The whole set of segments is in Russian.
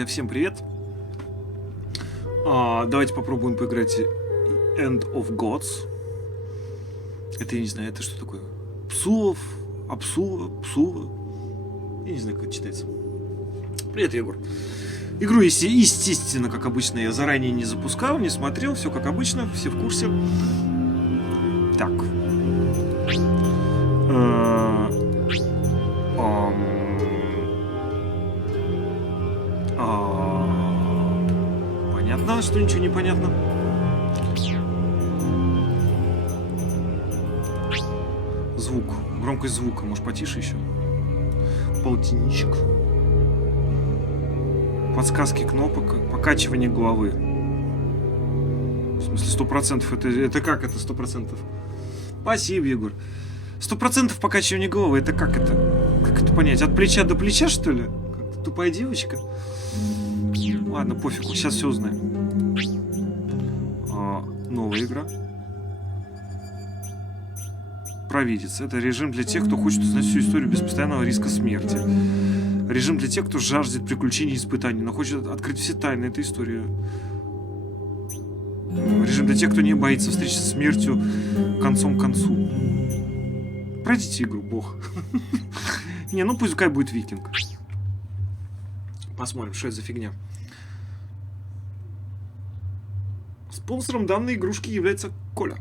друзья, всем привет. Давайте попробуем поиграть End of Gods. Это, я не знаю, это что такое? Апсулов. Я не знаю, как это читается. Привет, Егор. Игру, естественно, как обычно, я заранее не запускал, не смотрел. Все как обычно, все в курсе. Так. Понятно, что ничего не понятно. Звук. Громкость звука. Может, потише еще? Полтинничек. Подсказки кнопок. Покачивание головы. В смысле, 100%. Это как это 100%? Спасибо, Егор. 100% покачивание головы. Это как это? Как это понять? От плеча до плеча, что ли? Как тупая девочка? Ладно, пофигу. Сейчас все узнаем. Новая игра. Провидец. Это режим для тех, кто хочет узнать всю историю без постоянного риска смерти. Режим для тех, кто жаждет приключений и испытаний, но хочет открыть все тайны этой истории. Режим для тех, кто не боится встречи со смертью концом к концу. Пройдите игру, бог. Не, ну пускай будет викинг. Посмотрим, что это за фигня. Спонсором данной игрушки является Коля.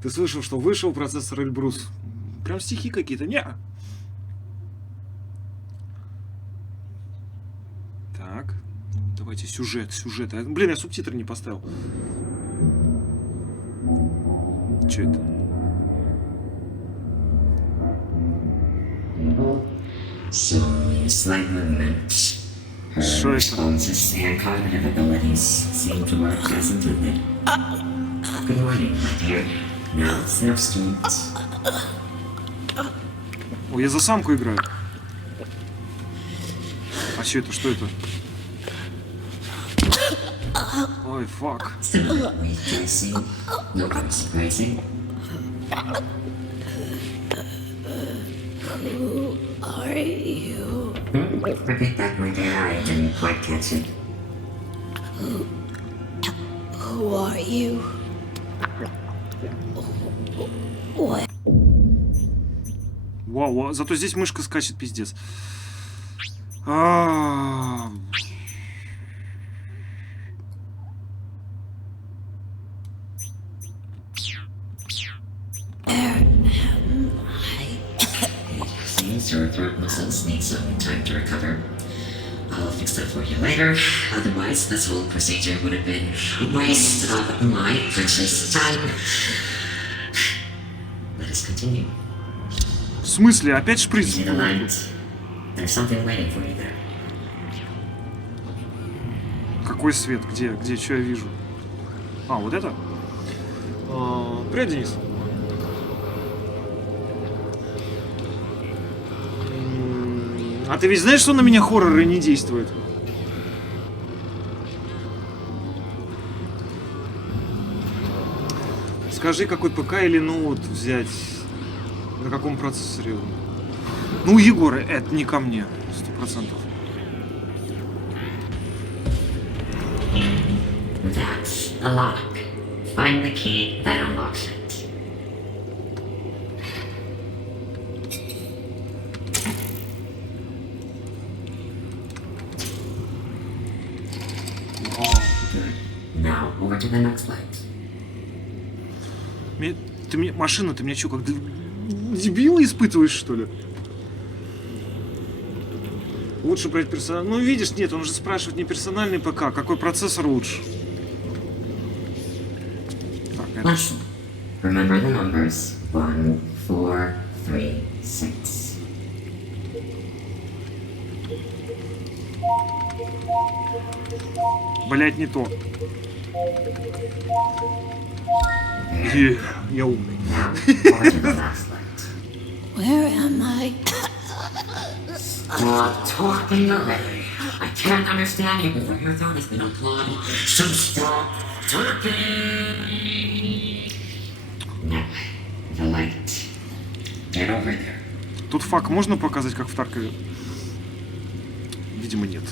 Ты слышал, что вышел процессор Эльбрус? Прям стихи какие-то? Не. Так. Давайте сюжет. Блин, я субтитры не поставил. Че это? Что это? Ой, я за самку играю. А что это? Что это? Ой, фак. Who are you? Repeat that, my dear. I didn't quite catch it. Who are you? What? Вау, зато здесь мышка скачет, пиздец. Your throat muscles need some time to recover. I'll fix that for you later. Otherwise, this whole procedure would have been a waste of my precious time. Let us continue. В смысле? Опять шприц? See the light? There's something waiting for you there. Какой свет? Где? Что я вижу? Вот это? Привет, Денис. А ты ведь знаешь, что на меня хорроры не действуют? Скажи, какой ПК или ноут взять? На каком процессоре? Ну, Егор, это не ко мне. 100%. That's a lock. Find the key that unlocks it. Now, over to the next light. Машина, ты меня что, как дебила испытываешь, что ли? Лучше брать персональный. Ну, видишь, нет, он же спрашивает не персональный ПК, какой процессор лучше. Так, это... Remember the numbers 1, 4, 3, 6. Блять, не то. Я умный. Where am I? Stop talking already. I can't understand you before your throat has been unplugged. So stop talking. Now, the light. get over there. Тут фак можно показать, как в Таркове? Видимо, нет.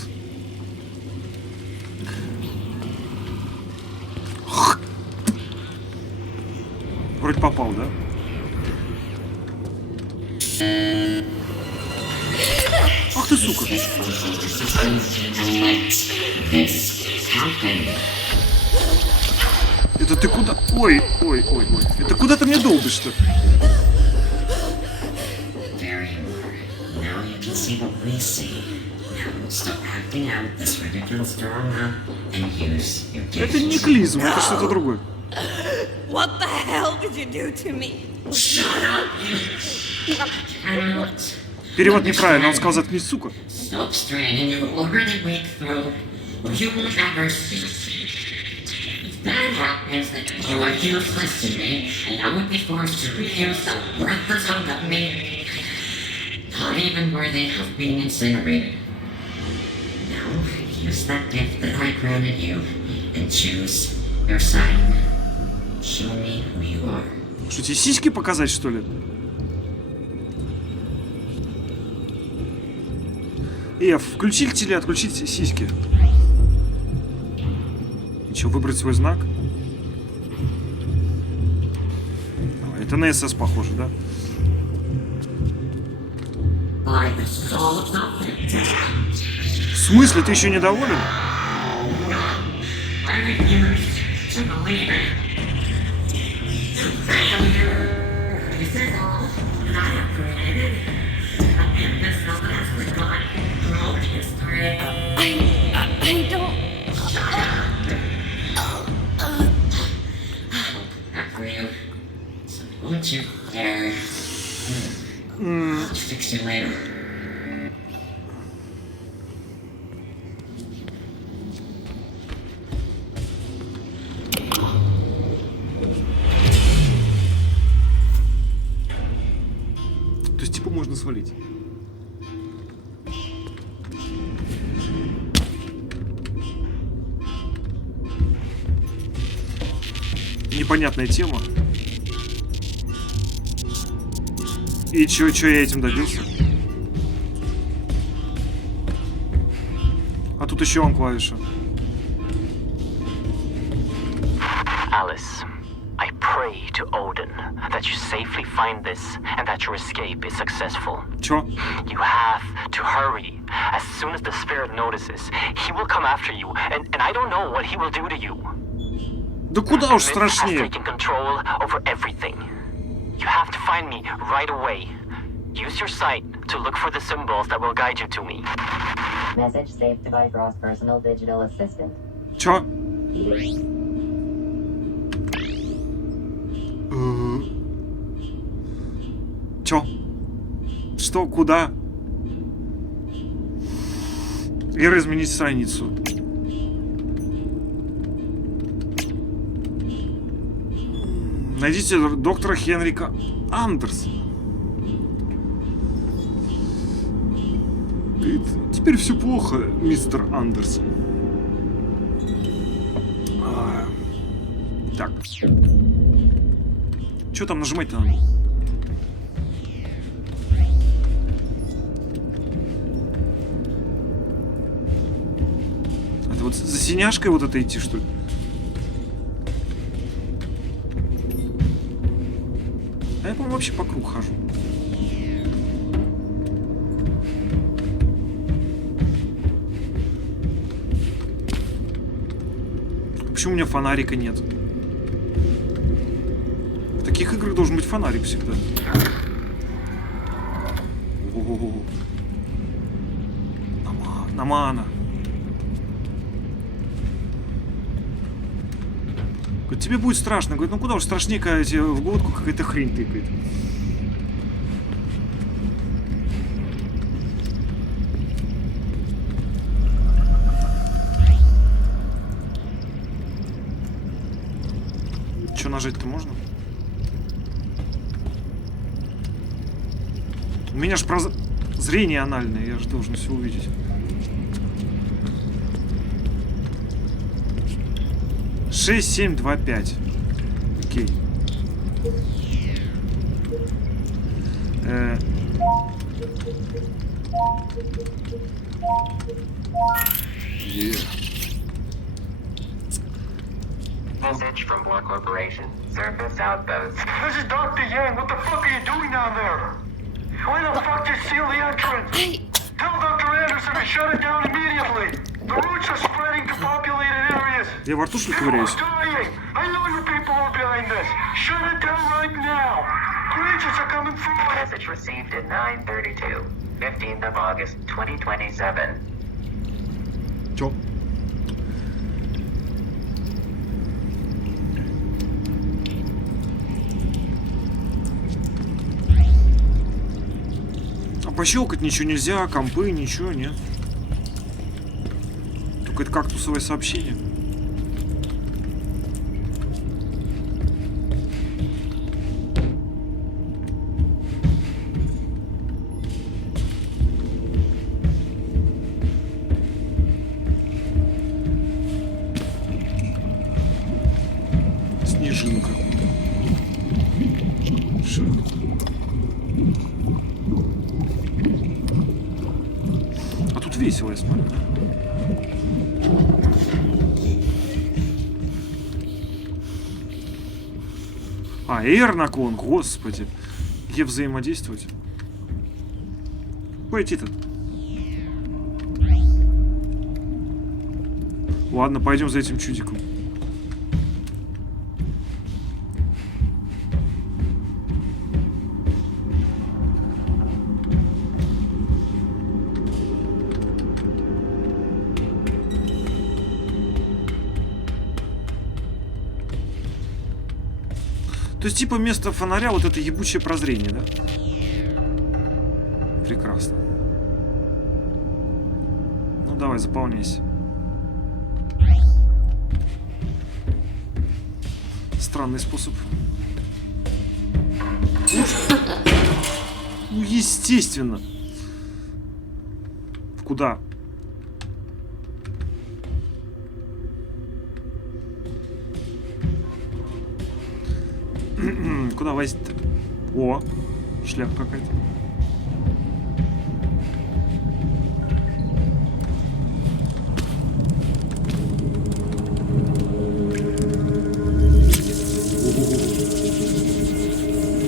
Вроде попал, да? Ах ты, сука! Это ты куда? Ой. Это куда ты мне долбишь-то? Very well. Now you can see what we see. Now stop acting out this ridiculous drama and use your gift. Это не клизма, это что-то другое. What the hell did you do to me? Shut up! Get out. Перевод неправильно, он сказал заткнись, сука. Stop straining your already weak throat, or you will never see. If that happens, then you are useless to me, and I would be forced to reuse the worthless out of me. Not even worthy of being incinerated. Now, use that gift that I granted you, and choose your side. Show me who you are. Что, тебе сиськи показать, что ли? Включить или отключить сиськи? Ничего, выбрать свой знак? Это на СС похоже, да? В смысле, ты еще недоволен? I don't... Won't you dare? I'll fix you later. То есть, типа, можно свалить. Непонятная тема. И чё я этим добился? А тут еще он клавиша. Alice, I pray to Odin that you safely find this and that your escape is successful. Чё? You have to hurry. As soon as the spirit notices, he will come after you, and I don't know what he will do to you. Да куда уж Mist has страшнее. taken control over everything. You have to find me right away. Use your sight to look for the symbols that will guide you to me. Message saved by Ross Personal Digital Assistant. Чё? Чё? Что? Куда? Вера, изменить страницу. Найдите доктора Хенрика Андерсона. Говорит, теперь все плохо, мистер Андерсон. Так. Что там нажимать-то надо? Это вот за синяшкой вот это идти, что ли? А я, по-моему, вообще по кругу хожу. Почему у меня фонарика нет? В таких играх должен быть фонарик всегда. Ого-го-го. Намана. Говорит, тебе будет страшно. Говорит, ну куда уж страшнее, когда тебе в глотку какая-то хрень тыкает. Что нажать-то можно? У меня же зрение анальное, я же должен все увидеть. 6, 7, 2, 5. Окей. Message from Block Corporation. Surface outpost. This is Dr. Yang. What the fuck are you doing down there? Why the fuck did you seal the entrance? Tell Dr. Anderson to shut it down immediately. The roots are spreading to populated areas. Я во рту что ли People ковыряюсь? are dying. I know you people are behind this. Shut it down right now. Creatures are coming through. Message received at 9:32, 15th of August, 2027. Чё? А пощелкать ничего нельзя, компы, ничего, нет. Только это кактусовое сообщение. Снежинка. А тут весело, я смотрю, да? А, R наклон, господи. Где взаимодействовать? Пойти-то. Ладно, пойдем за этим чудиком. То есть, типа, вместо фонаря вот это ебучее прозрение, да? Прекрасно. Ну, давай, заполняйся. Странный способ. Ну, естественно. Куда? Куда возить-то? О, шляпа какая-то.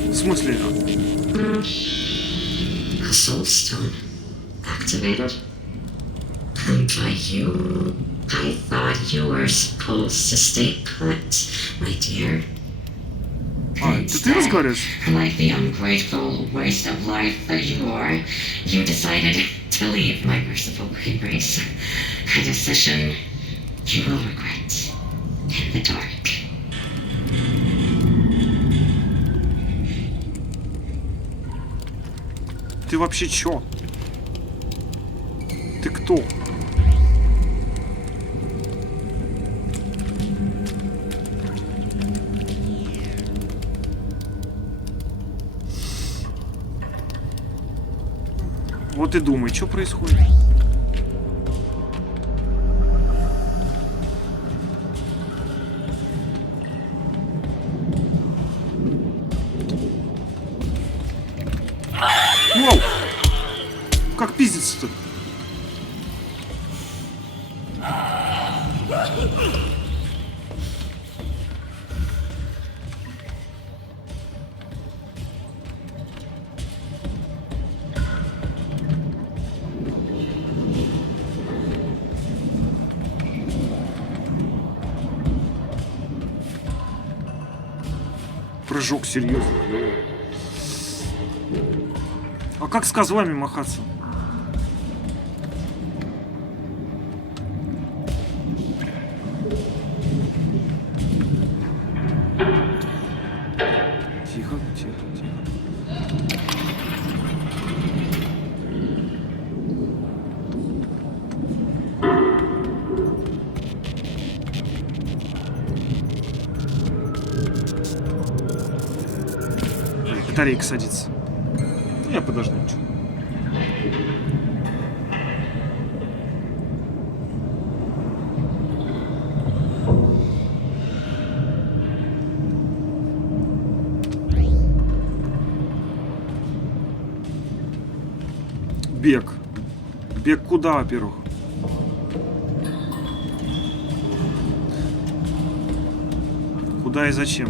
В смысле? A soul stone activated. And by you, I thought you were supposed to stay put, my dear. А, это ты разговариваешь? Like the ungrateful waste of life that you are, you decided to leave my merciful embrace. A decision you will regret in the dark. Ты вообще чё? Ты кто? Вот и думай, что происходит. Воу! Как пиздец-то? Прыжок, серьезно. А как с козлами махаться? Тихо, тихо, тихо. Батарейка садится. Я подожду. Бег. Бег куда, во-первых? Куда и зачем?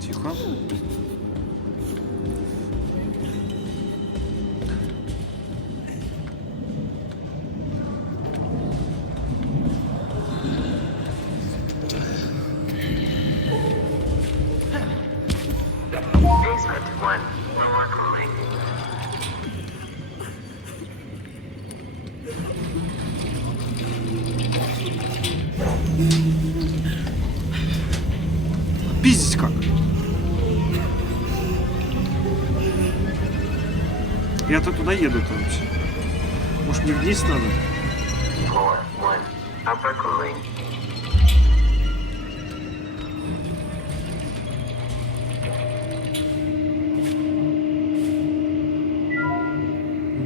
Тихо. Basement 1, lower cooling. Пиздить как? Я-то туда еду-то вообще. Может, не вниз надо? Floor 1, upper cooling.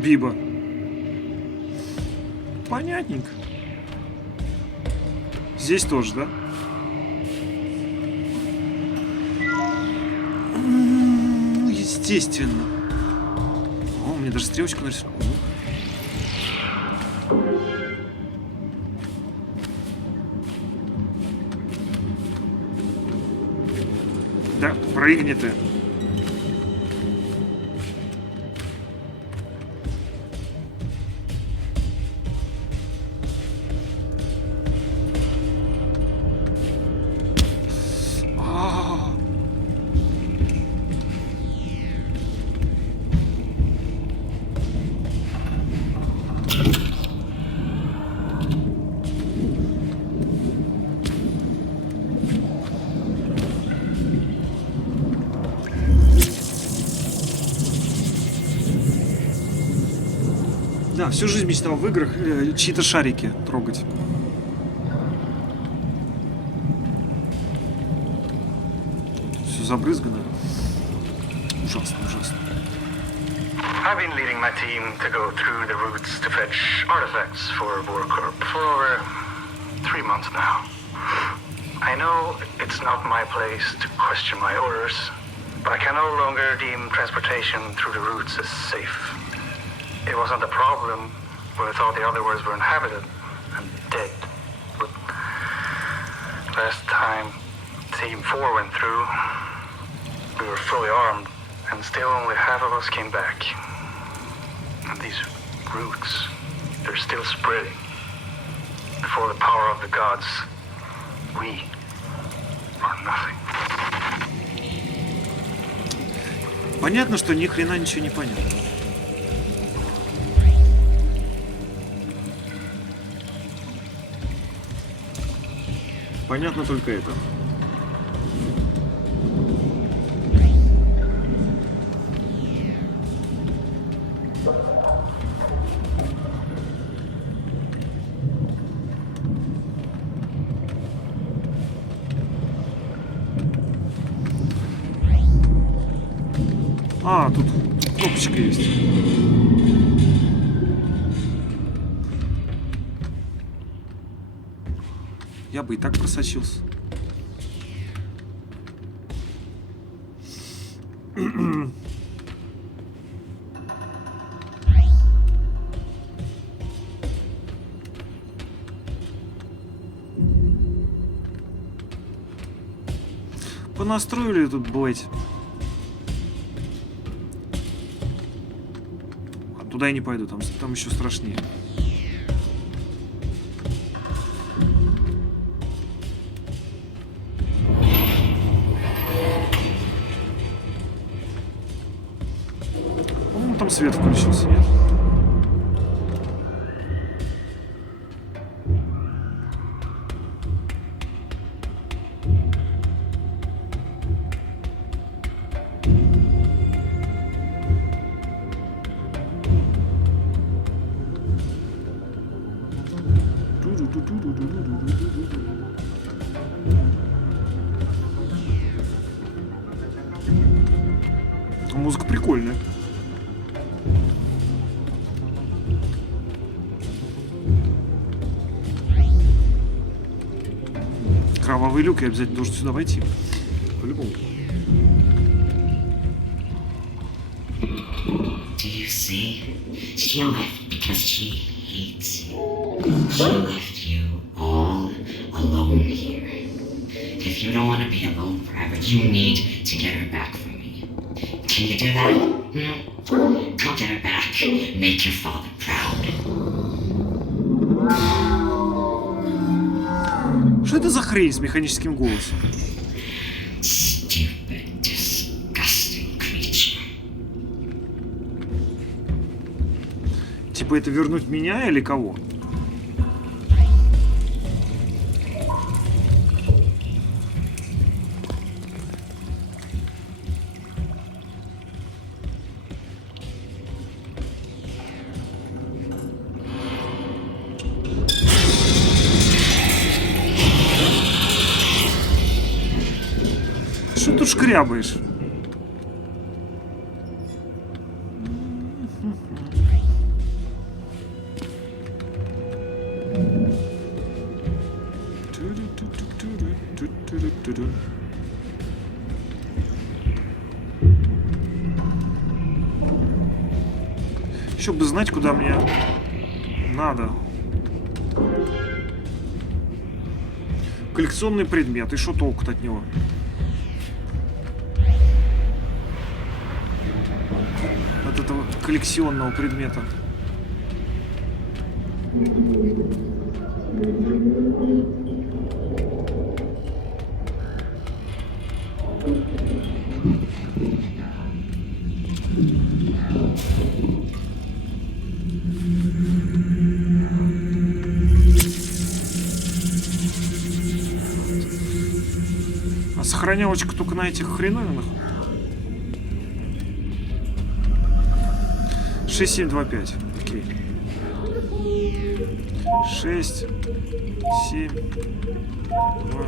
Биба. Понятненько. Здесь тоже, да? Ну, естественно. О, мне даже стрелочку нарисовали. Да, прыгни ты. Да, всю жизнь мечтал в играх чьи-то шарики трогать. Все забрызгано. Ужасно, ужасно. I've been leading my team to go through the routes to fetch artifacts for Warcorp for over 3 months now. I know it's not my place to question my orders, but I can no longer deem transportation through the routes as safe. It wasn't a problem when I thought the other worlds were inhabited and dead. But last time Team 4 went through, we were fully armed, and still only half of us came back. And these roots, they're still spreading. Before the power of the gods, we are nothing. Понятно, что ни хрена ничего не понятно. Понятно только это. А, тут кнопочка есть. Я бы и так просочился. Понастроили тут, блять. А туда я не пойду, там еще страшнее. По-моему, там свет включился, нет? Музыка прикольная. кровавый люк, я обязательно должен сюда войти. По-любому. Do you see? She left because she hates you. She left you all alone here. If you don't want to be alone forever, you need to get her back from me. Can you do that? Go get her back. Make your father proud. Что это за хрень с механическим голосом? Stupid, disgusting creature. Типа это вернуть меня или кого? Что тут шкрябаешь? Еще бы знать, куда мне надо. Коллекционный предмет. И что толку-то от него? От этого коллекционного предмета. А сохранялочка только на этих хреновинах. 6725. Окей. 6, 7, 2.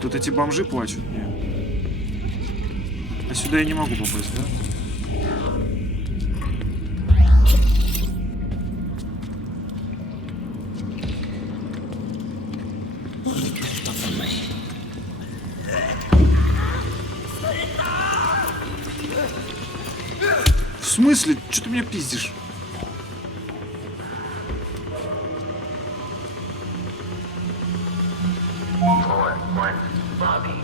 Тут эти бомжи плачут мне. А сюда я не могу попасть, да? В смысле? Что ты меня пиздишь? Floor 1, lobby.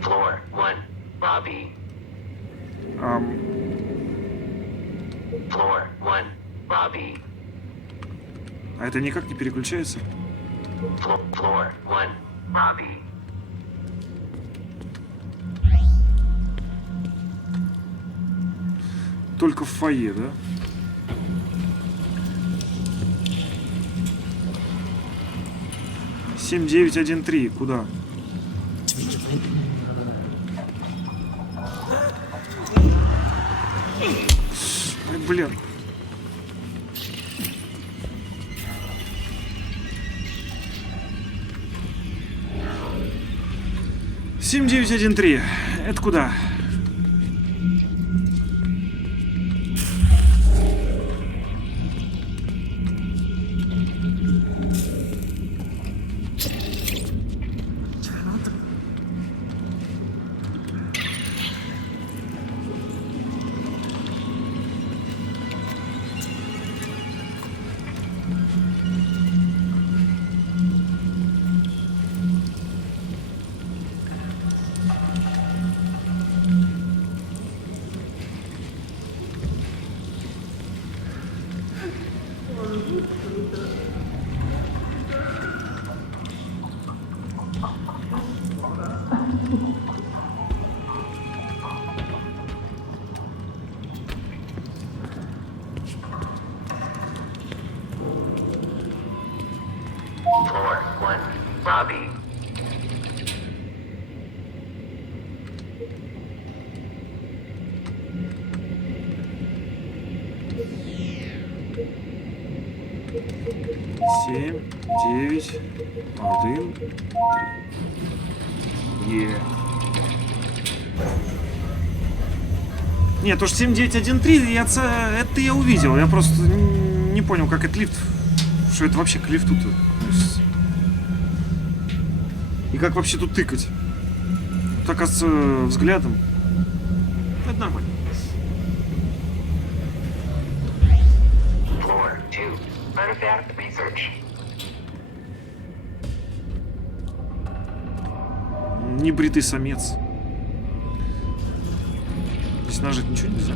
Floor 1, lobby. Floor 1, lobby. А это никак не переключается? Floor 1, lobby. Только в фойе, да? Семь, 9, 1, 3. Куда? Ай, блин. Семь, 9, 1, 3. Это куда? Floor 1, lobby. Семь, 9, 1, 3. Е. Нет, то, что 7913, это я увидел. Я просто не понял, как это лифт. Что это вообще к лифту-то? И как вообще тут тыкать? Вот, оказывается, взглядом. Это нормально. Floor 2. Artifact research. Небритый самец. Здесь нажать ничего нельзя.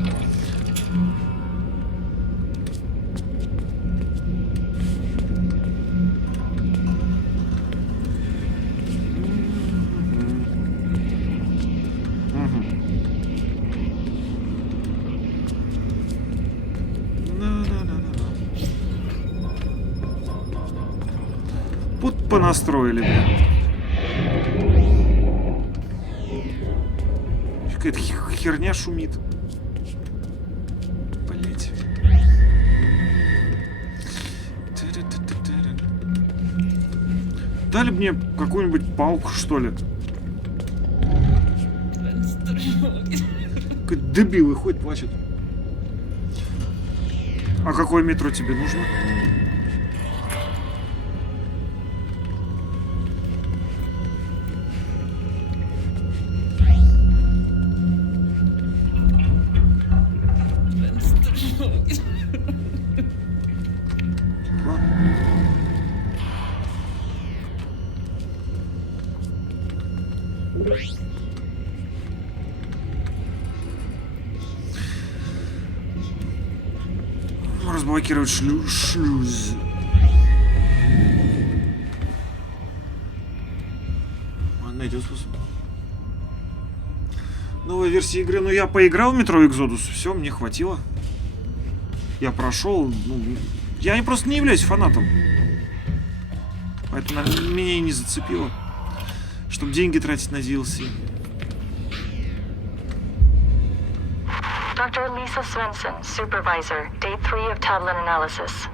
Вот понастроили, блин. Какая-то херня шумит. Блять. Дали мне какую-нибудь палку, что ли? Какой-то дебил и ходит, плачет. А какое метро тебе нужно? Разблокировать шлюз. Найдет способ. Новая версия игры. Ну, я поиграл в Metro Exodus. Все, мне хватило. Я прошел. Ну, я просто не являюсь фанатом. Поэтому меня и не зацепило. Чтобы деньги тратить на DLC. Dr. Lisa Svensson, supervisor, day 3 of tablet analysis.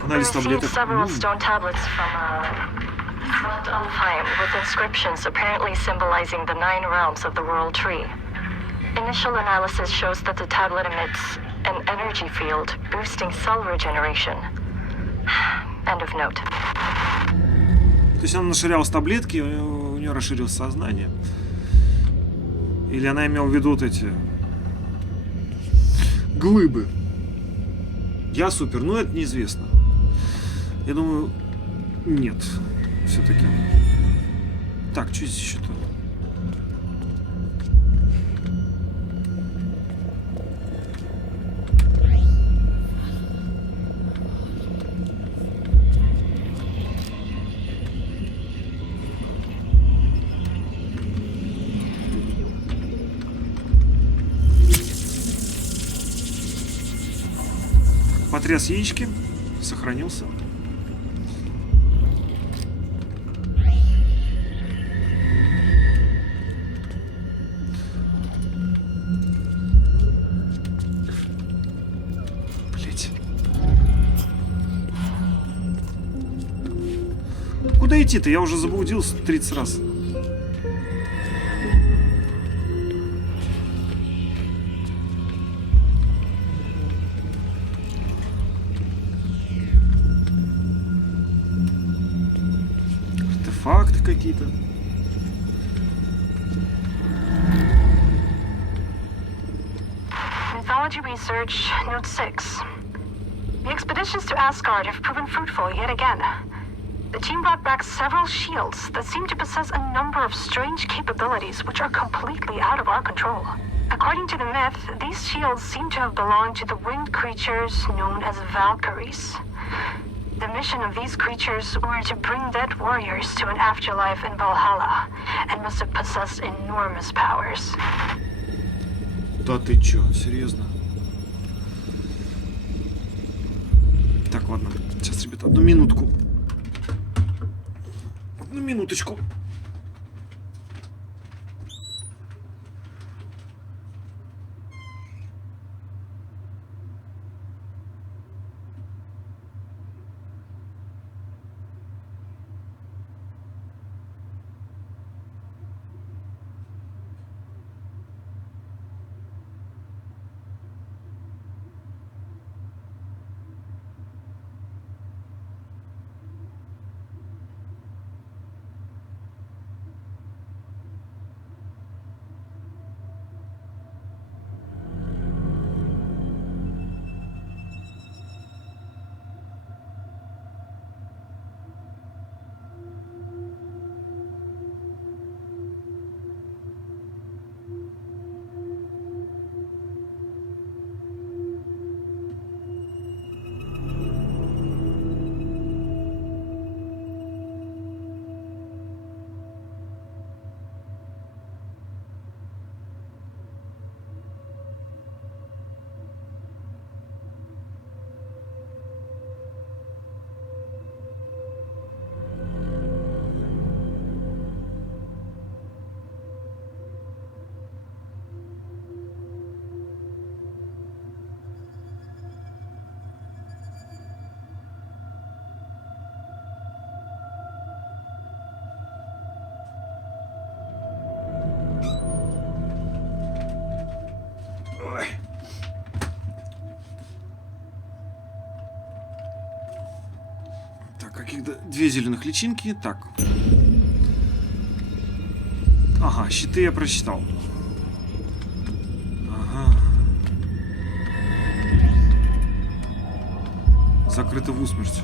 We Анализ received таблеток. several stone tablets from front of time with inscriptions apparently symbolizing the 9 realms of the world tree. Initial analysis shows that the tablet emits an energy field, boosting cell regeneration. End of note. То есть она наширялась таблетки, у нее расширилось сознание. Или она имела в виду вот эти глыбы. Я супер, но это неизвестно. Я думаю, нет. Все-таки. Так, что здесь еще-то? Потряс яички, сохранился. Блять. Куда идти-то? Я уже заблудился 30 раз. Артефакты какие-то. Mythology Research, Note 6. The expeditions to Asgard have proven fruitful yet again. The team brought back several shields that seem to possess a number of strange capabilities which are completely out of our control. According to the myth, these shields seem to have belonged to the winged creatures known as Valkyries. The mission of these creatures were to bring dead warriors to an afterlife in Valhalla, and must have possessed enormous powers. Да ты чё, серьезно? Так, ладно. Сейчас, ребята, одну минутку. Одну минуточку. каких-то 2 зеленых личинки. Так. Ага, щиты я прочитал. Ага. Закрыто в усмерть.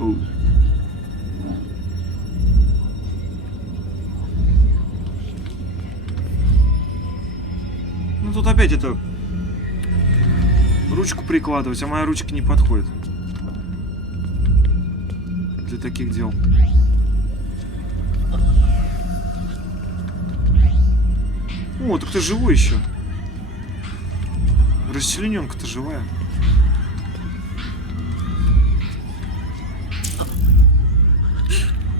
Оу. Ну тут опять это ручку прикладывать, а моя ручка не подходит для таких дел. О, так ты живой еще. Расчлененка-то живая.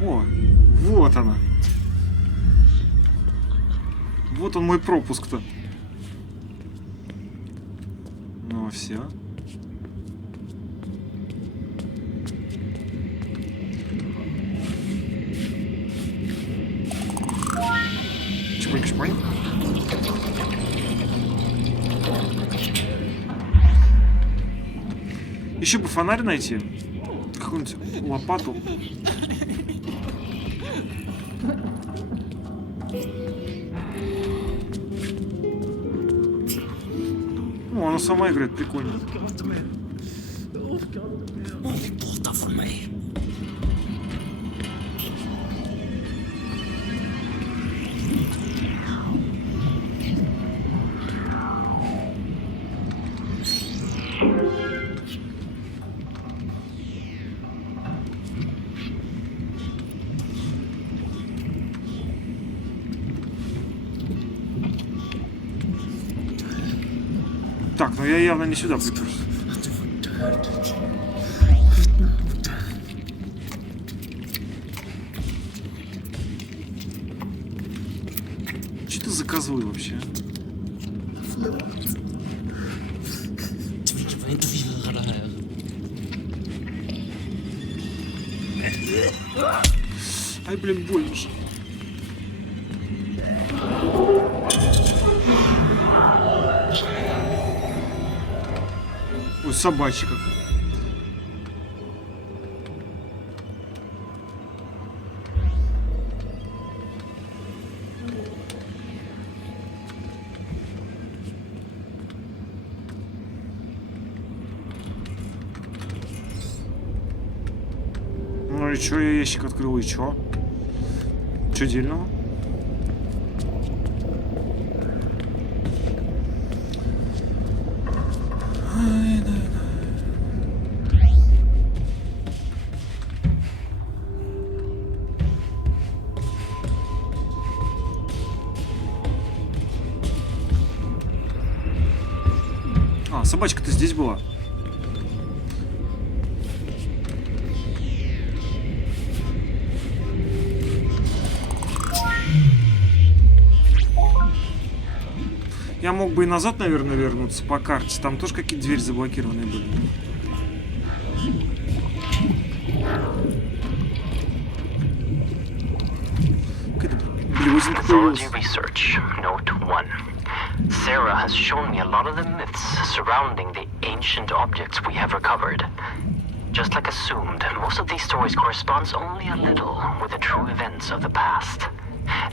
О, вот она. Вот он мой пропуск-то. Ну, все. Чпоньк-чпоньк. Еще бы фонарь найти. Какую-нибудь лопату. О, она сама играет, прикольно. Так, ну я явно не сюда приперся. Что это за козлы вообще? Ай, блин, больно же. Ой, собачка. Ну и чё, я ящик открыл, и чё? Чё дельного? А, собачка-то здесь была. Я мог бы и назад, наверное, вернуться по карте. Там тоже какие-то двери заблокированные были. Mythology Research, Note 1. Sarah has shown me a lot of the myths surrounding the ancient objects we have recovered. Just like assumed, most of these stories corresponds only a little with the true events of the past.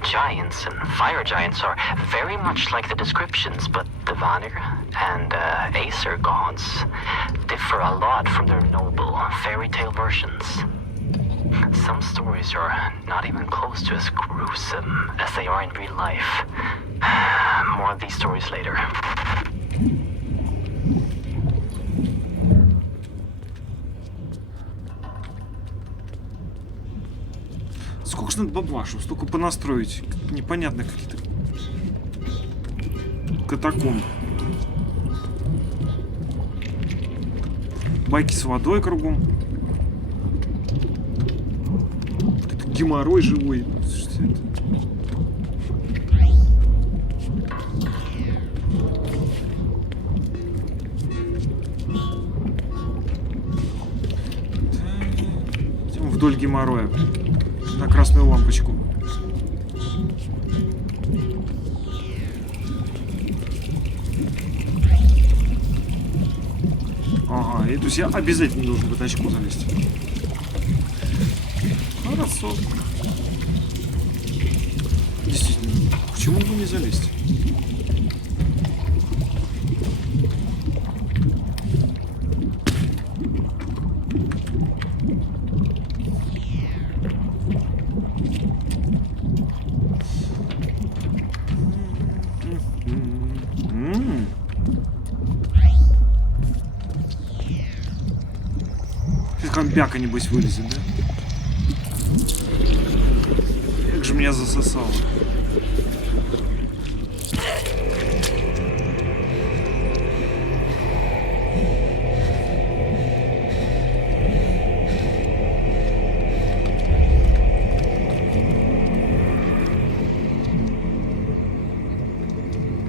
Giants and fire giants are very much like the descriptions, but the Vanir and Aesir gods differ a lot from their noble fairy tale versions. Some stories are not even close to as gruesome as they are in real life. More of these stories later. Сколько ж надо бабла, чтобы столько понастроить? Непонятно какие-то катакомбы. Байки с водой кругом. Это геморрой живой. Что это? вдоль геморроя. На красную лампочку. Ага, и то есть я обязательно должен в это очко залезть. Хорошо. Действительно, почему бы не залезть? Комбяка, небось, вылезет, да? Как же меня засосало.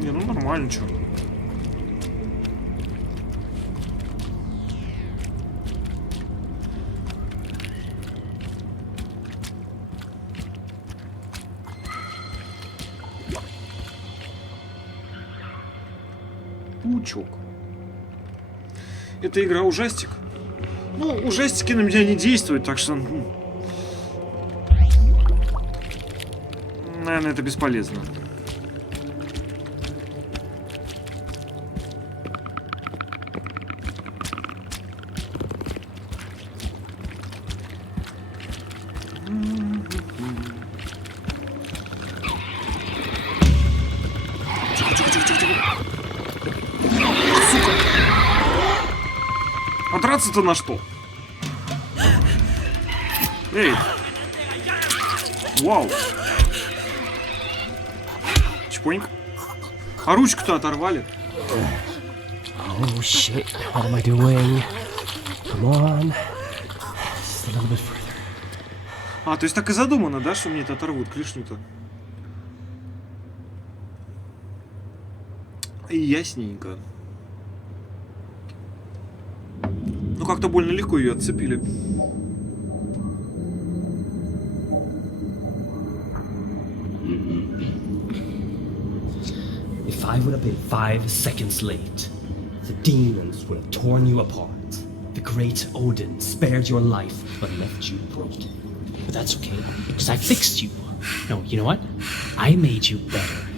Не, ну нормально, чё. Паучок. Это игра ужастик. Ну, ужастики на меня не действуют, так что... наверное, это бесполезно. А драться-то на что? Эй! Вау! Чпоньк. А ручку-то оторвали. Oh shit, what am I doing? Come on. Just a little bit further. А, то есть так и задумано, да, что мне это оторвут, клешню-то? Ясненько. Ну, как-то больно легко ее отцепили. If I would have been 5 seconds late, the demons would have torn you apart. The great Odin spared your life, but left you broken. But that's okay, because I fixed you. No, you know what? I made you better.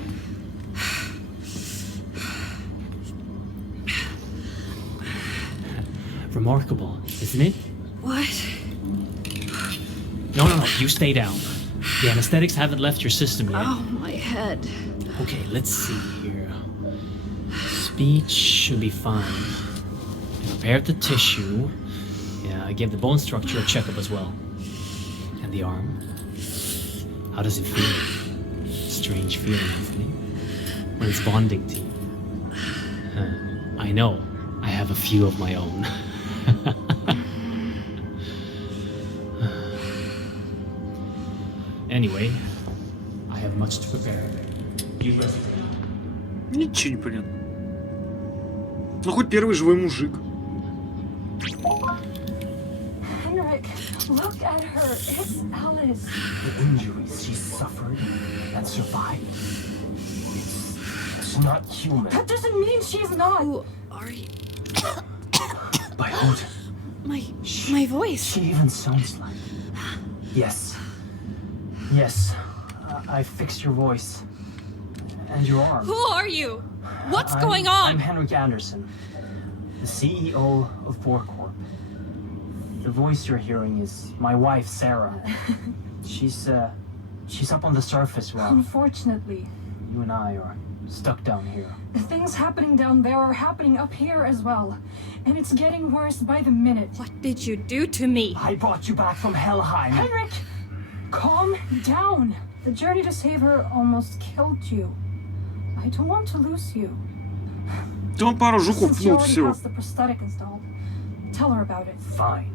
Remarkable, isn't it? What? No, you stay down. The anesthetics haven't left your system yet. Oh, my head. Okay, let's see here. Speech should be fine. I prepared the tissue. Yeah, I gave the bone structure a checkup as well. And the arm. How does it feel? Strange feeling, isn't it? When it's bonding to you. I know. I have a few of my own. Anyway, I have much to prepare. You rest. Ничего не понятно. Ну, хоть первый живой мужик. Henrik, look at her. It's Alice. The injuries she suffered and survived. It's not human. That doesn't mean she's not. Who are you? By Odin. My voice. She even sounds like. Yes. Yes. I fixed your voice. And your arm. Who are you? What's going on? I'm Henrik Anderson, the CEO of Borcorp. The voice you're hearing is my wife, Sarah. She's up on the surface while Unfortunately, you and I are stuck down here. the things happening down there are happening up here as well. And it's getting worse by the minute. What did you do to me? I brought you back from Helheim. Henrik, calm down. The journey to save her almost killed you. I don't want to lose you. Да он пару жуков Since you пнул, already все. has the prosthetic installed, tell her about it. Fine.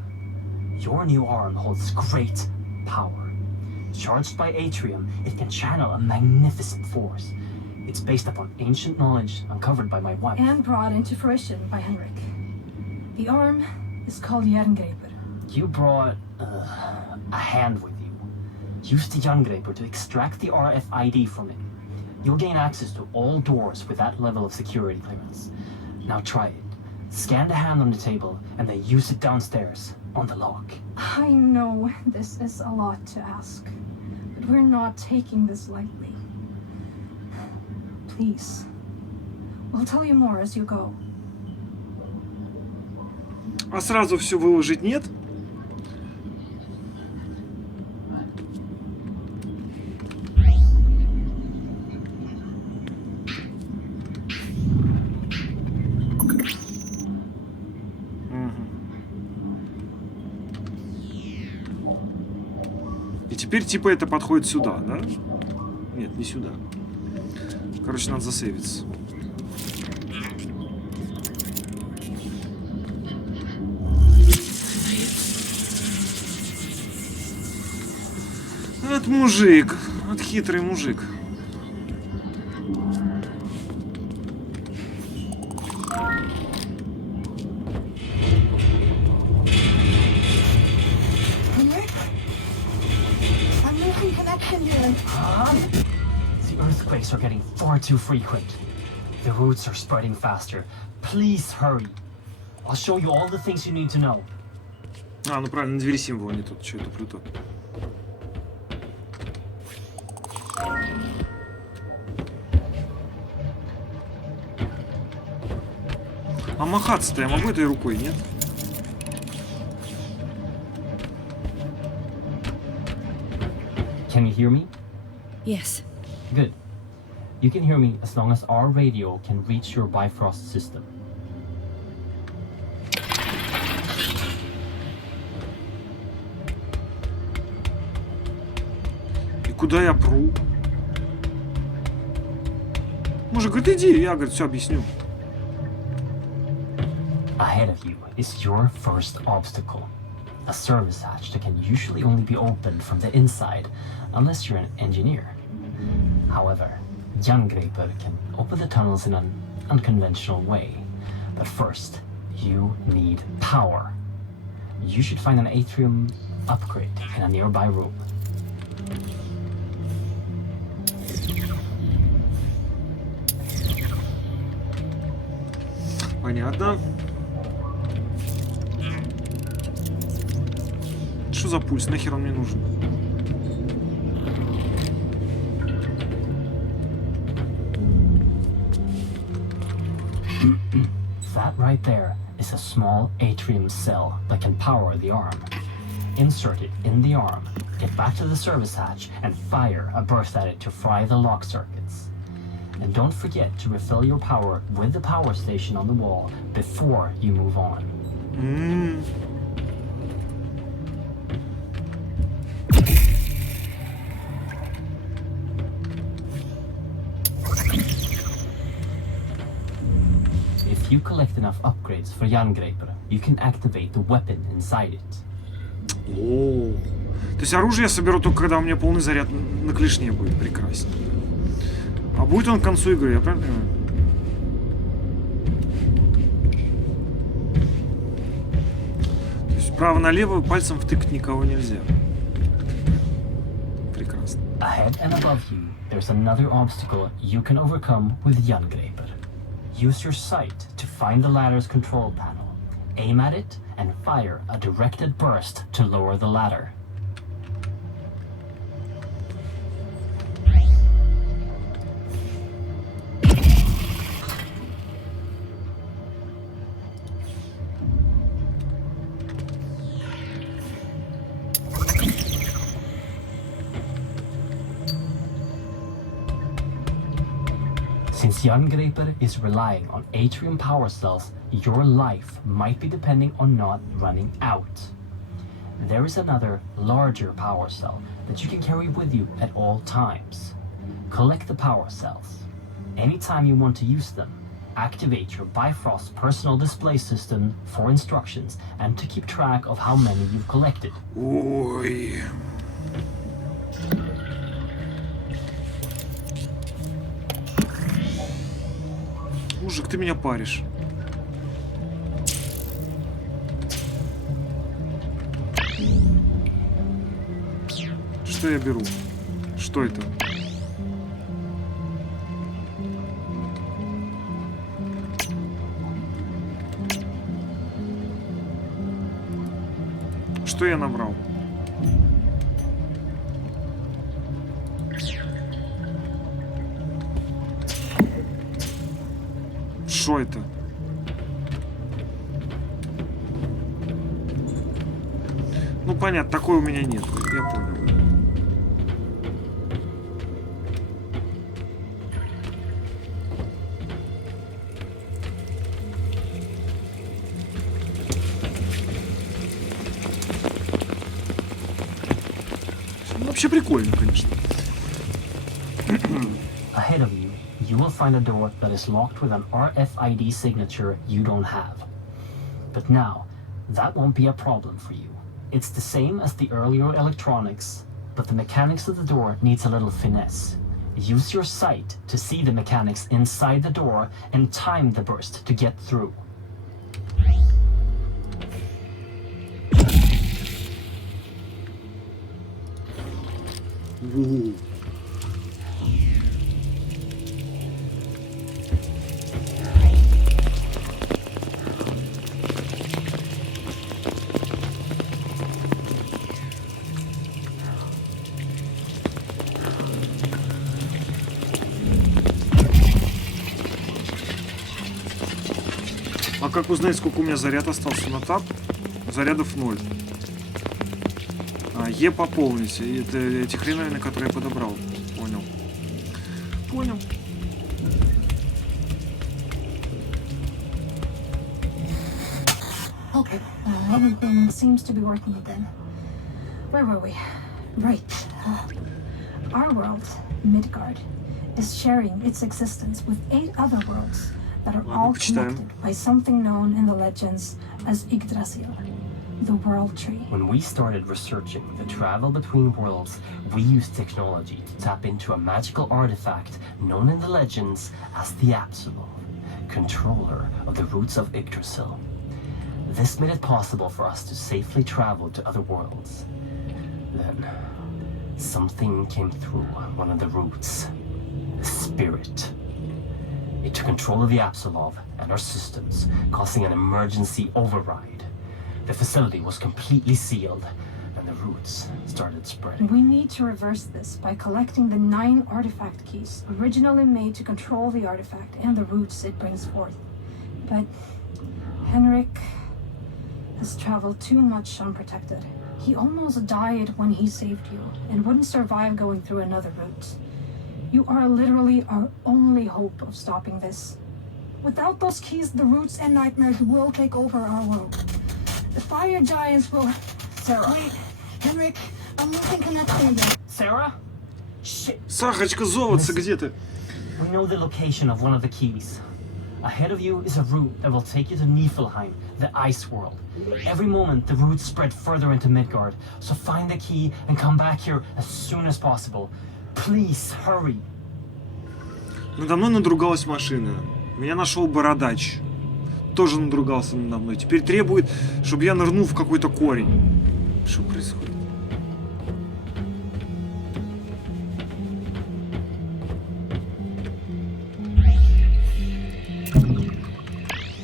Your new arm holds great power. Charged by Atrium, it can channel a magnificent force. It's based upon ancient knowledge uncovered by my wife. And brought into fruition by Henrik. The arm is called Jerngreper. You brought a hand with you. Use the Jungreaper to extract the RFID from it. You'll gain access to all doors with that level of security clearance. Now try it. Scan the hand on the table and then use it downstairs on the lock. I know this is a lot to ask, but we're not taking this lightly. Please. We'll tell you more as you go. А сразу все выложить нет? И теперь типа это подходит сюда, да? Нет, не сюда. Короче, надо засейвиться. От мужик, от хитрый мужик. The earthquakes are getting far too frequent. The roots are spreading faster. Please hurry. I'll show you all the things you need to know. А, ну правильно, на двери символа не тут. Что это, Плюто? А махаться-то я могу этой рукой, нет? Can you hear me? Yes. Good. You can hear me as long as our radio can reach your Bifrost system. И куда я пру? Мужик, говорит, иди, я, говорит, все объясню. Ahead of you is your first obstacle. A service hatch that can usually only be opened from the inside, unless you're an engineer. However, Jungreaper can open the tunnels in an unconventional way. But first, you need power. You should find an atrium upgrade in a nearby room. Понятно. Что за пульс? Нахер он мне нужен? That right there is a small atrium cell that can power the arm. Insert it in the arm, get back to the service hatch, and fire a burst at it to fry the lock circuits. And don't forget to refill your power with the power station on the wall before you move on. If you collect enough upgrades for Jungreaper, you can activate the weapon inside it. О, то есть оружие я соберу только когда у меня полный заряд на клешне будет. Прекрасно. А будет он к концу игры, я правильно понимаю? То есть право-налево пальцем втыкать никого нельзя. Прекрасно. Ahead and above you, there's another obstacle you can overcome with Jungreaper. Use your sight to find the ladder's control panel. Aim at it and fire a directed burst to lower the ladder. Since Jungreaper is relying on atrium power cells, your life might be depending on not running out. There is another, larger power cell that you can carry with you at all times. Collect the power cells. Anytime you want to use them, activate your Bifrost personal display system for instructions and to keep track of how many you've collected. Ой. Мужик, ты меня паришь. Что я беру? Что это? Что я набрал? Что это? Ну понятно, такой у меня нет. Я понял. Вообще прикольно, конечно. Ahead of you, you will find a door that is locked with an RFID signature you don't have. But now, that won't be a problem for you. It's the same as the earlier electronics, but the mechanics of the door needs a little finesse. Use your sight to see the mechanics inside the door and time the burst to get through. Ву. А как узнать, сколько у меня заряд остался на тап? Зарядов 0. Е пополнить. Это эти хреновины, которые я подобрал. Понял. Понял. Okay, everything seems to be working again. Where were we? Right. Our world, Midgard, is sharing its existence with 8 other worlds that are all connected by something known in the legends as Yggdrasil, the World Tree. When we started researching the travel between worlds, we used technology to tap into a magical artifact known in the legends as the Apsulov, controller of the roots of Yggdrasil. This made it possible for us to safely travel to other worlds. Then, something came through one of the roots. A spirit. It took control of the Apsulov and our systems, causing an emergency override. The facility was completely sealed, and the roots started spreading. We need to reverse this by collecting the 9 artifact keys originally made to control the artifact and the roots it brings forth. But Henrik has traveled too much unprotected. He almost died when he saved you and wouldn't survive going through another route. You are literally our only hope of stopping this. Without those keys, the roots and nightmares will take over our world. The fire giants will... Sarah! Wait, Henrik, I'm losing connection again. Sarah? Shit! Сахочка, золотце, где ты? We know the location of one of the keys. Ahead of you is a route that will take you to Niflheim, the ice world. Every moment, the roots spread further into Midgard, so find the key and come back here as soon as possible. Please, hurry. Надо мной надругалась машина. Меня нашел бородач. Тоже надругался надо мной. Теперь требует, чтобы я нырнул в какой-то корень. Что происходит?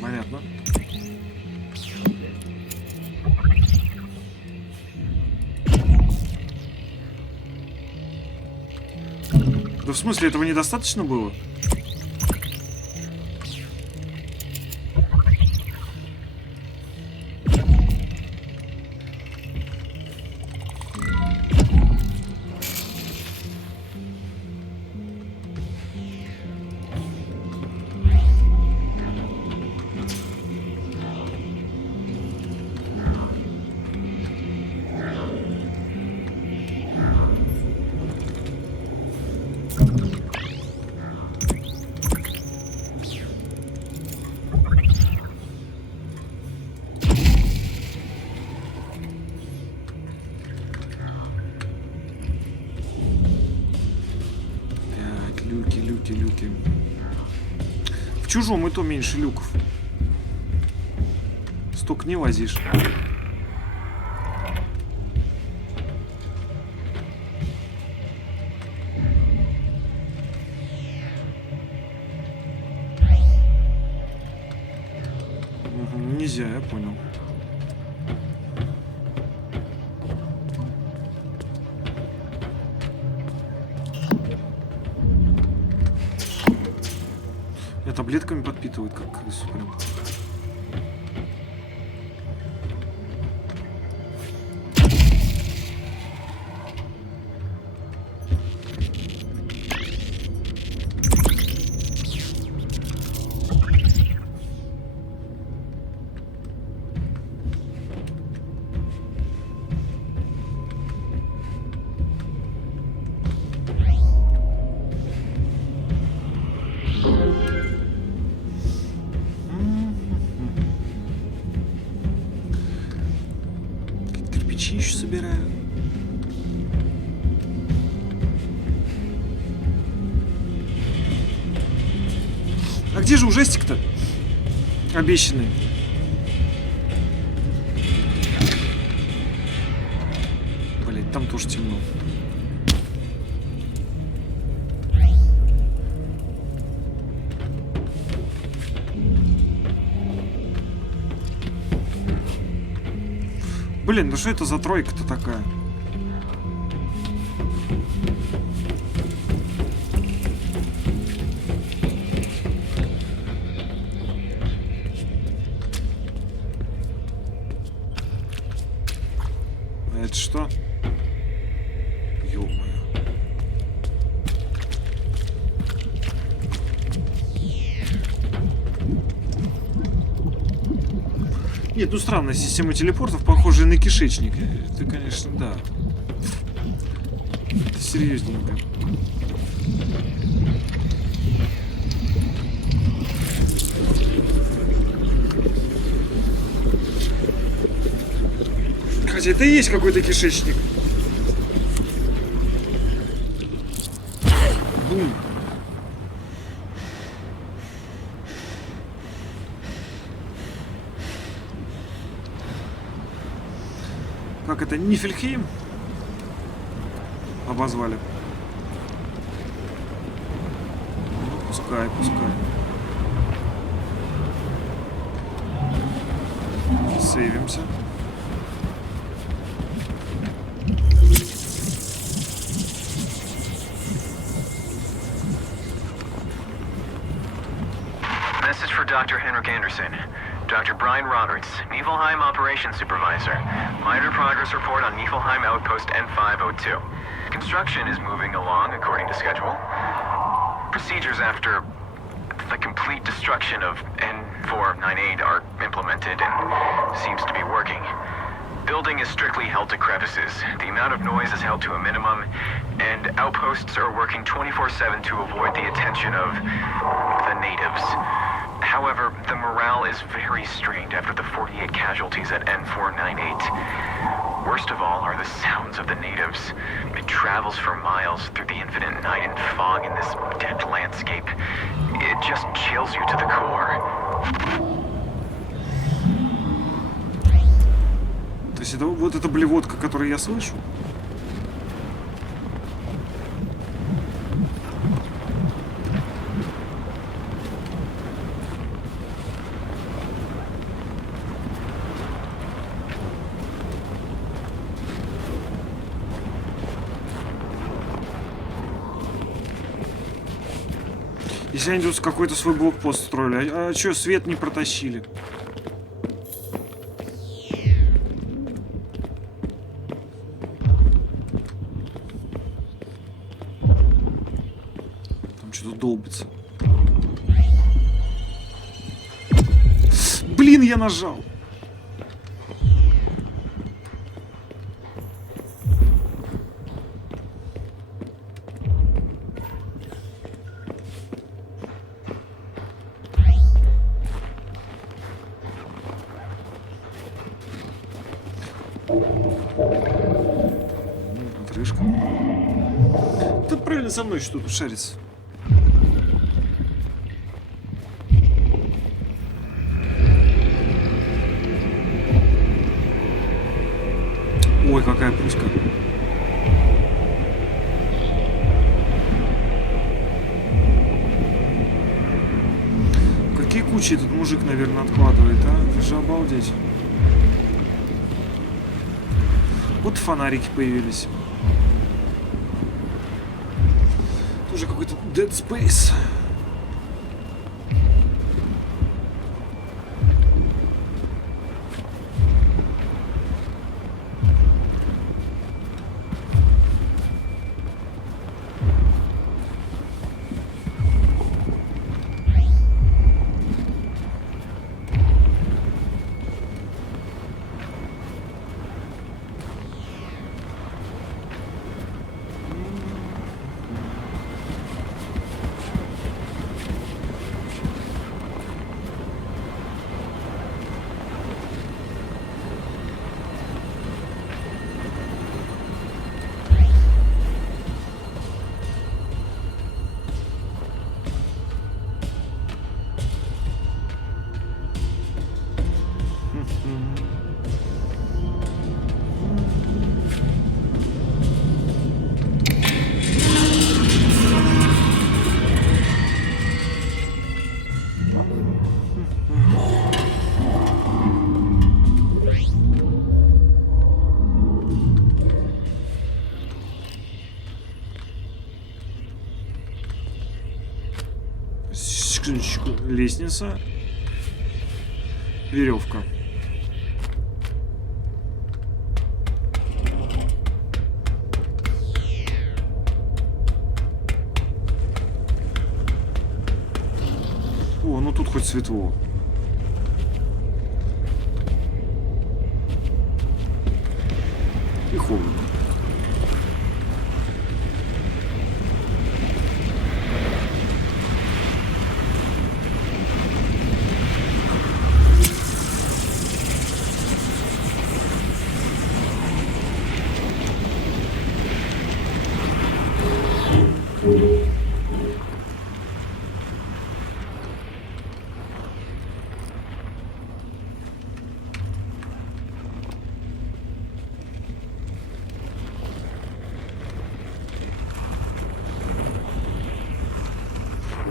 Понятно. Да в смысле, этого недостаточно было? Люки. В чужом и то меньше люков. Столько не возишь. нельзя, я понял. Таблетками подпитывают, как крысу прям. Кирпичи еще собираю. А где же ужастик-то? Обещанный. Блять, там тоже темно. Блин, ну что это за тройка-то такая? А это что? Ё-моё. Нет, ну странная система телепортов, похожая на кишечник. Это, конечно, да. Это серьезненько. Хотя это и есть какой-то кишечник. Бум. Как это, Нифельхейм обозвали? Ну, пускай, пускай. Сейвимся. Message for Dr. Henrik Anderson. Dr. Brian Roberts, Niflheim Operations Supervisor. Minor progress report on Niflheim Outpost N502. Construction is moving along according to schedule. Procedures after the complete destruction of N498 are implemented and seems to be working. Building is strictly held to crevices. The amount of noise is held to a minimum, and outposts are working 24/7 to avoid the attention of the natives. However, the morale is very strained after the 48 casualties at N498. Worst of all are the sounds of the natives. It travels for miles through the infinite night and fog in this dead landscape. It just chills you to the core. То есть это вот эта блевотка, которую я слышу? Если они тут какой-то свой блокпост строили, а чё, свет не протащили? Там что-то долбится. Блин, я нажал! Отрыжка. Тут правильно со мной что-то шарится. Ой, какая пуська. Какие кучей этот мужик, наверное, откладывает, а? Это же обалдеть. Вот фонарики появились. Тоже какой-то Dead Space. Лестница. Веревка. О, ну тут хоть светло. И холодно.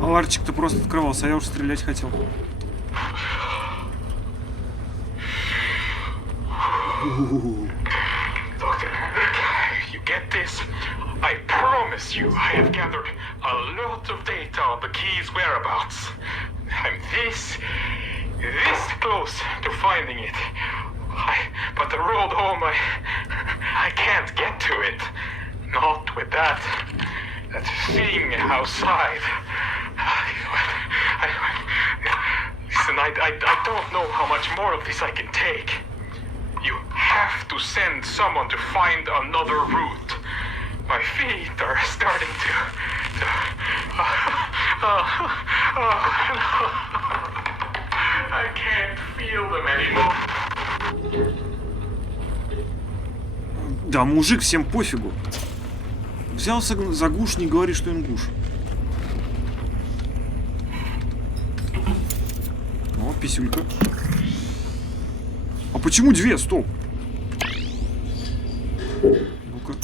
Ларчик-то просто открывался, а я уже стрелять хотел. Doctor, you get this? I promise you I have gathered a lot of data on the key's whereabouts. I'm this close to finding it. But the road home, I can't get to it. Not with that thing outside. Listen, I don't know how much more of this I can take. You have to send someone to find another route. My feet are starting to I can't feel them anymore. Да, мужик, всем пофигу. Взялся за гуш, не говори, что ингуш. О, писюлька. А почему две? Стоп. Ну-ка.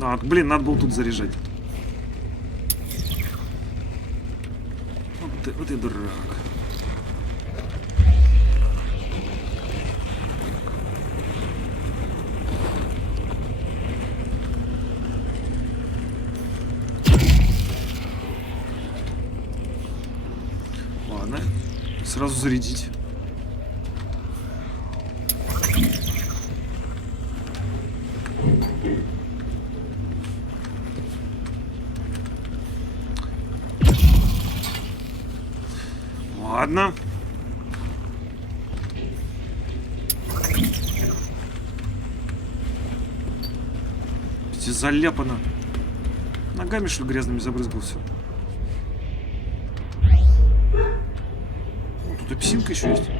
А, блин, надо было тут заряжать. Вот и дурак. Ладно, сразу зарядить. Ладно. Здесь заляпано. Ногами, что ли, грязными забрызгался. О, тут апельсинка еще есть.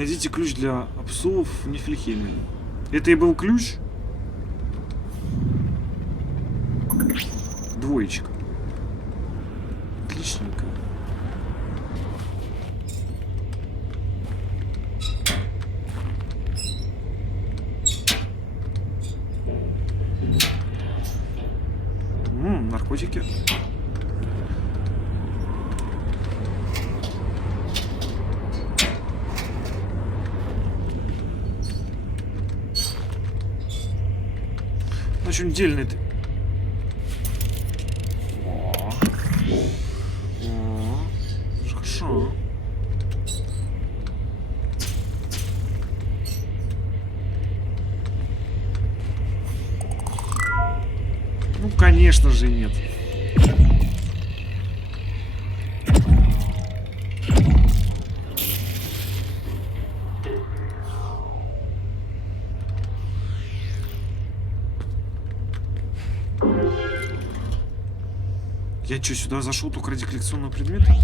Найдите ключ для Апсулов в Нифльхейме. Это и был ключ? Двоечка. Отличненько. Наркотики. Очень дельный ты. О, хорошо. Ну, конечно же, нет. Я что, сюда зашел только ради коллекционного предмета?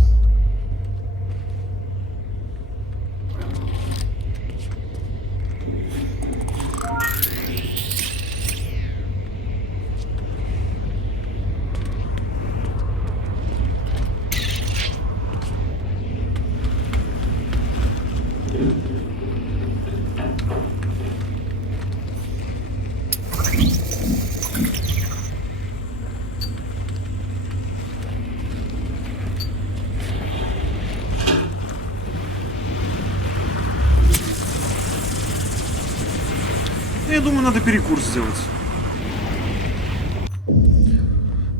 Я думаю, надо перекур сделать.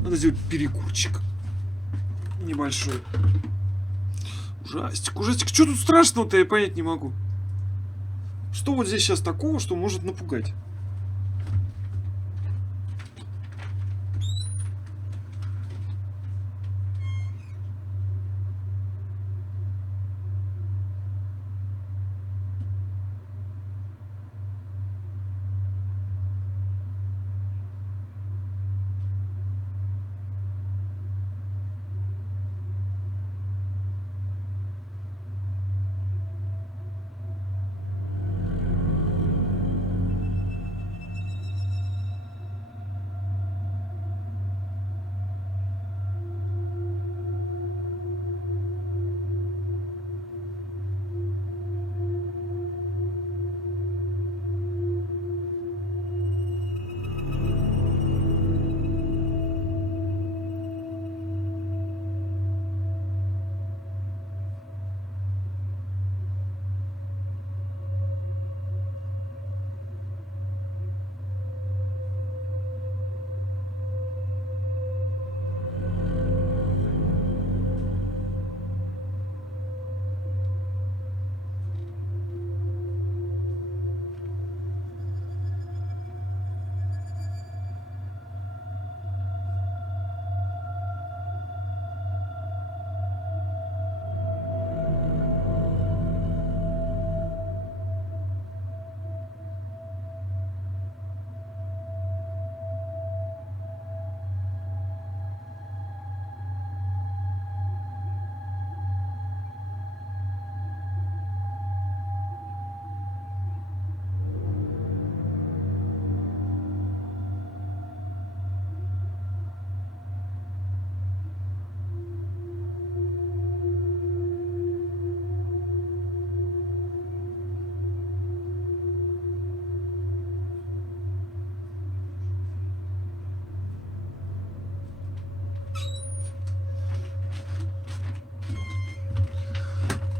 Надо сделать перекурчик. Небольшой. Ужастик, ужастик. Что тут страшного-то, я понять не могу. Что вот здесь сейчас такого, что может напугать?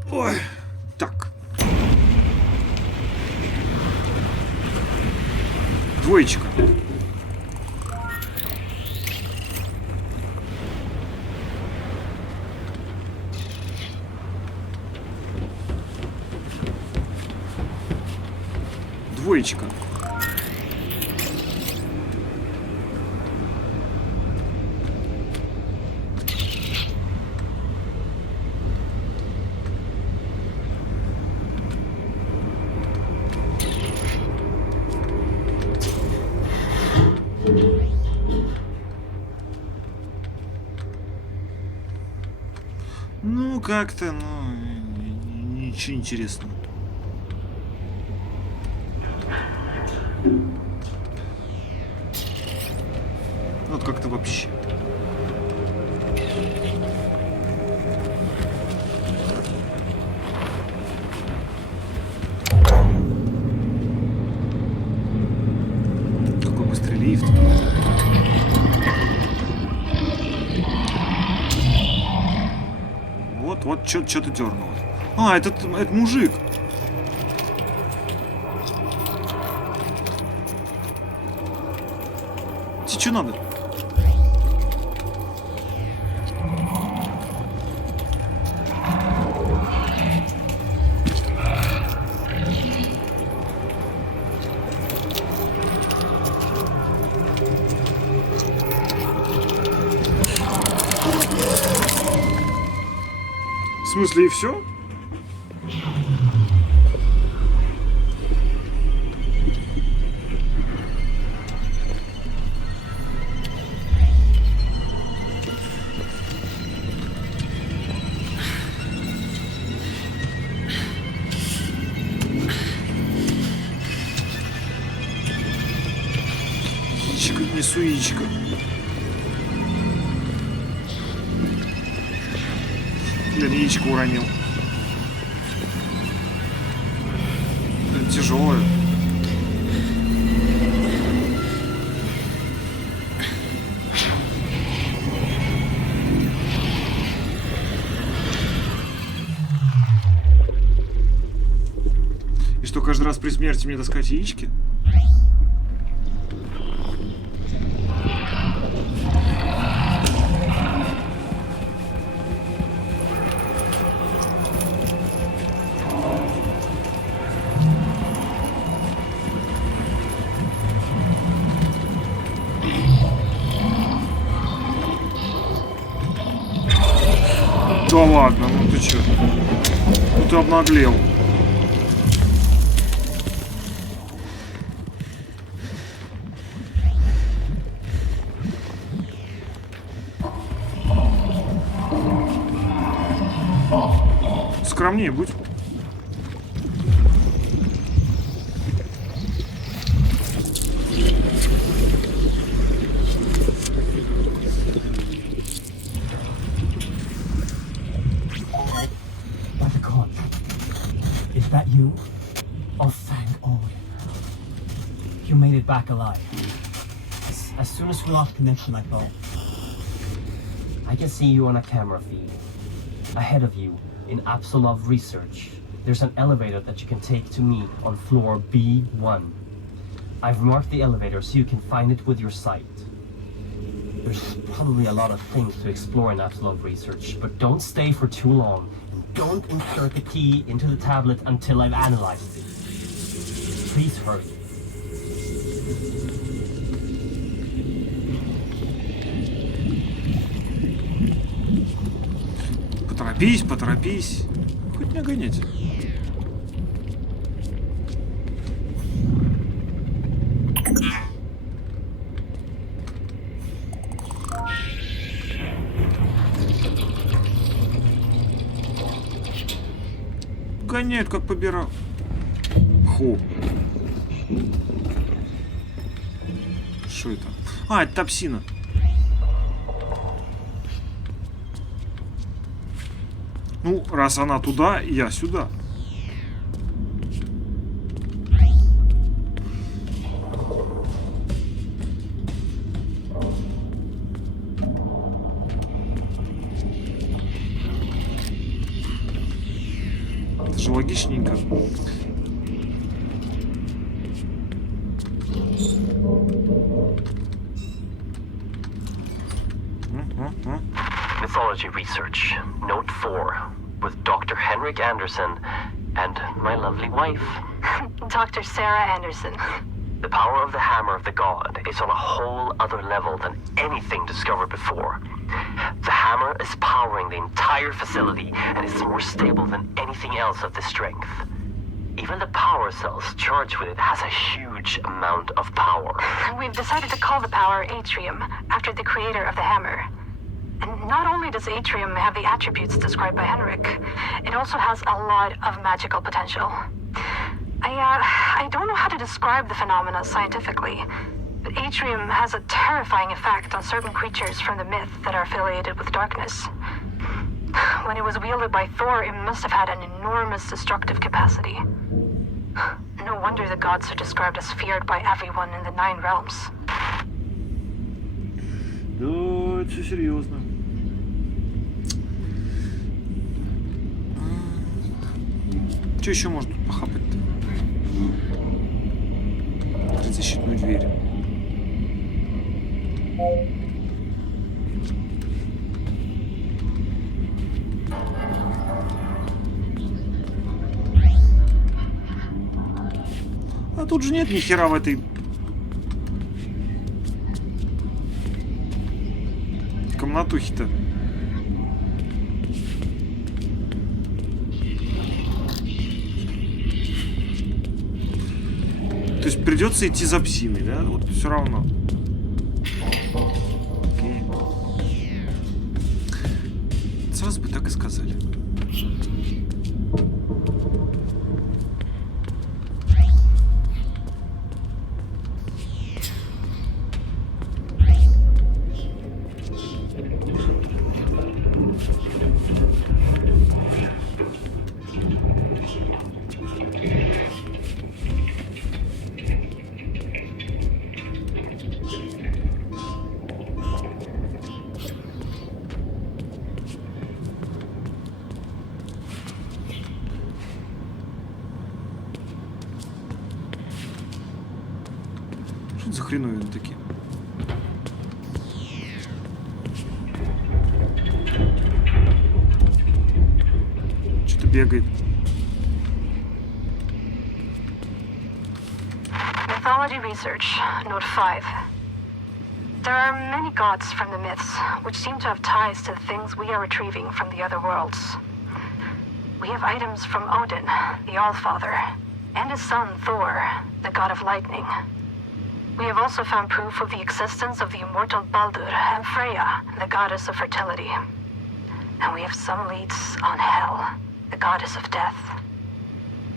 Ой, так. Двоечка. Двоечка. Ну, как-то, ну, ничего интересного. Вот как-то вообще. Какой быстрый лифт. Вот, что-то дернуло. А, это мужик. Тебе что надо? В смысле, и все? Яичко, несу яичко. Блин, яичко уронил. Блин, тяжелое. И что, каждый раз при смерти мне таскать яички? Да ладно, ну ты чё? Ну ты обнаглел. Скромнее будь. Is that you? Oh, thank God. You made it back alive. As soon as we lost connection, I thought. I can see you on a camera feed. Ahead of you, in Apsulov Research, there's an elevator that you can take to me on floor B1. I've marked the elevator so you can find it with your sight. There's probably a lot of things to explore in Apsulov Research, but don't stay for too long. And don't insert the key into the tablet until I've analyzed it. Please hurry. Поторопись, поторопись. Хоть не гонять. Гоняют, как побирал. Ху. Что это? А, это топсина. Ну, раз она туда, я сюда. Это же логичненько. Mythology Research, Note 4, with Dr. Henrik Anderson and my lovely wife. Dr. Sarah Anderson. The power of the Hammer of the God is on a whole other level than anything discovered before. The hammer is powering the entire facility and is more stable than anything else of this strength. Even the power cells charged with it has a huge amount of power. We've decided to call the power Atrium, after the creator of the hammer. And not only does Atrium have the attributes described by Henrik, it also has a lot of magical potential. I don't know how to describe the phenomena scientifically, but Atrium has a terrifying effect on certain creatures from the myth that are affiliated with darkness. When it was wielded by Thor, it must have had an enormous destructive capacity. No wonder the gods are described as feared by everyone in the 9 realms. Да, это все серьезно. Что еще можно тут похапать-то? Открыть защитную дверь. А тут же нет ни хера в этой комнатухе-то. То есть придется идти за псиной, да? Вот все равно. Окей. Сразу бы так и сказали. Что за хреновины такие? Что-то бегает. Mythology Research, Note 5. There are many gods from the myths, which seem to have ties to the things we are retrieving from the other worlds. We have items from Odin, the Allfather, and his son Thor, the god of lightning. We have also found proof of the existence of the immortal Baldur and Freya, the goddess of fertility. And we have some leads on Hel, the goddess of death,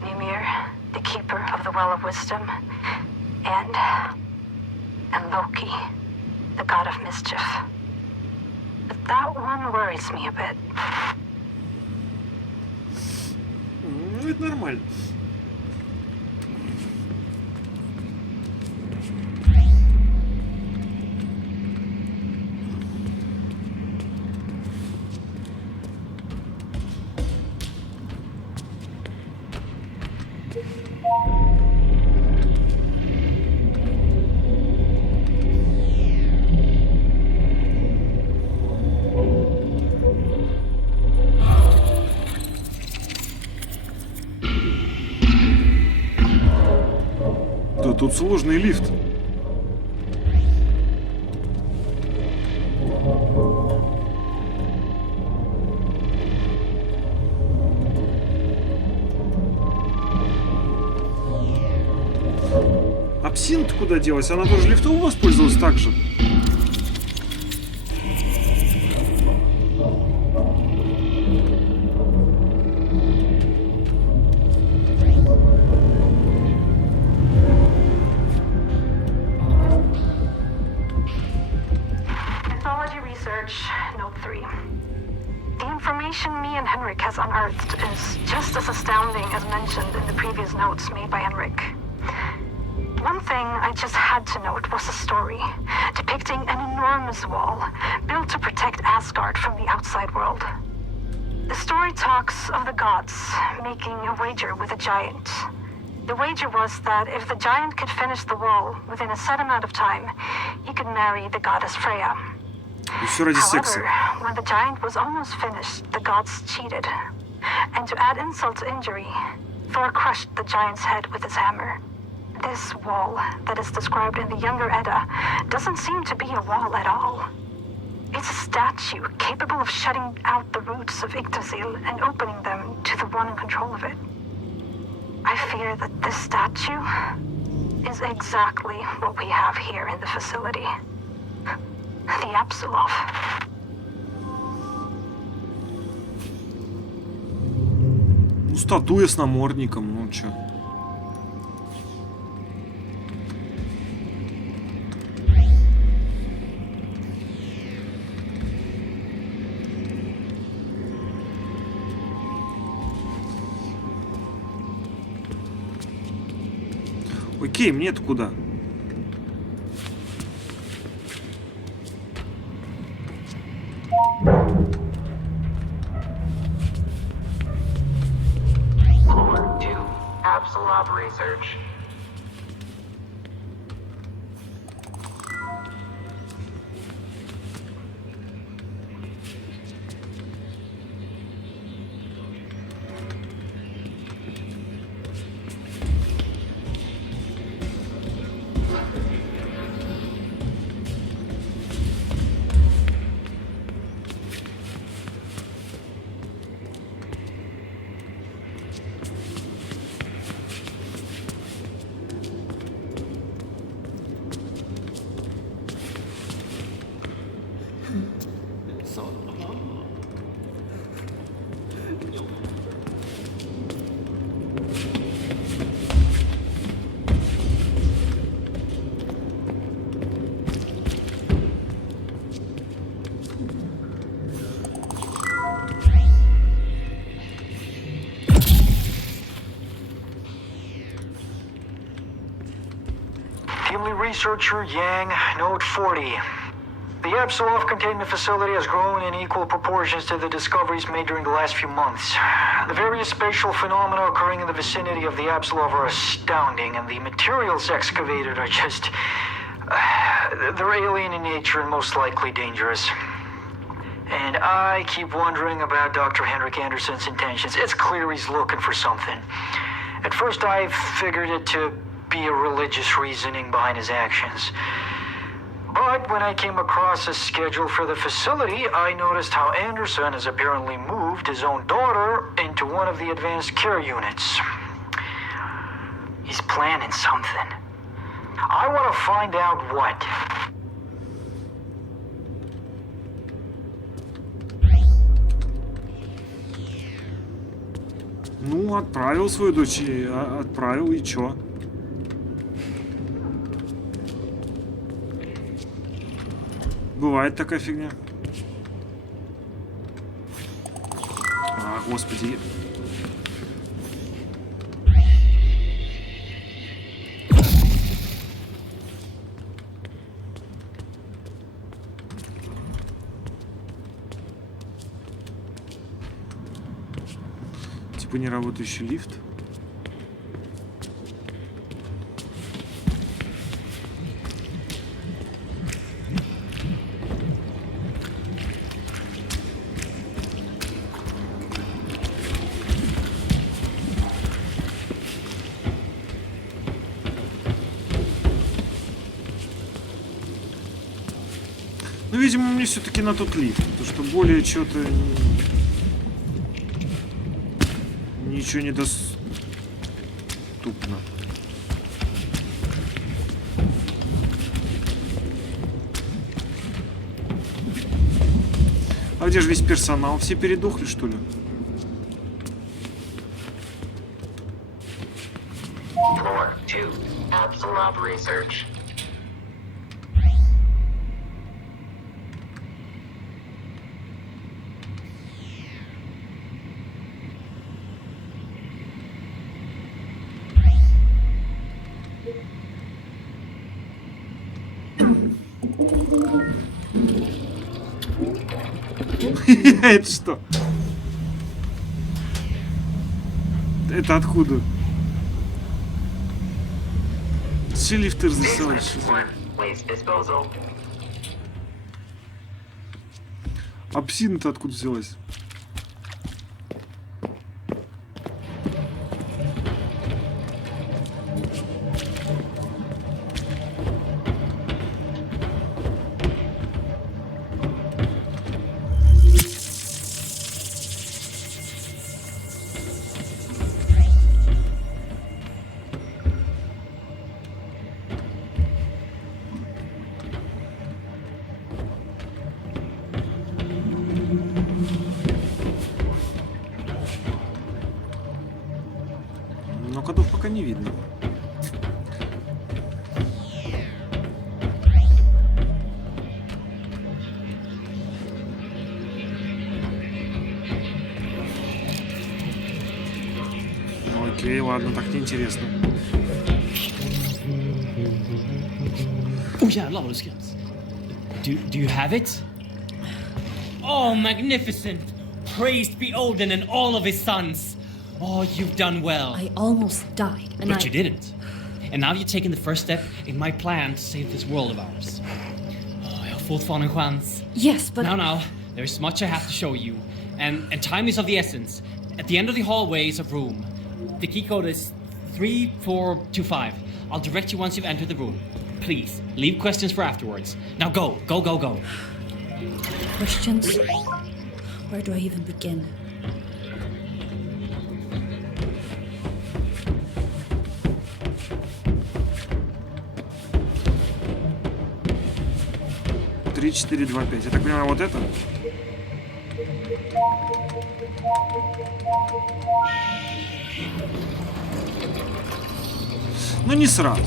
Mimir, the keeper of the Well of Wisdom, and Loki, the god of mischief. But that one worries me a bit. Ну, это нормально. Да тут сложный лифт. А псина-то куда делась? Она тоже лифтом воспользовалась так же? Mythology Research, Note 3. The information me and Henrik has unearthed is just as astounding as mentioned in the previous notes made by Henrik. One thing I just had to note was a story depicting an enormous wall built to protect Asgard from the outside world. The story talks of the gods making a wager with a giant. The wager was that if the giant could finish the wall within a set amount of time, he could marry the goddess Freya. И все ради секса. However, when the giant was almost finished, the gods cheated. And to add insult to injury, Thor crushed the giant's head with his hammer. This wall that is described in the Younger Edda doesn't seem to be a wall at all. It's a statue capable of shutting out the roots of Yggdrasil and opening them to the one in control of it. I fear that this statue is exactly what we have here in the facility. The Apsulov. Ну, статуя с намордником, ну чё. Окей, мне-то куда? Floor 2. Apsulov Research. Family Researcher Yang, Note 40. The Apsulov containment facility has grown in equal proportions to the discoveries made during the last few months. The various spatial phenomena occurring in the vicinity of the Apsulov are astounding, and the materials excavated are just... they're alien in nature and most likely dangerous. And I keep wondering about Dr. Henrik Anderson's intentions. It's clear he's looking for something. At first I figured it to be a religious reasoning behind his actions. But when I came across a schedule for the facility, I noticed how Anderson has apparently moved his own daughter into one of the advanced care units. He's planning something. I want to find out what. Ну, отправил свою дочь, отправил, и чё? Бывает такая фигня. А, господи. Типа неработающий лифт. Ну, видимо, мне все-таки на тот лифт, потому что более что-то ничего не доступно. А где же весь персонал? Все передохли, что ли? Floor 2. Apsulov Research. Это что? Это откуда? Все лифты разрисовались. Waste disposal. А псина-то откуда взялась? Но кодов пока не видно. Окей, ладно, так неинтересно. jävlar vad du skräms. Do you have it? Oh, magnificent! Praised be Odin and all of his sons! Oh, you've done well. I almost died, and But you didn't. And now you're taking the first step in my plan to save this world of ours. Oh, jag har fortfarande en chans. Yes, but... Now, there's much I have to show you. And time is of the essence. At the end of the hallway is a room. The key code is 3425. I'll direct you once you've entered the room. Please, leave questions for afterwards. Now go. Questions? Where do I even begin? Три, 4, 2, 5. Я так понимаю, вот это? Ну не сразу.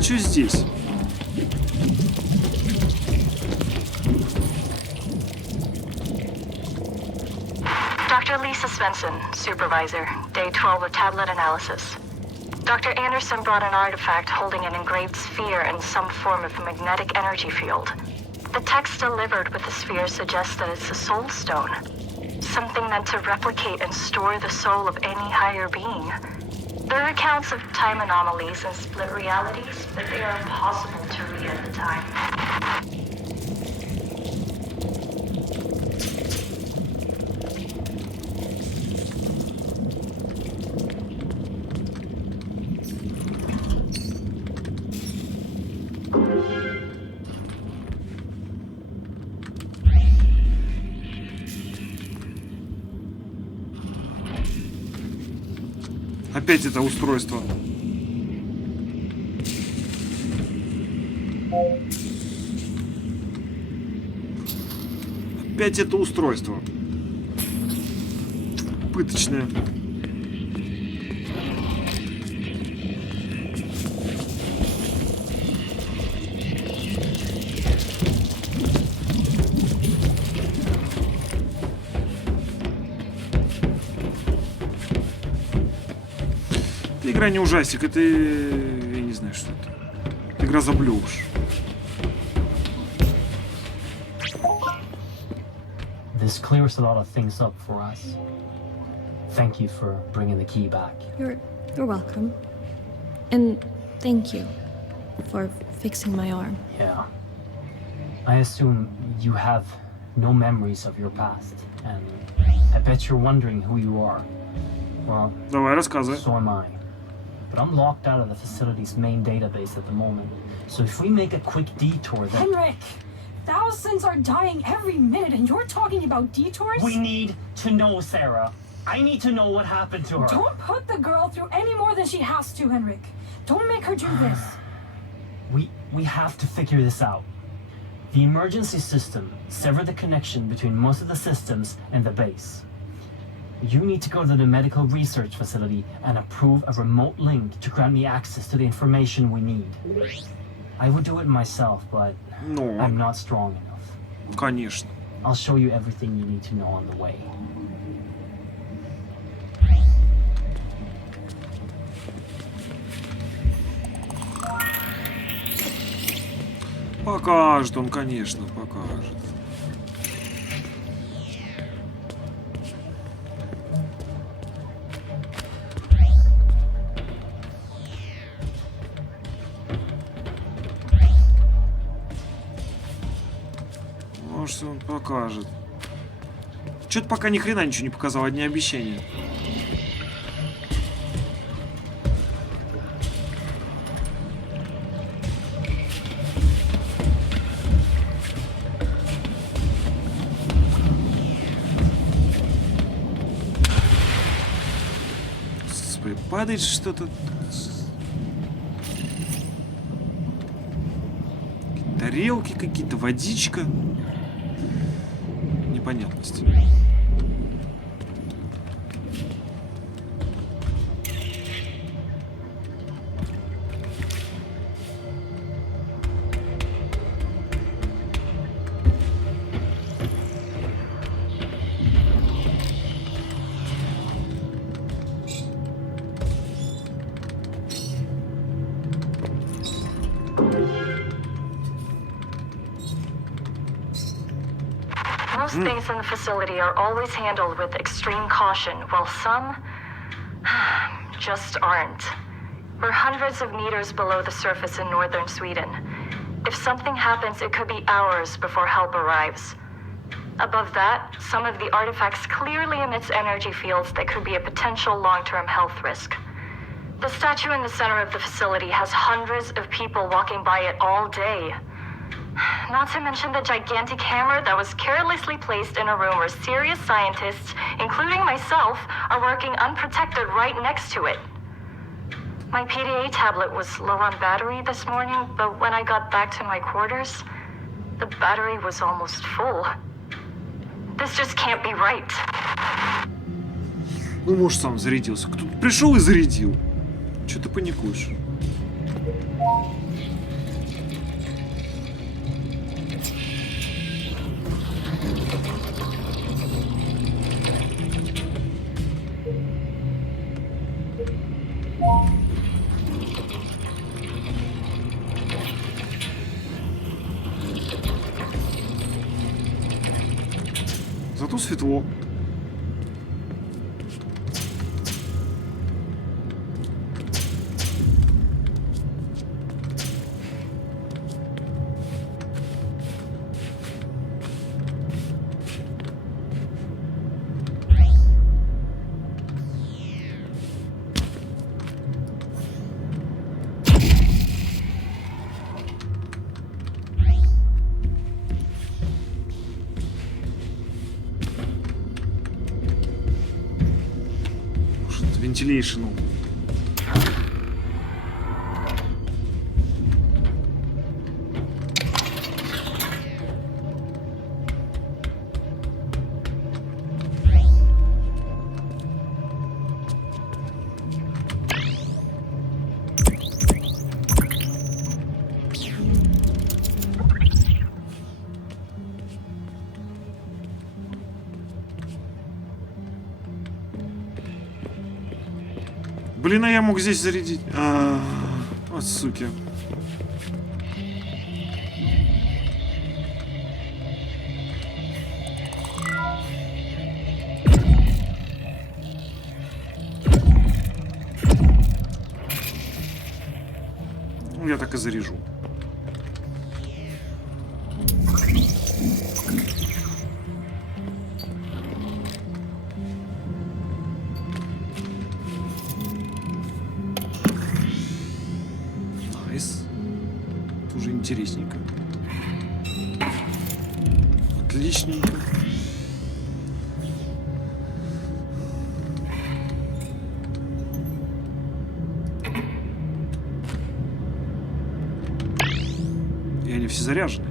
Что здесь? Dr. Lisa Svensson, supervisor, day 12 of tablet analysis. Dr. Anderson brought an artifact holding an engraved sphere in some form of magnetic energy field. The text delivered with the sphere suggests that it's a soul stone, something meant to replicate and store the soul of any higher being. There are accounts of time anomalies and split realities, but they are impossible to read at the time. Опять это устройство. Опять это устройство. Пыточное. Игра не ужастик, это... Я не знаю, что это. Игра за блюш. This clears a lot of things up for us. Thank you for bringing the key back. You're welcome. And thank you for fixing my arm. Yeah. I assume you have no memories of your past, and I bet you're wondering who you are. Well, Давай, рассказывай. So am I. But I'm locked out of the facility's main database at the moment. So if we make a quick detour, then... Henrik! Thousands are dying every minute, and you're talking about detours? We need to know, Sarah. I need to know what happened to her. Don't put the girl through any more than she has to, Henrik. Don't make her do this. We have to figure this out. The emergency system severed the connection between most of the systems and the base. You need to go to the medical research facility and approve a remote link to grant me access to the information we need. I would do it myself, but I'm not strong enough. Конечно. I'll show you everything you need to know on the way. Покажет он, конечно, покажет. Может, он покажет. Что-то пока ни хрена ничего не показал, одни обещания. Падает что-то. Тарелки какие-то, водичка. Непонятности. Most things in the facility are always handled with extreme caution, while some just aren't. We're hundreds of meters below the surface in northern Sweden. If something happens, it could be hours before help arrives. Above that, some of the artifacts clearly emits energy fields that could be a potential long-term health risk. The statue in the center of the facility has hundreds of people walking by it all day. Not to mention the gigantic hammer that was carelessly placed in a room where serious scientists, including myself, are working unprotected right next to it. My PDA tablet was low on battery this morning, but when I got back to my quarters, the battery was almost full. This just can't be right. Ну, может, сам зарядился. Кто-то пришел и зарядил. Чё ты паникуешь? Зато светло. Вентилейшену. Блин, а я мог здесь зарядить. Вот суки. Ну, я так и заряжу. Уже интересненько. Отличненько. И они все заряжены.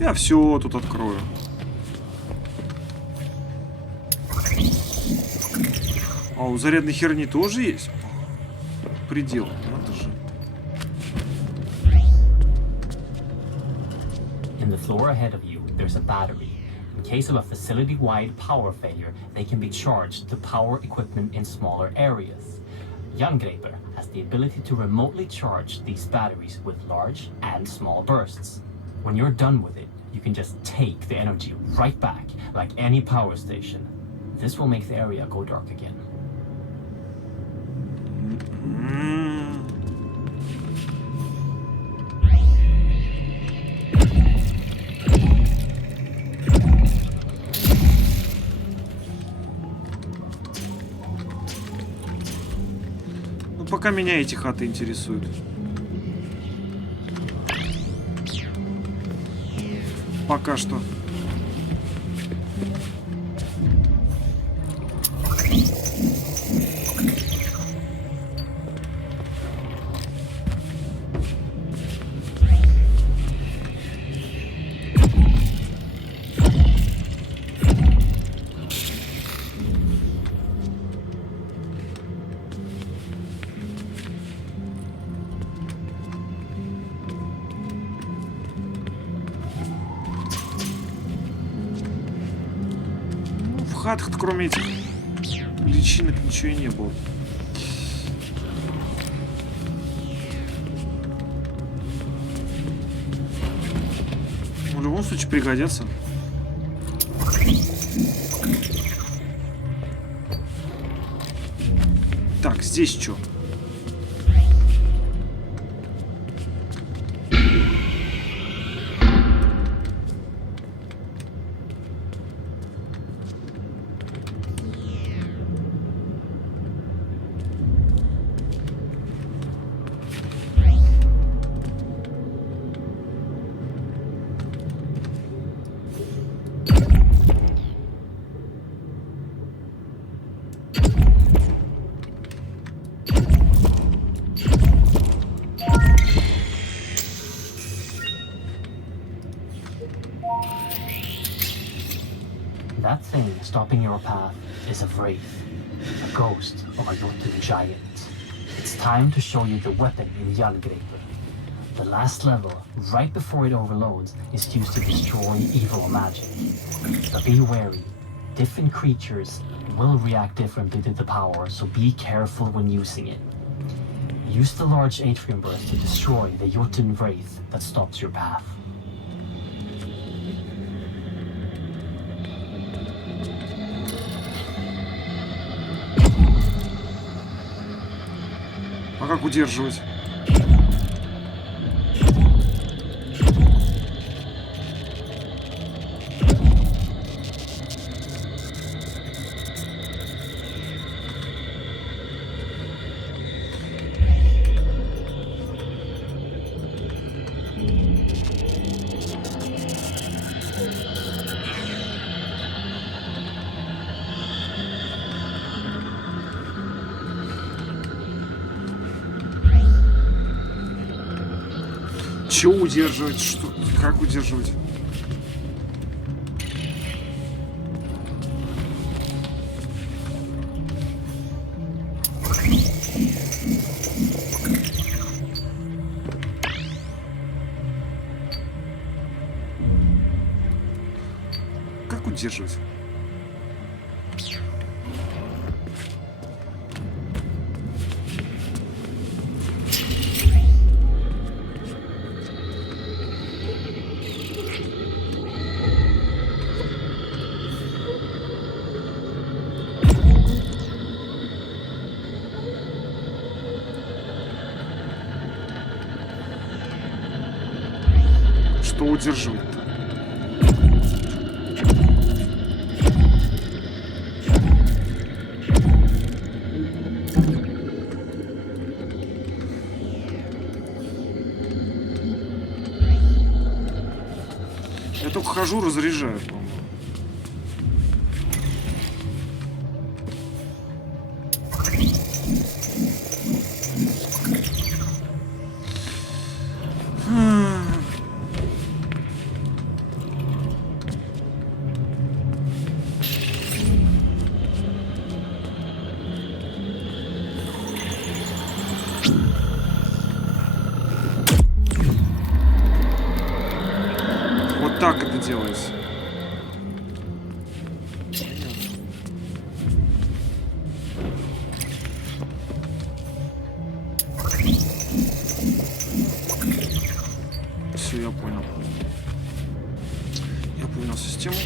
Я все тут открою. А у зарядной херни тоже есть? Предел, надо же. In the floor ahead of you, there's a battery. In case of a facility-wide power failure, they can be charged to power equipment in smaller areas. Jangreper has the ability to remotely charge these batteries with large and small bursts. When you're done with it, you can just take the energy right back, like any power station. This will make the area go dark again. Ну, пока меня эти хаты интересуют. Пока что. хатах, кроме этих личинок, ничего и не было. В любом случае пригодятся. Так, здесь что? That thing stopping your path is a wraith, a ghost of a Jotun giant. It's time to show you the weapon in Jarlgreipur. The last level, right before it overloads, is used to destroy evil magic. But be wary, different creatures will react differently to the power, so be careful when using it. Use the large atrium burst to destroy the Jotun wraith that stops your path. А как удерживать? Че удерживать? Что? Как удерживать? Как удерживать? Что удерживать-то? Я только хожу, разряжаю, по-моему. Вот так это делается. Все, я понял. Я понял систему.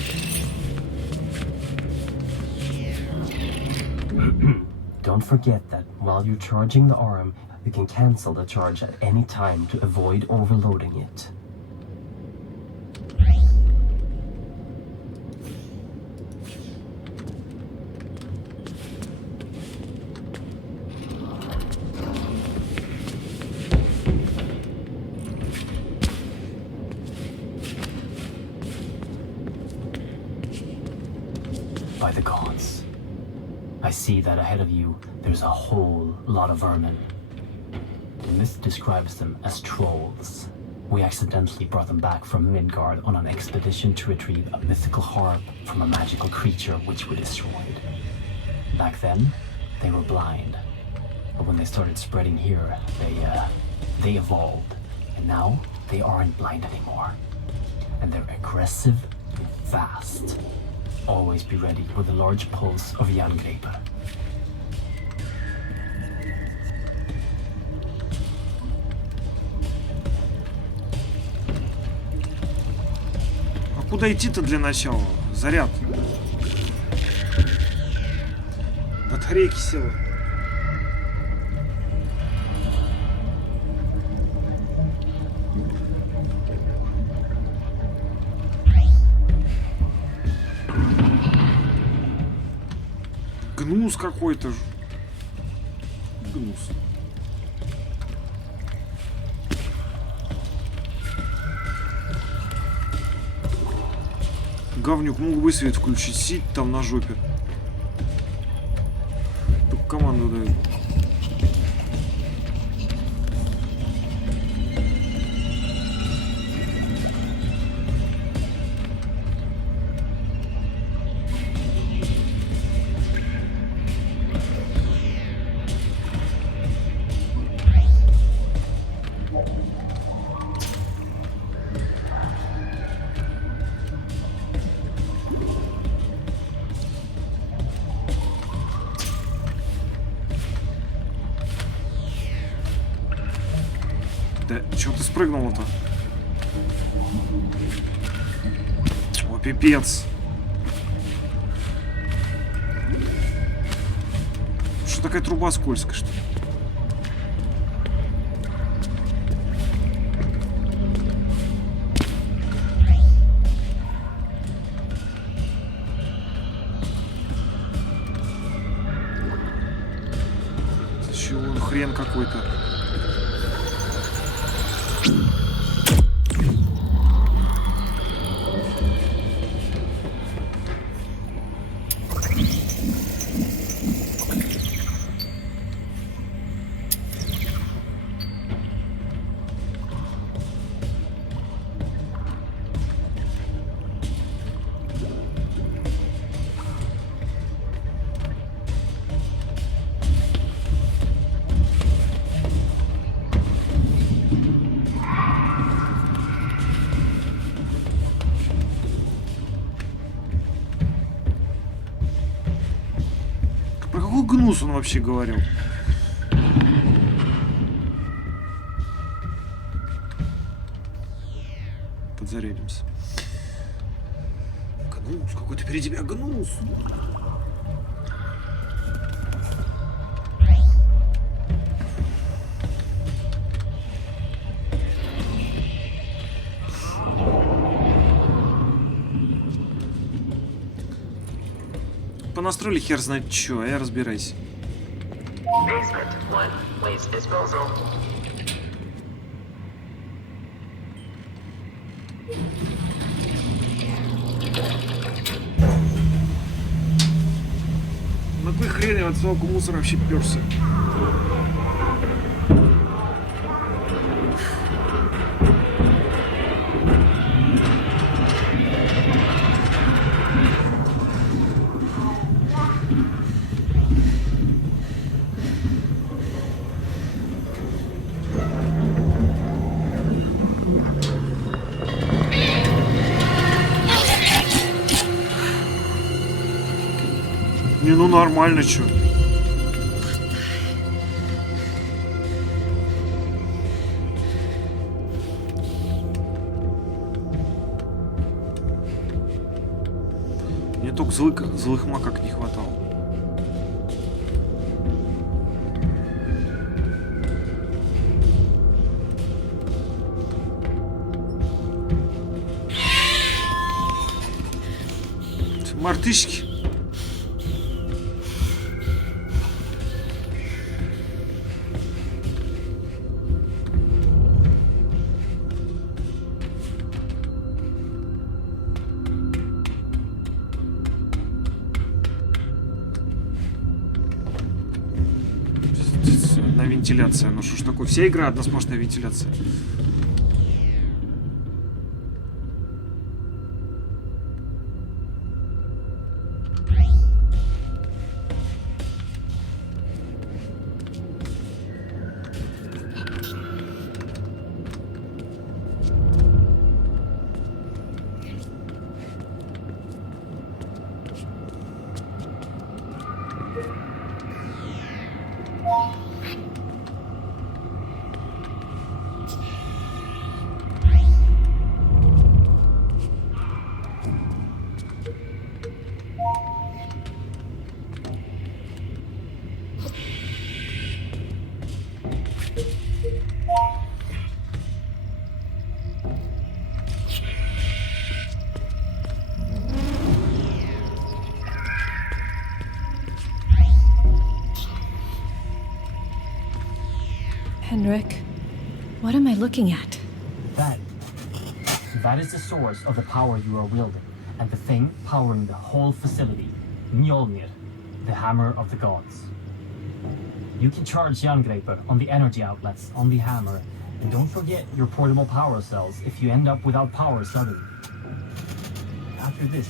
Don't forget that while you're charging the arm, you can cancel the charge at any time to avoid overloading it. By the gods, I see that ahead of you there's a whole lot of vermin. The myth describes them as trolls. We accidentally brought them back from Midgard on an expedition to retrieve a mythical harp from a magical creature which we destroyed. Back then, they were blind. But when they started spreading here, they evolved. And now, they aren't blind anymore. And they're aggressive and fast. Always be ready with a large pulse of Jangrepa. А куда идти-то для начала? Заряд. Батарейки села. Гнус какой-то. Гнус. Говнюк, мог бы свет включить, сидь там на жопе. Только команду дают. Да, чего ты спрыгнул-то? О, пипец. Что такая труба скользкая, что ли? Чего, хрен какой-то. Про какой гнус он вообще говорил? Подзарядимся. Гнус, какой-то впереди тебя гнус. Понастроили хер знает чё, а я разбирайся. Basement 1, waste disposal. На какой хрен я от свалку мусора вообще пёрся? Не, ну нормально, чё. Мне только злых макак не хватало. Мартышки. Одна вентиляция. Ну что ж такое? Вся игра одна сплошная вентиляция. Henrik, what am I looking at? That is the source of the power you are wielding, and the thing powering the whole facility, Mjolnir, the Hammer of the Gods. You can charge Jangreper on the energy outlets on the hammer, and don't forget your portable power cells if you end up without power suddenly. After this,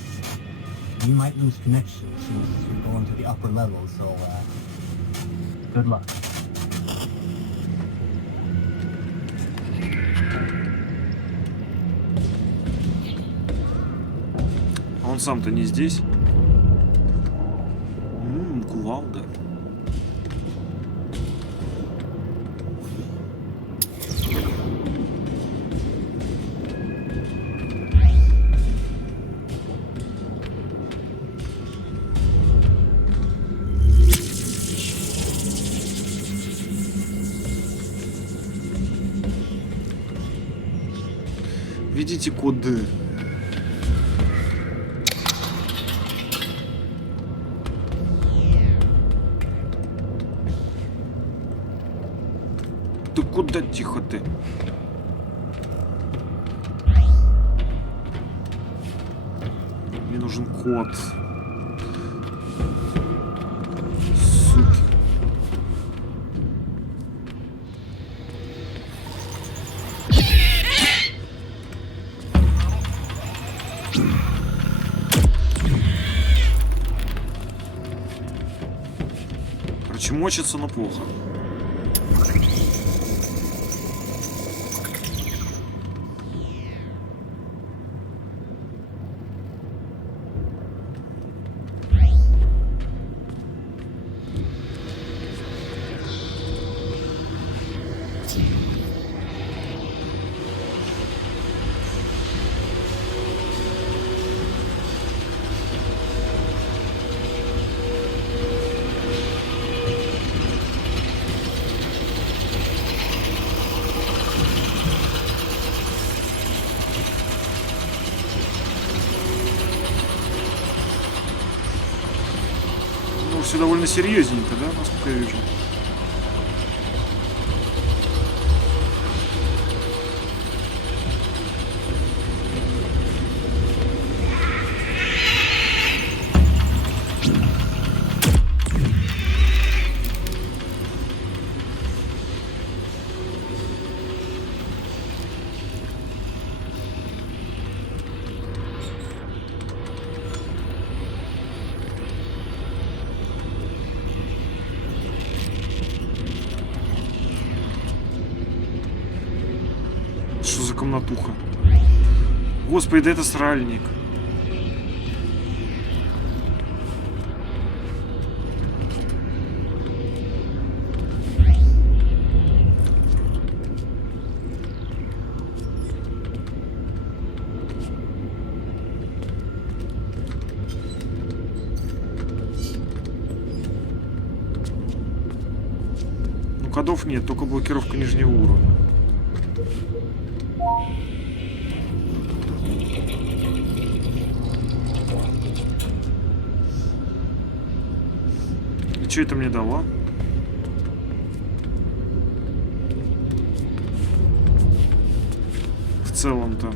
you might lose connection since you're going to the upper level, so good luck. Он сам-то не здесь. Кувалда. Введите коды. Ты куда тихо ты? Мне нужен код. Суки. Короче, мочится, но плохо. Все довольно серьезненько, да, насколько я вижу. Что за комнатуха? Господи, да это сральник. Ну, кодов нет, только блокировка нижнего уровня. Что это мне дало? В целом-то.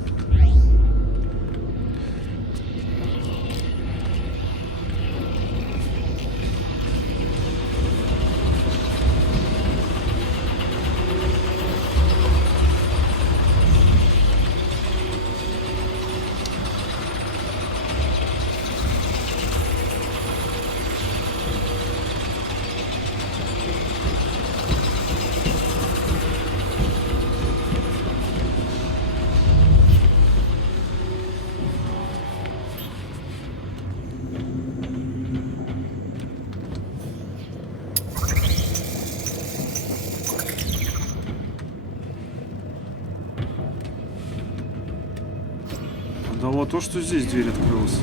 мало то, что здесь дверь открылась.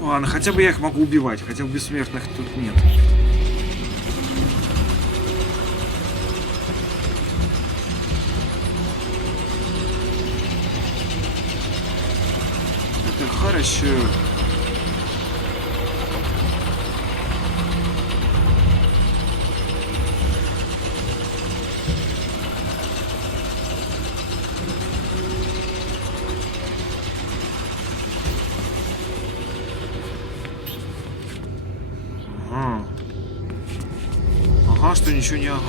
Ладно, хотя бы я их могу убивать, хотя бы бессмертных тут нет. Это хорошо. Ага, что ничего не ага.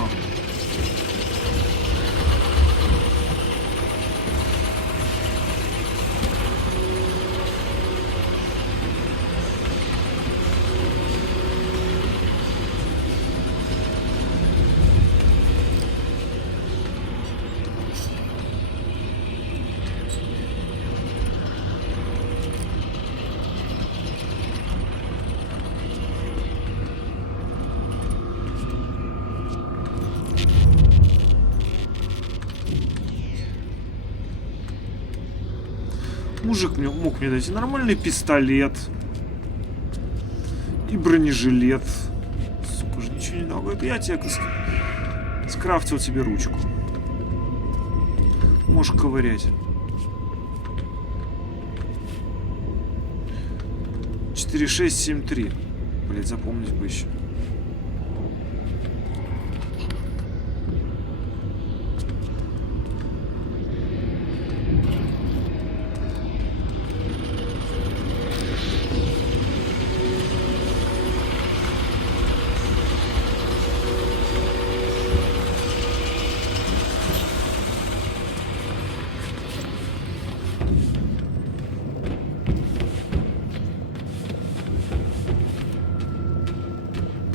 Мужик мог мне дать и нормальный пистолет. И бронежилет. Сука же, ничего не дал. Это я тебе скрафтил тебе ручку. Можешь ковырять. 4673. Блять, запомнить бы еще.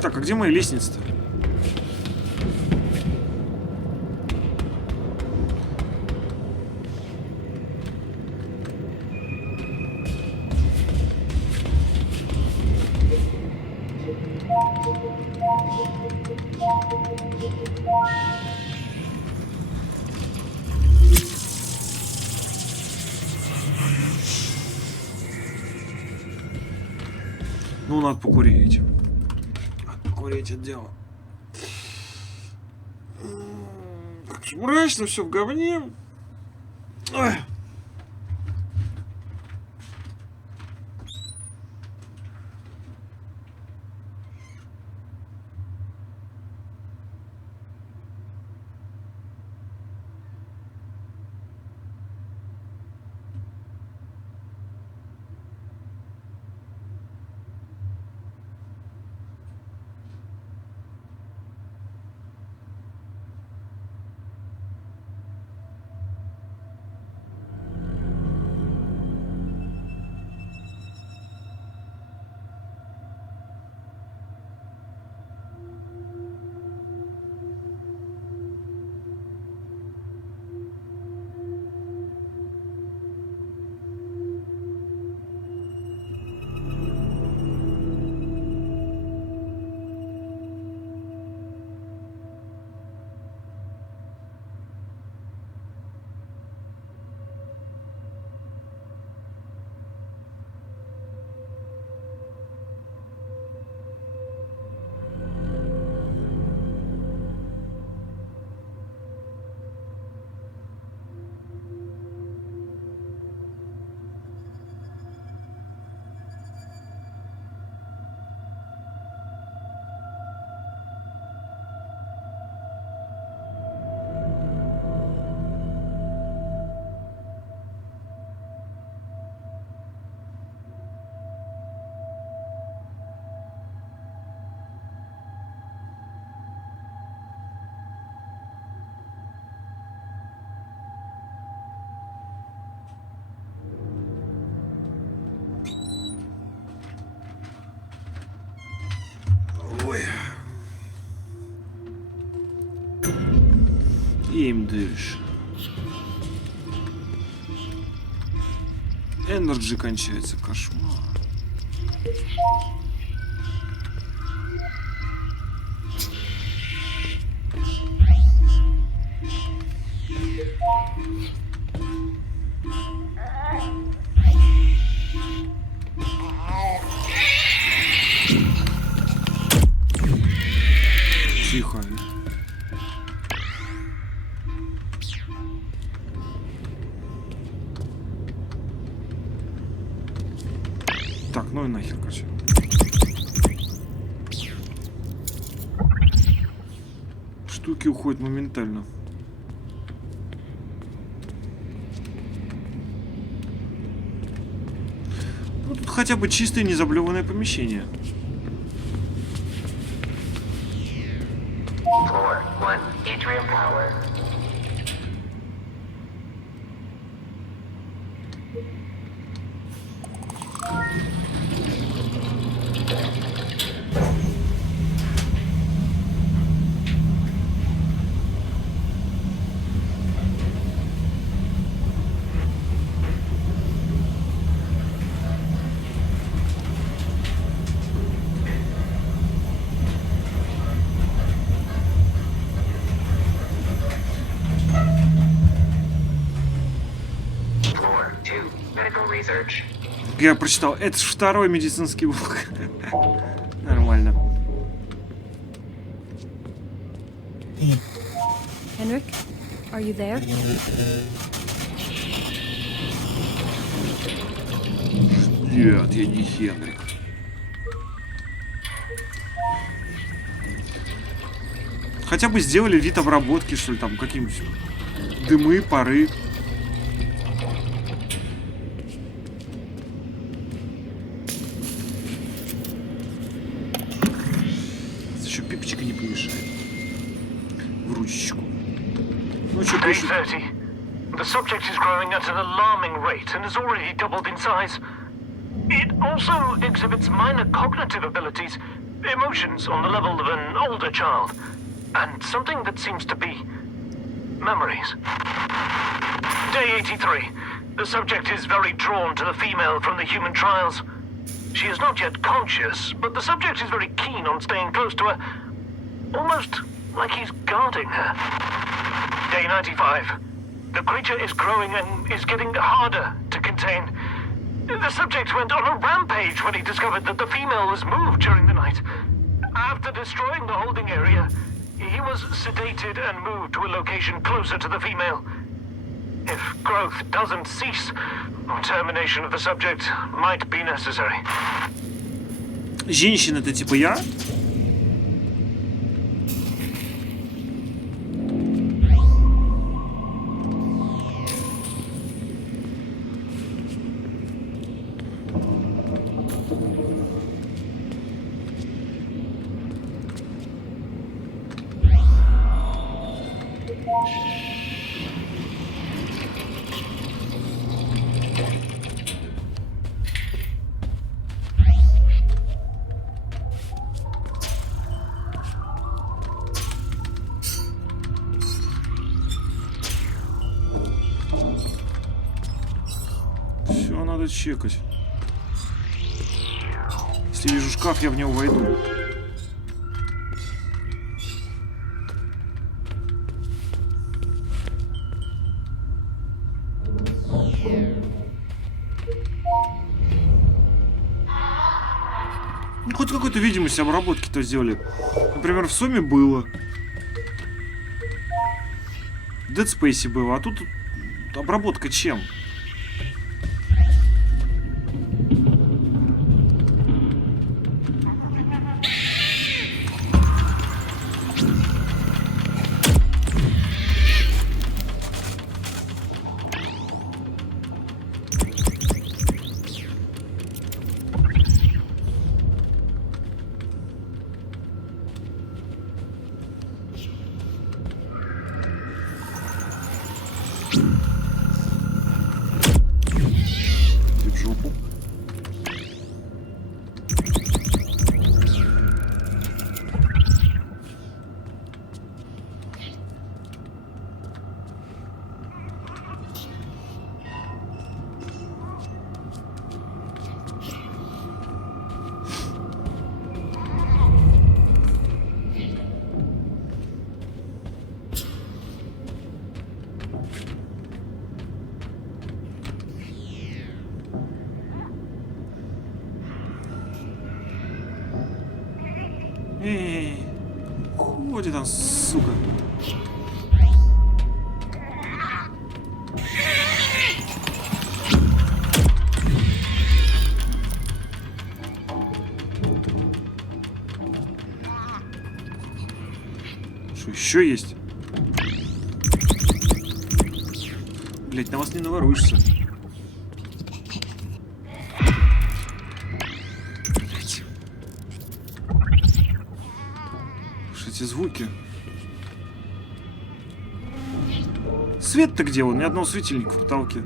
Так, а где мои лестницы-то? Ну, надо покурить. Курить это дело. Как же мрачно все в говне. Ой. Геймдыш. Энерджи кончается, кошмар. Тихо. Так, ну и нахер, короче. Штуки уходят моментально. Ну, тут хотя бы чистое незаблеванное помещение. Floor 1, atrium power. Floor 2, medical research. Я прочитал, это ж второй медицинский блок. Нормально. Henrik, are you there? Нет, я не Хенрик. Хотя бы сделали вид обработки, что ли, там какие-нибудь дымы, пары. Еще пипочка не помешает. В ручечку. Ну что, Day пишет? 30. The subject is growing at an alarming rate and has already doubled in size. It also exhibits minor cognitive abilities, emotions on the level of an older child, and something that seems to be memories. Day 83. The subject is very drawn to the female from the human trials. She is not yet conscious, but the subject is very keen on staying close to her, almost like he's guarding her. Day 95. The creature is growing and is getting harder to contain. The subject went on a rampage when he discovered that the female was moved during the night. After destroying the holding area, he was sedated and moved to a location closer to the female. If growth doesn't cease, termination of the subject might be necessary. Женщина-то типа я? Все надо чекать. Если вижу шкаф, я в него войду. Ну, хоть какую-то видимость обработки-то сделали. Например, в Соме было. В Dead Space было, а тут обработка чем? Иди в жопу. проходит, там, сука. Что еще есть? Блять, на вас не наворуешься. Блять. Что эти звуки? Свет-то где он? Ни одного светильника в потолке.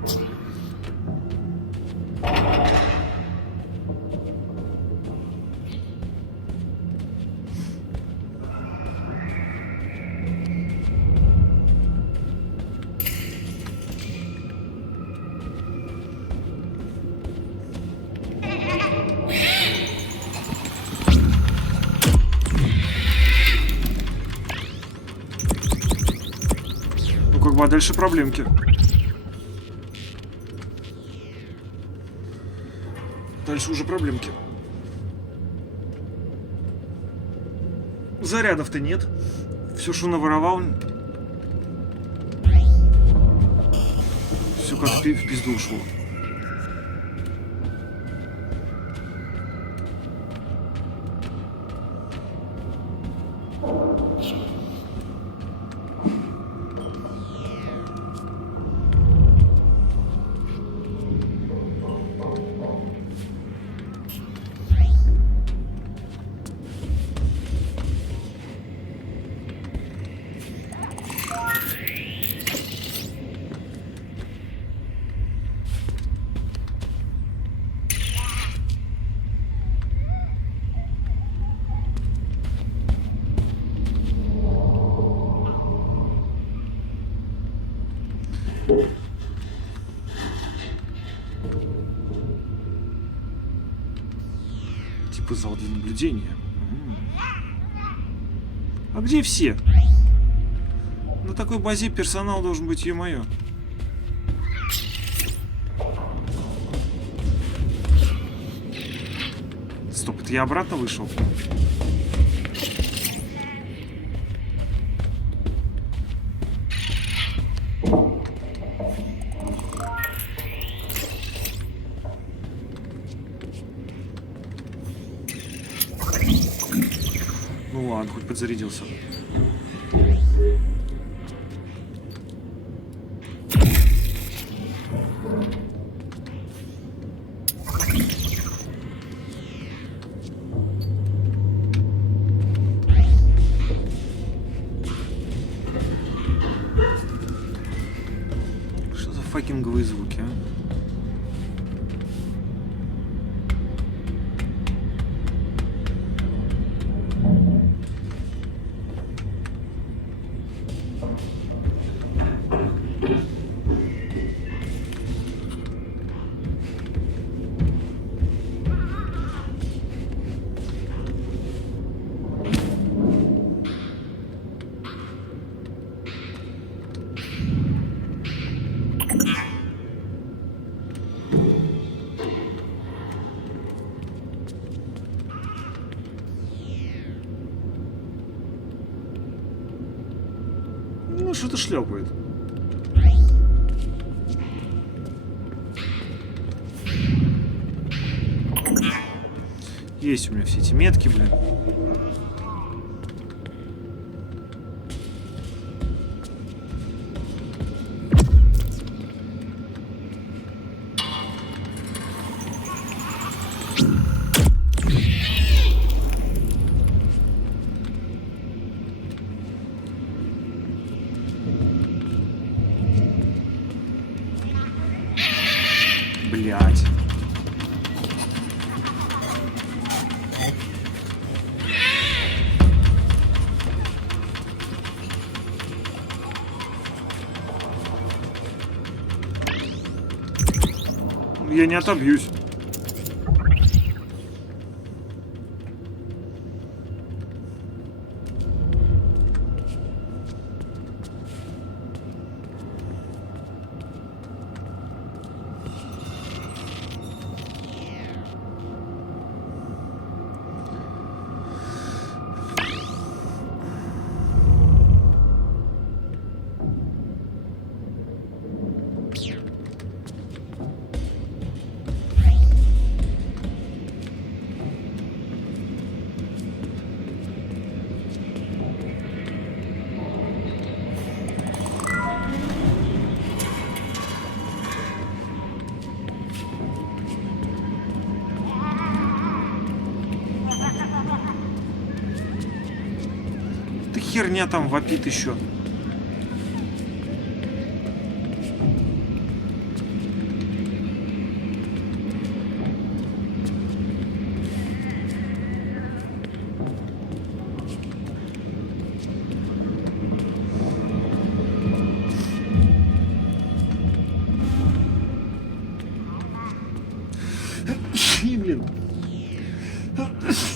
А дальше проблемки. Дальше уже проблемки. Зарядов-то нет. Все, что наворовал, все как в пизду ушло. Типа зал для наблюдения. А где все? На такой базе персонал должен быть, ё-моё. Стоп, это я обратно вышел? Ну ладно, хоть подзарядился. Что за факинговые звуки, а? Ну, что-то шлепает. Есть у меня все эти метки, блин. Блять. Я не отобьюсь. херня там вопит еще?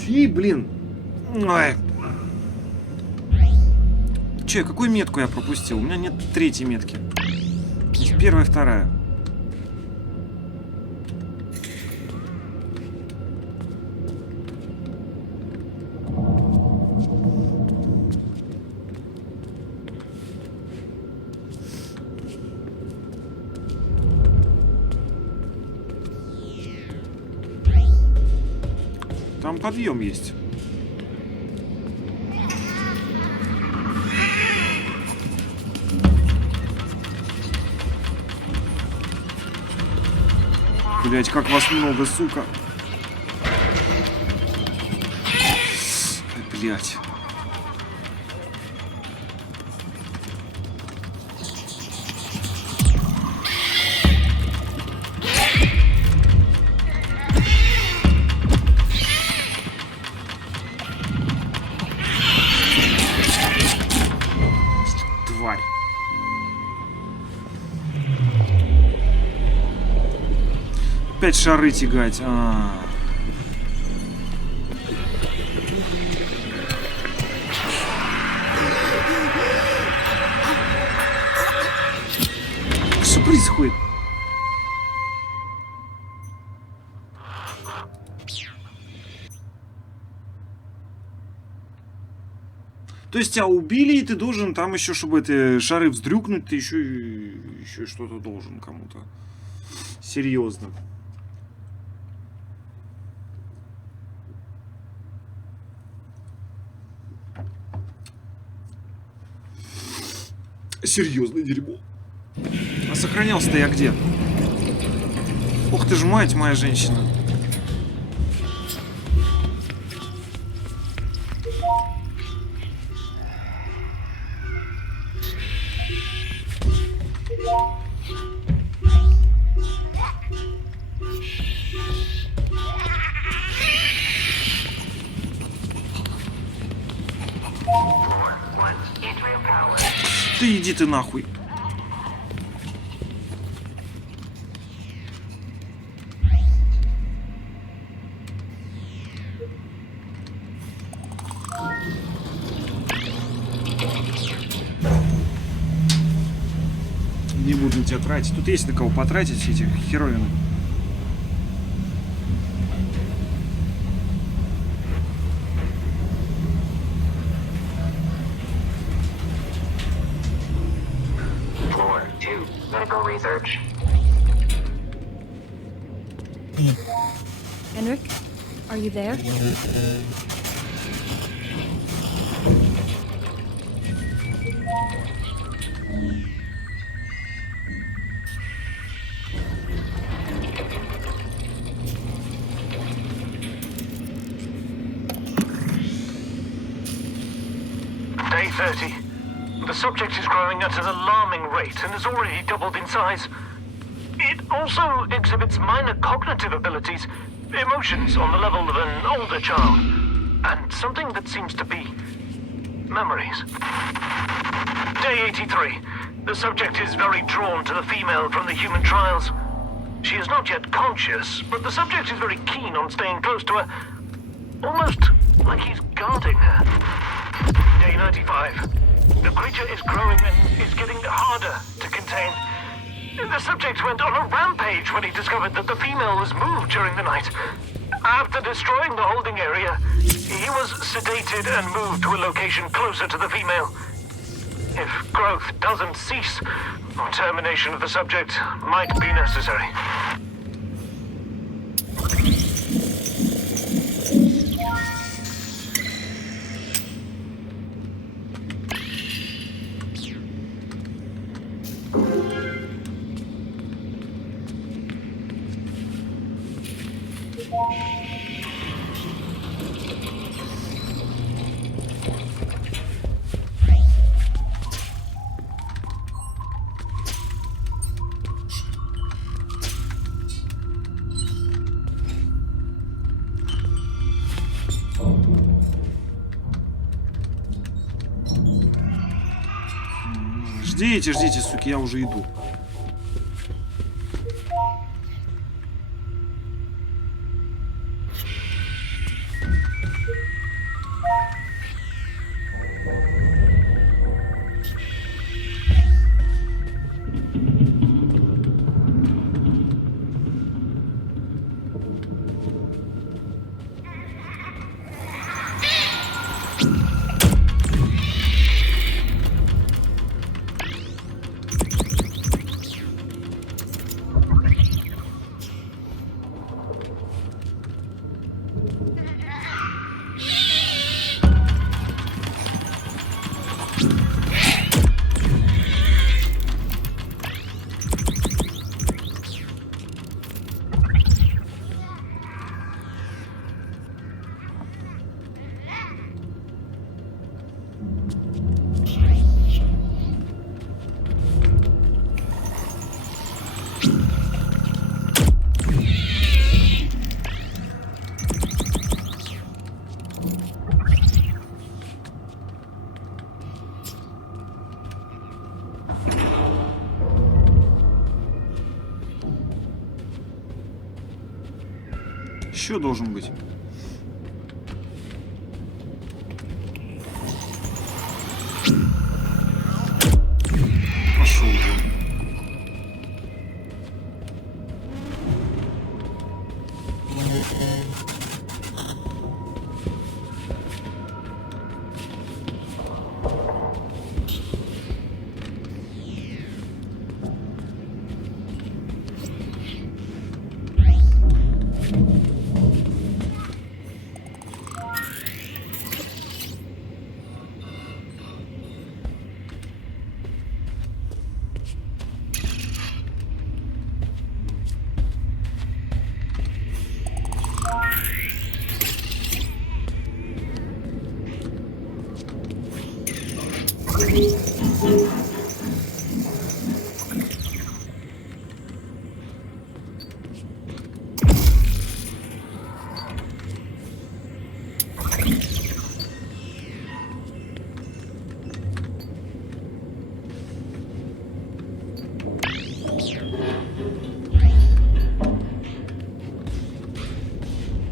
И, блин. Ой. Че, какую метку я пропустил? У меня нет третьей метки. Есть первая, вторая. Там подъем есть. Блять, как вас много, сука. Блять. Тварь. Опять шары тягать. Что происходит? То есть тебя убили, и ты должен там еще, чтобы эти шары вздрюкнуть, ты еще что-то должен кому-то. Серьезно. Серьезное дерьмо. А сохранялся-то я где? Ух ты ж, мать моя женщина. Ты иди ты нахуй. Не буду тебя тратить. Тут есть на кого потратить эти херовины. Medical research. Henrik, are you there? Day 30. The subject is growing at an alarming rate and has already doubled in size. It also exhibits minor cognitive abilities, emotions on the level of an older child, and something that seems to be memories. Day 83. The subject is very drawn to the female from the human trials. She is not yet conscious, but the subject is very keen on staying close to her, almost like he's guarding her. Day 95. The creature is growing and is getting harder to contain. The subject went on a rampage when he discovered that the female was moved during the night. After destroying the holding area, he was sedated and moved to a location closer to the female. If growth doesn't cease, termination of the subject might be necessary. Ждите, ждите, суки, я уже иду. Еще должен быть. Пошел вон.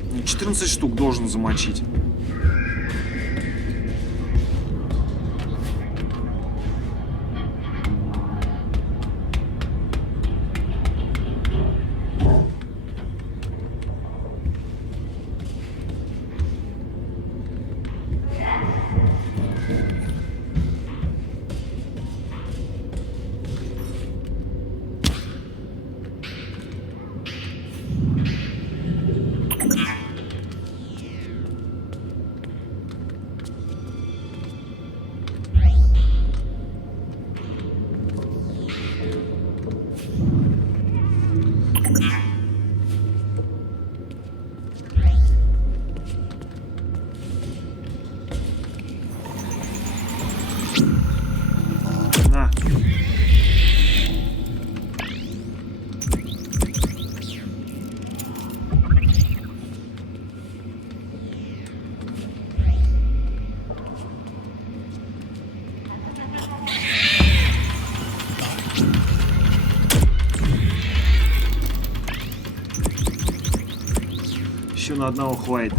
Ну, 14 штук должен замочить. На. Еще на одного хватит.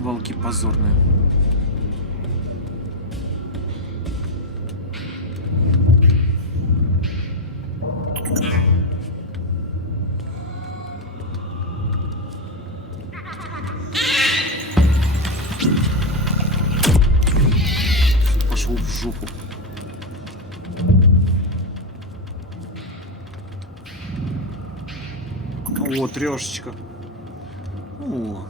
Волки позорные. Пошел в жопу. О, трешечка. О.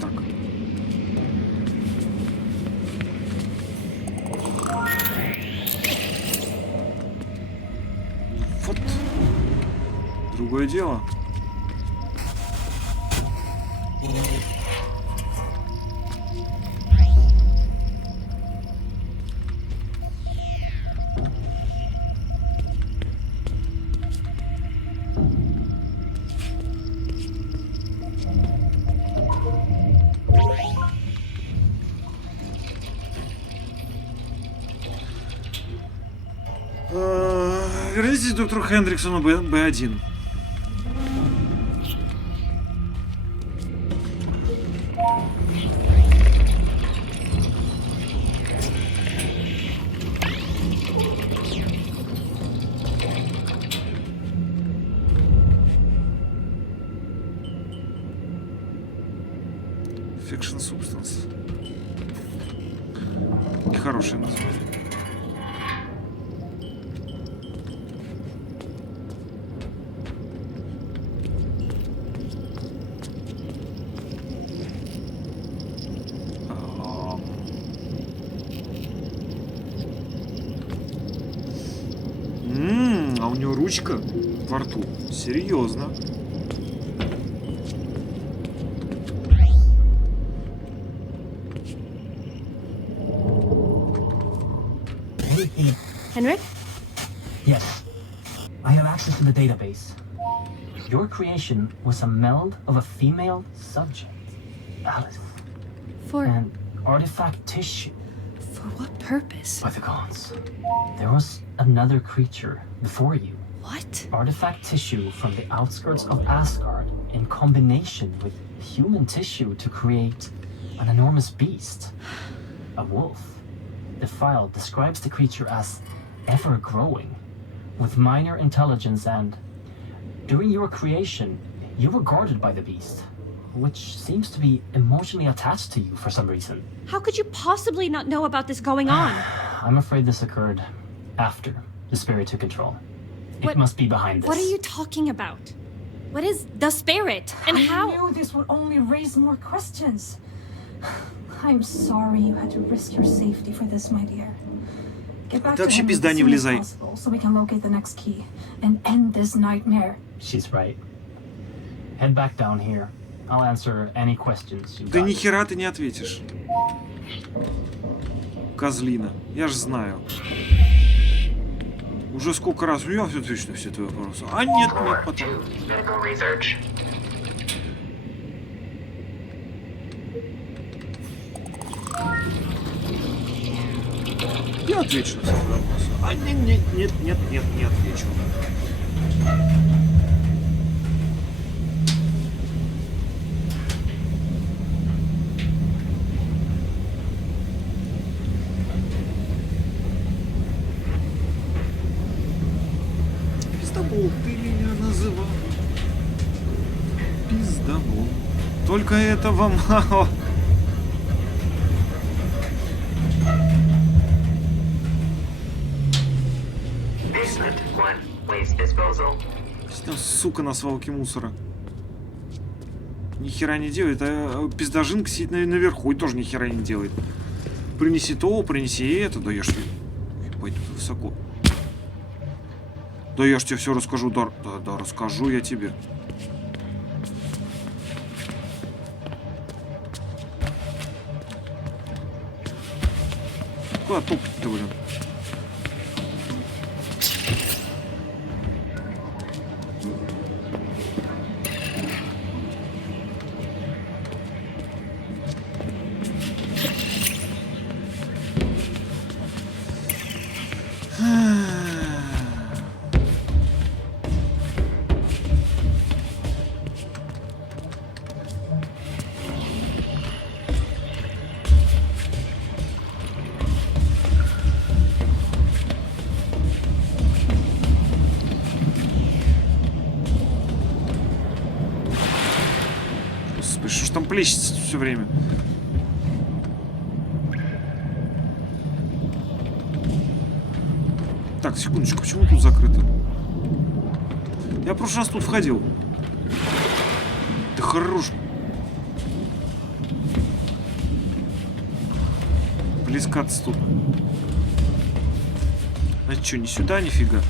Так. Вот. Другое дело. Вернитесь к доктору Хендриксону Б1. Fiction Substance. Нехорошее название. А у него ручка во рту. Серьезно. Henrik? Yes. I have access to the database. Your creation was a meld of a female subject, Alice. For... And artifact tissue. For what purpose? By the gods. There was another creature before you. What? Artifact tissue from the outskirts of Asgard in combination with human tissue to create an enormous beast. A wolf. The file describes the creature as ever-growing, with minor intelligence, and during your creation, you were guarded by the beast, which seems to be emotionally attached to you for some reason. How could you possibly not know about this going on? I'm afraid this occurred after the spirit took control. It What- must be behind this. What are you talking about? What is the spirit? And how? I knew this would only raise more questions. I'm sorry you had to risk your safety for this, my dear. Get back Ты to вообще him пизда as не soon as влезай. possible, so we can locate the next key and end this nightmare. She's right. Head back down here. I'll answer any questions you Да got. ни хера ты не ответишь. Козлина. Я ж знаю. Уже сколько раз я отвечу на все твои вопросы. А нет, нет, потом. Medical research. Я отвечу на все твои вопросы. А нет, нет, нет, нет, нет, не отвечу. Пиздобол, ты меня называл. Пиздобол. Только этого мало. Basement 1. Waste disposal. Там, сука, на свалке мусора. Ни хера не делает, а пиздажинка сидит наверху и тоже ни хера не делает. Принеси то, принеси это. Да я ж тебе... Ебать, тут высоко. Да я ж тебе все расскажу, да, расскажу я тебе. Куда топать-то, блин? Господи, что ж там плещется все время? Так, секундочку, почему тут закрыто? Я в прошлый раз тут входил. Ты хорош. Плескаться тут. А что, не сюда, нифига?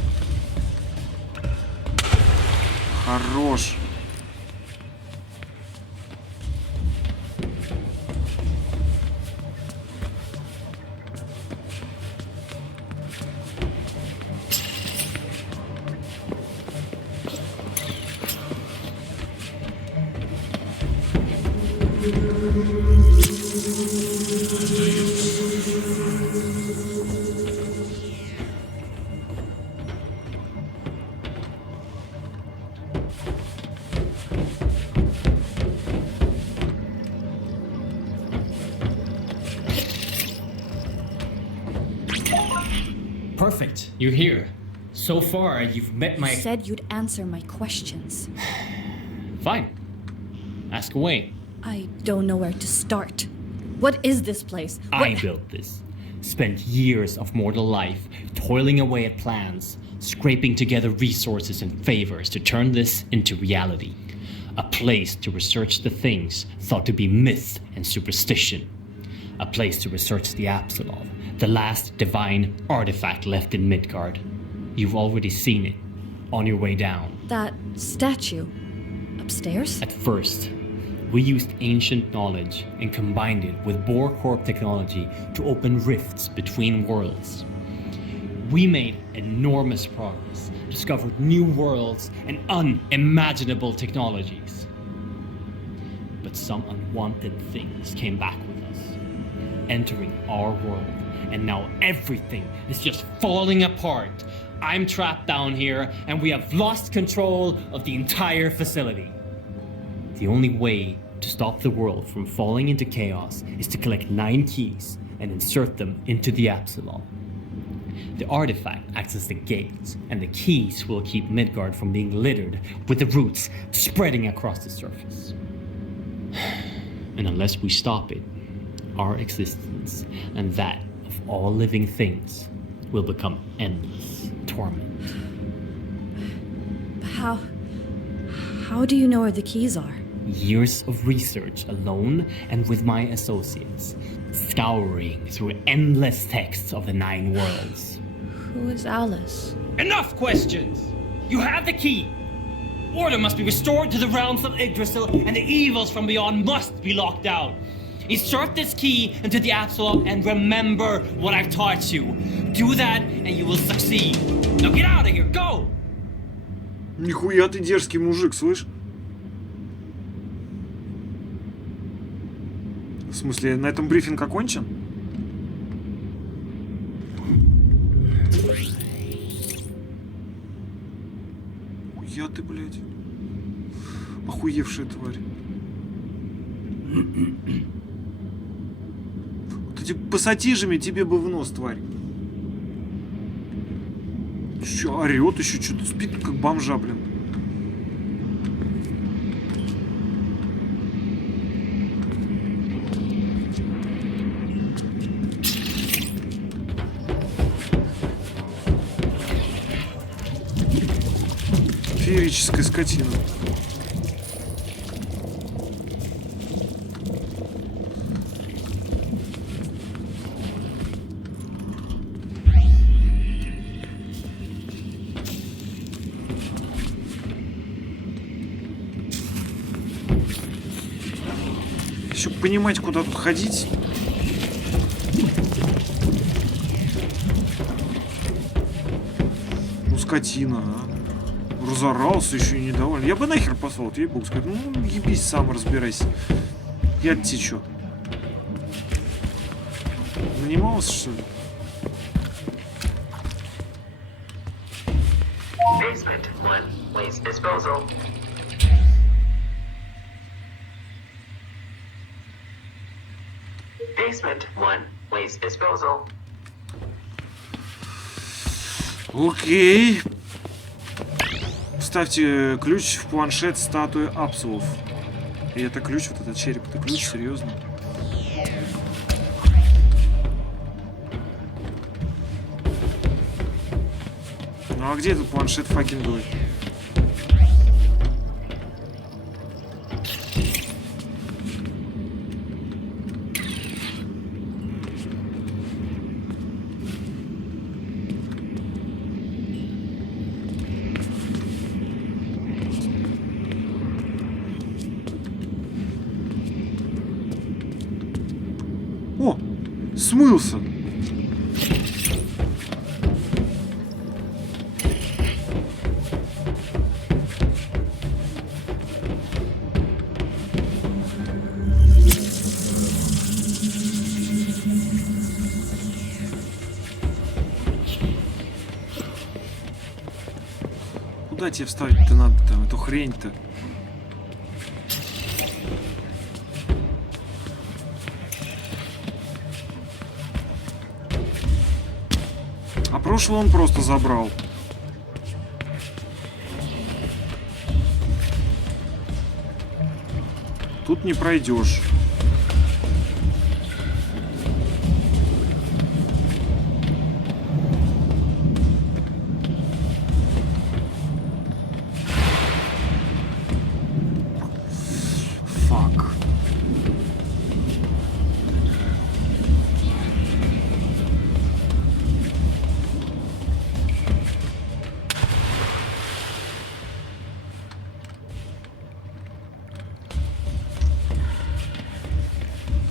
Хорош. Perfect. You're here. So far, you've met my... You said you'd answer my questions. Fine. Ask away. I don't know where to start. What is this place? I built this. Spent years of mortal life toiling away at plans, scraping together resources and favors to turn this into reality. A place to research the things thought to be myth and superstition. A place to research the Apsulov, the last divine artifact left in Midgard. You've already seen it, on your way down. That statue. Upstairs? At first, we used ancient knowledge and combined it with Borcorp technology to open rifts between worlds. We made enormous progress, discovered new worlds and unimaginable technologies. But some unwanted things came back with us, entering our world, and now everything is just falling apart. I'm trapped down here, and we have lost control of the entire facility. The only way to stop the world from falling into chaos is to collect 9 keys and insert them into the Apsulov. The artifact acts as the gates, and the keys will keep Midgard from being littered with the roots spreading across the surface. And unless we stop it, our existence and that of all living things will become endless torment. How do you know where the keys are? Years of research alone and with my associates, scouring through endless texts of the 9 worlds. Who is Alice? Enough questions! You have the key! Order must be restored to the realms of Yggdrasil, and the evils from beyond must be locked out. Insert this key into the Apsulov and remember what I've taught you. Do that and you will succeed. Now get out of here, go! Нихуя ты дерзкий мужик, слышь? В смысле, на этом брифинг окончен? Хуя ты, блядь. Охуевшая тварь. Вот эти пассатижами тебе бы в нос, тварь. Чё, орёт еще, что-то спит, как бомжа, блин. Феерическая скотина. Еще понимать, куда тут ходить. Ну, скотина, а. Разорался, еще и недоволен. Я бы нахер послал, тебе бог сказать. Ну, ебись сам, разбирайся. Я тебе чё? Нанимался, что ли? Basement 1, waste disposal. Basement 1, waste disposal. Окей. Вставьте ключ в планшет статуи Апсулов. И это ключ, вот этот череп, это ключ, серьезно. Ну а где этот планшет факинговый? О, смылся. Куда тебе вставить-то надо там эту хрень-то? А прошлый он просто забрал. Тут не пройдешь. Фак.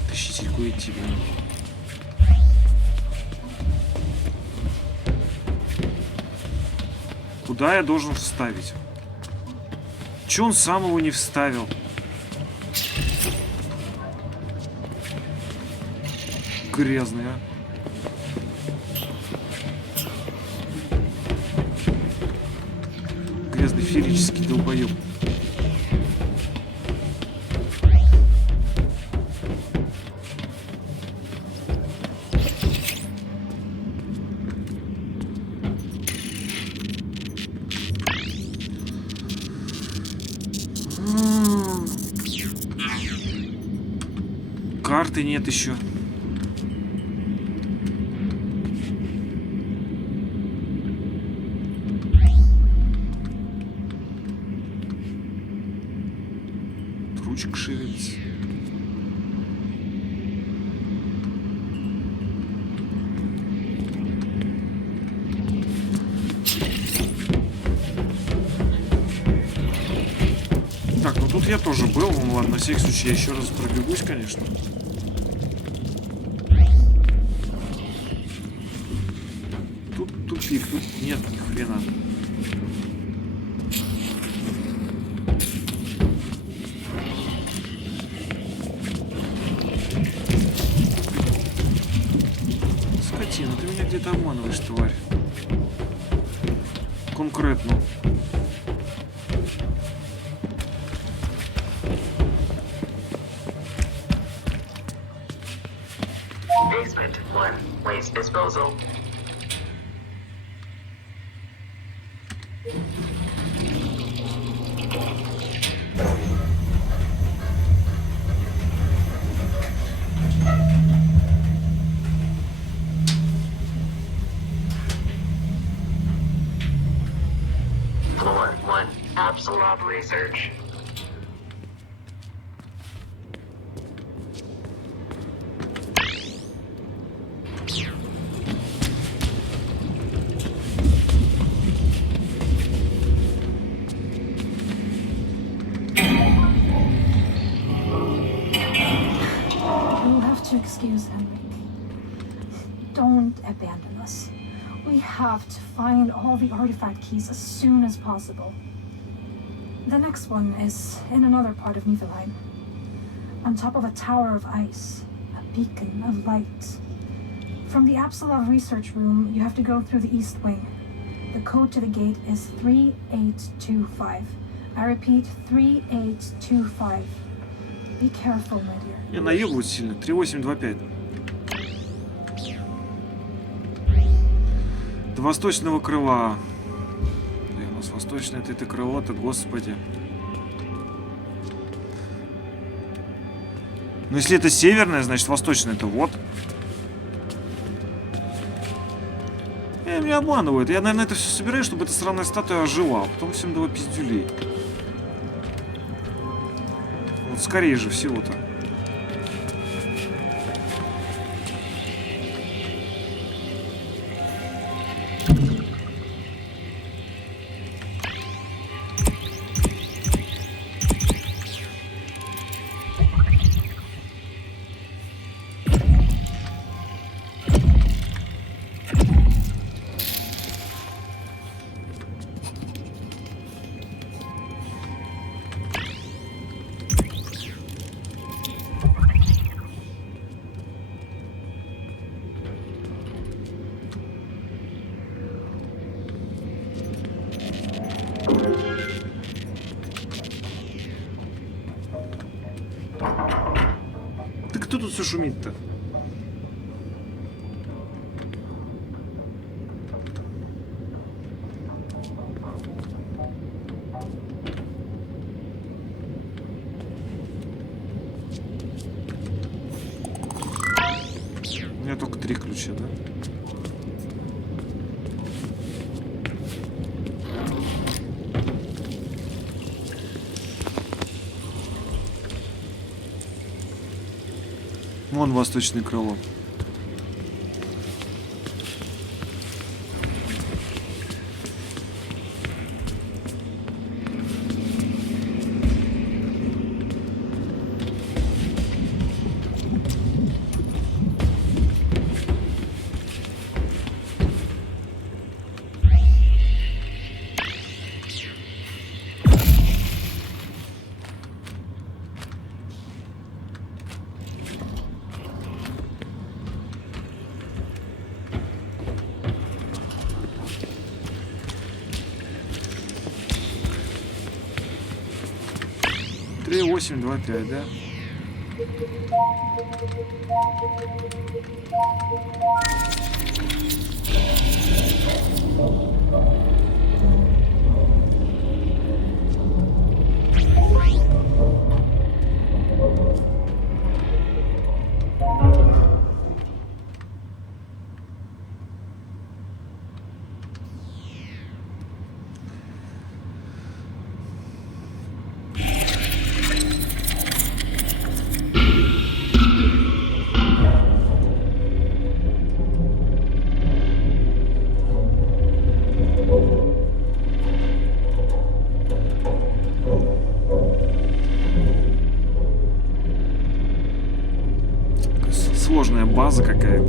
Тащительку идти, блин. Куда я должен вставить? Че он сам его не вставил? Грязный, а. Грязный ферический долбоеб. Карты нет еще. Ручка шевелится. Так, ну тут я тоже был. Ну ладно, на всякий случай я еще раз пробегусь, конечно. Тут тупик, тут нет ни хрена. Скотина, ты меня где-то обманываешь, тварь. Конкретно. Basement 1, waste disposal. Floor 1, Apsulov research. You'll have to excuse Henrik. Don't abandon us. We have to find all the artifact keys as soon as possible. The next one is in another part of Niflheim. On top of a tower of ice, a beacon of light. From the Apsulov research room, you have to go through the east wing. The code to the gate is 3825. I repeat, 3825. Be careful, my dear. Не, наебывают сильно. 3825. До восточного крыла. Где у нас восточное это крыло-то, господи. Ну если это северное, значит восточное это вот. Меня обманывают. Я, наверное, это все собираю, чтобы эта сраная статуя ожила. А потом всем давай пиздюлей. Вот скорее же всего-то. Кто тут все шумит-то? вообще, да? Вон восточное крыло. Три, 8, 2, 5, да? Сложная база какая.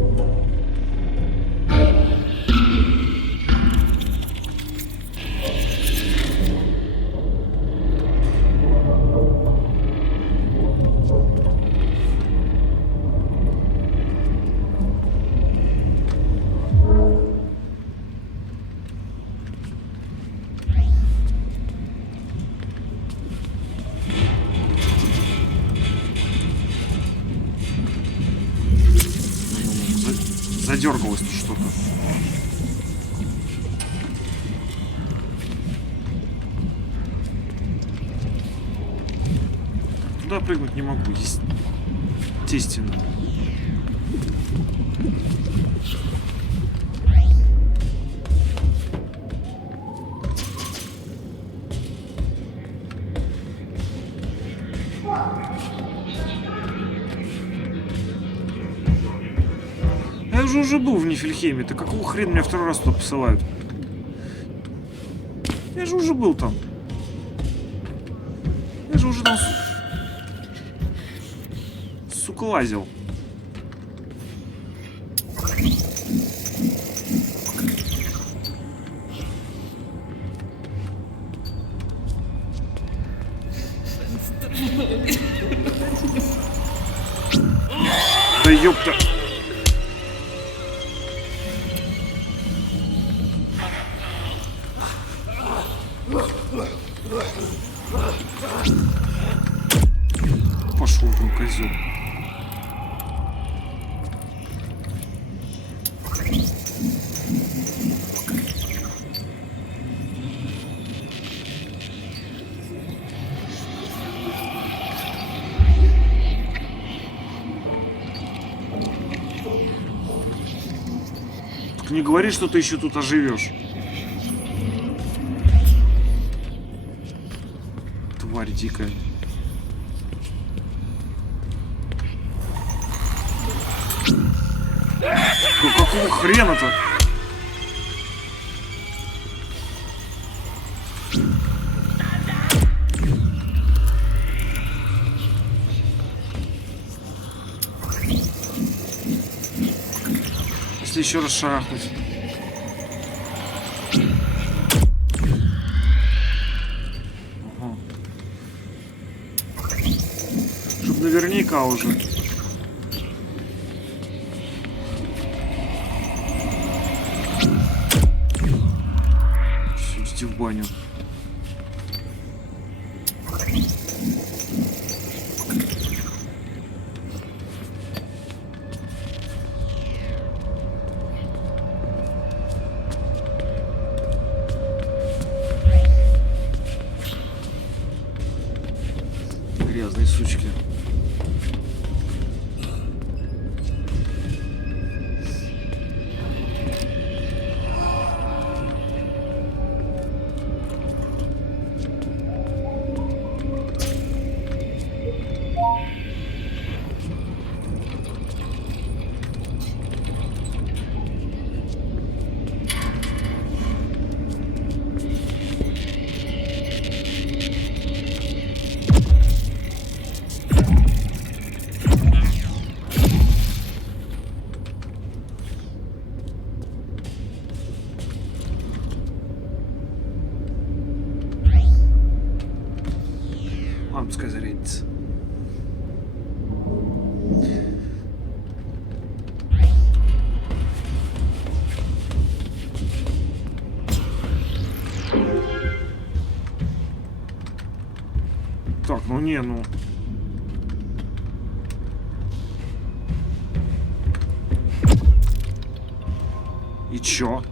Задергалось тут что-то. Туда прыгнуть не могу, естественно. Я же уже был в Нифельхейме. Да какого хрена меня второй раз туда посылают? Я же уже был там. Я же уже там, сука, лазил. Да ёпта. Пошел там козел. Так не говори, что ты еще тут оживешь. Тварь дикая. Какого хрена-то? Если еще раз шарахнуть. Ага. Чтоб наверняка уже. Идите в баню. Грязные сучки. Ладно, пускай зарядится. Так, ну не, ну... И чё?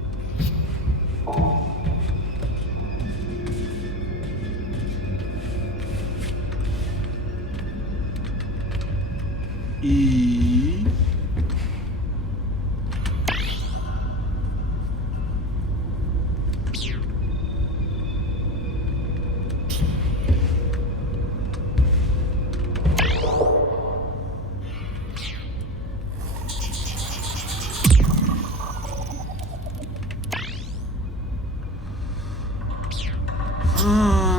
И...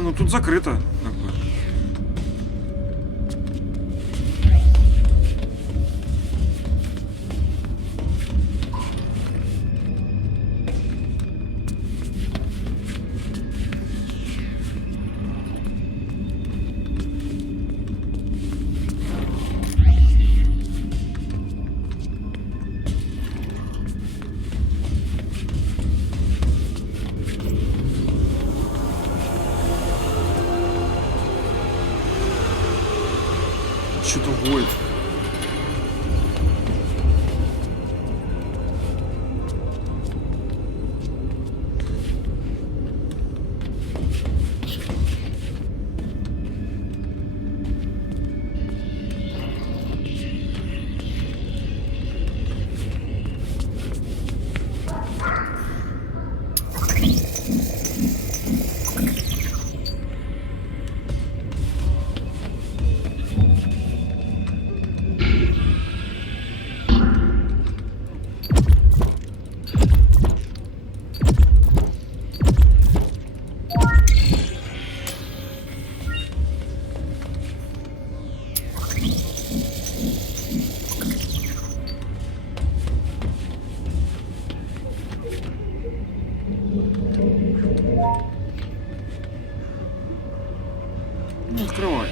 ну тут закрыто. Как бы. Что-то воет. Ну, открывай.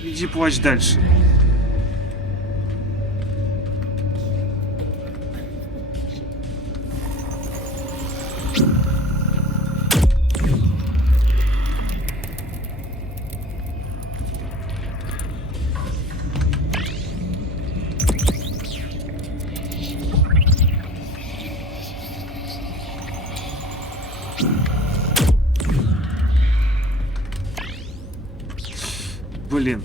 Иди плачь дальше. Блин.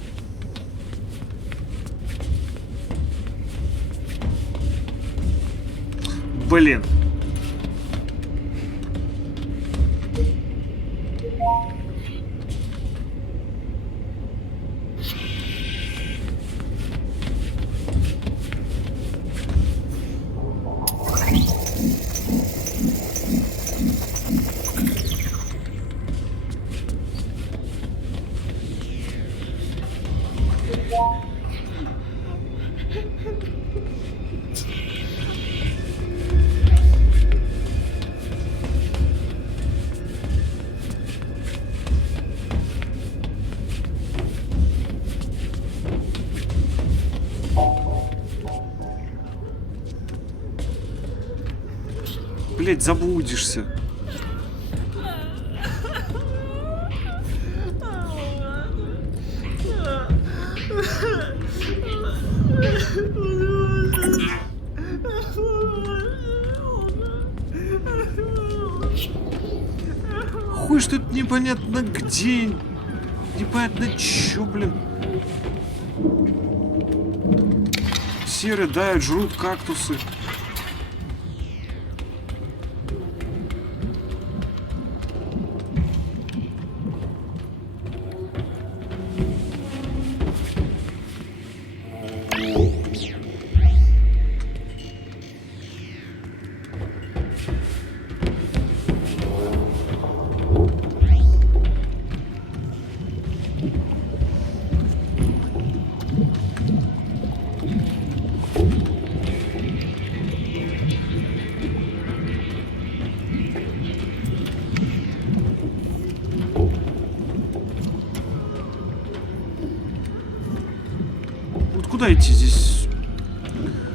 Блин. Блять, заблудишься. Хуй, что это непонятно где, непонятно чё, блин. Все рыдают, жрут кактусы. куда идти? Здесь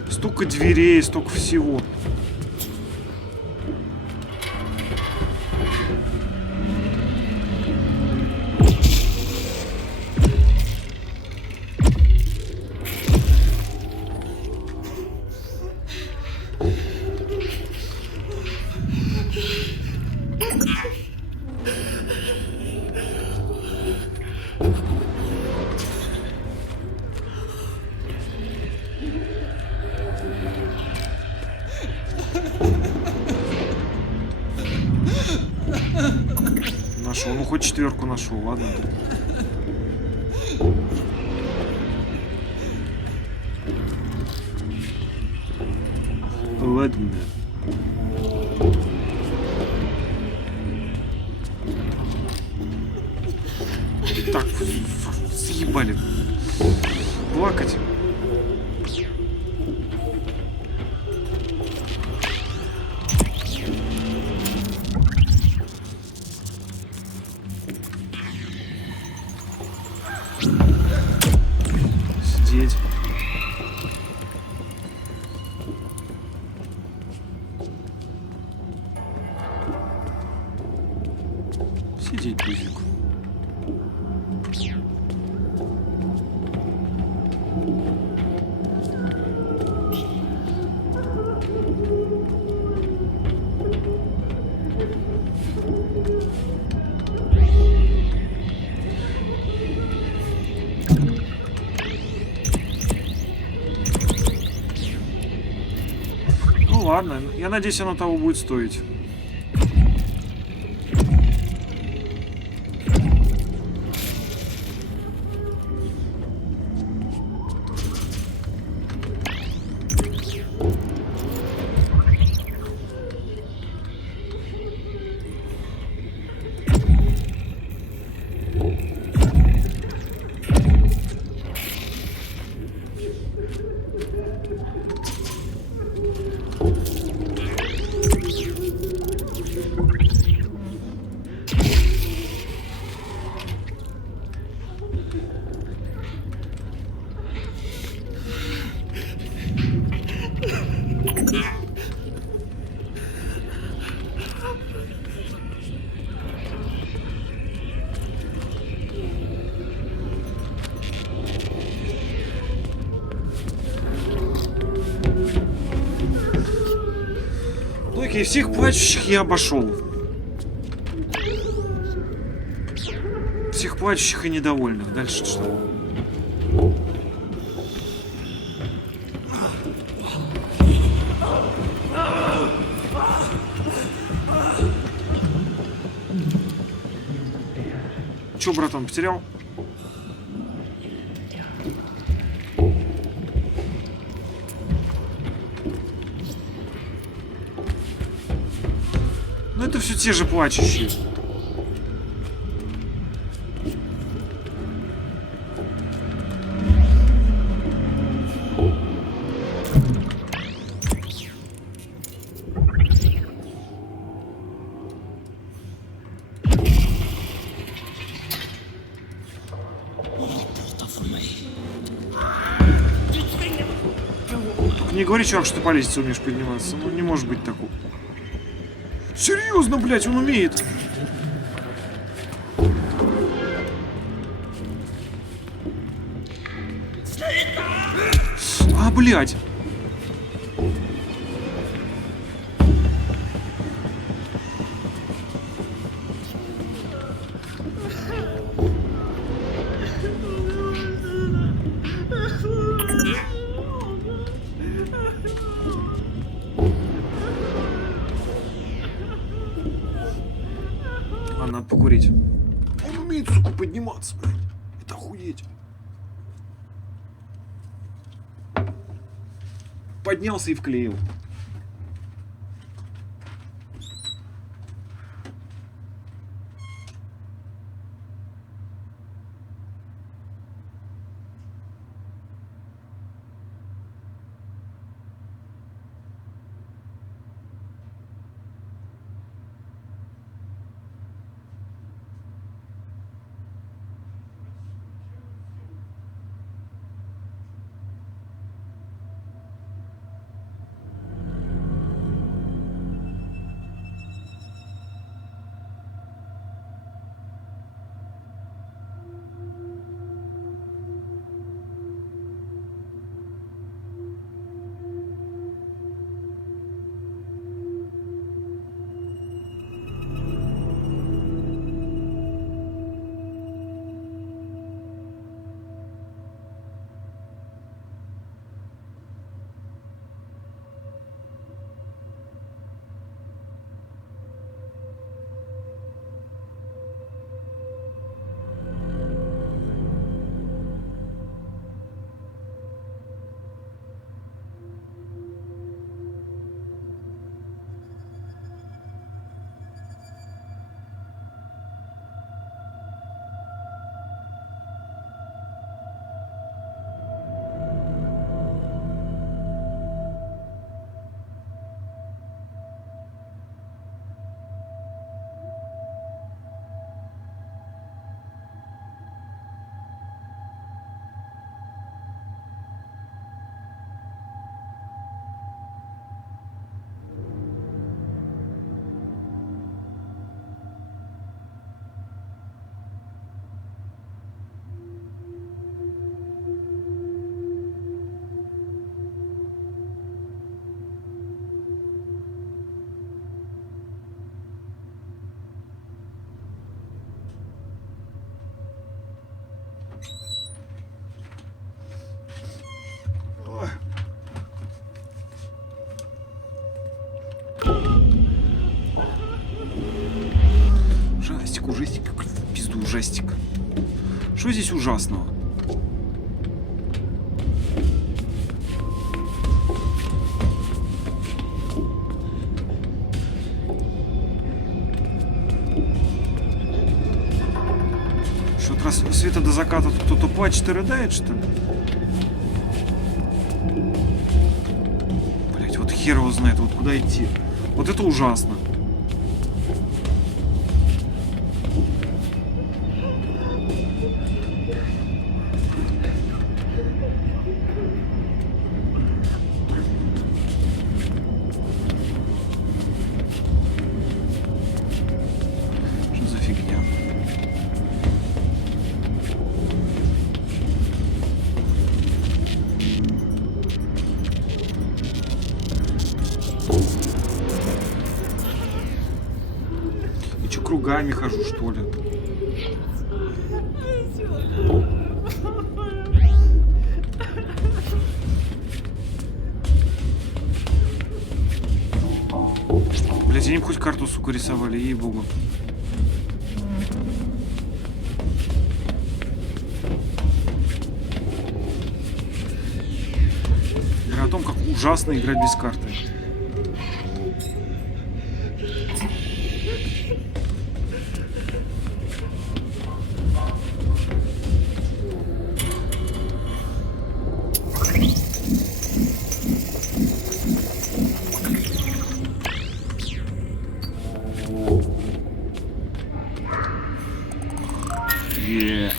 столько дверей, столько всего. Нашел, ну хоть четверку нашел, ладно. Ладно. Так, съебали. Плакать. Сидеть. Сидеть, пузик. Ну ладно, я надеюсь, оно того будет стоить. Ну окей, всех плачущих я обошел. Всех плачущих и недовольных. Дальше что? Че, братан, потерял? Ну это все те же плачущие. Не говори, чувак, что ты по лестнице умеешь подниматься. Ну, не может быть такого. Серьезно, блядь, он умеет. А, блядь. А, надо покурить. Он умеет, сука, подниматься, блядь. Это охуеть. Поднялся и вклеил. ужастик. Пизду, ужастик. Что здесь ужасного? Что, от рассвета до заката тут кто-то плачет и рыдает, что ли? Блять, вот хер его знает, вот куда идти. Вот это ужасно. Что за фигня? И чё, кругами хожу, что ли? Блять, они бы хоть карту, сука, рисовали, ей-богу. Игра о том, как ужасно играть без карты.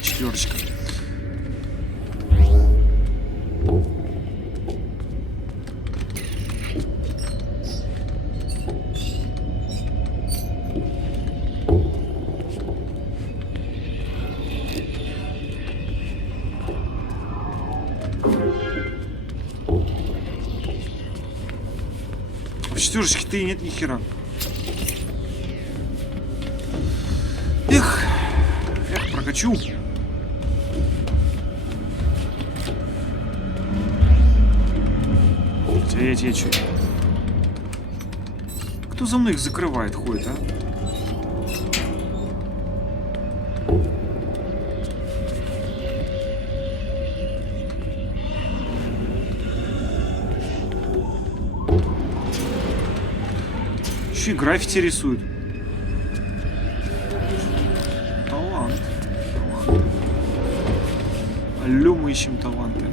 Четверочка. В четверочке-то и нет ни хера. Эх, прокачу. Я чё? Кто за мной их закрывает, ходит, а? Еще и граффити рисуют. Талант. Алло, мы ищем таланты.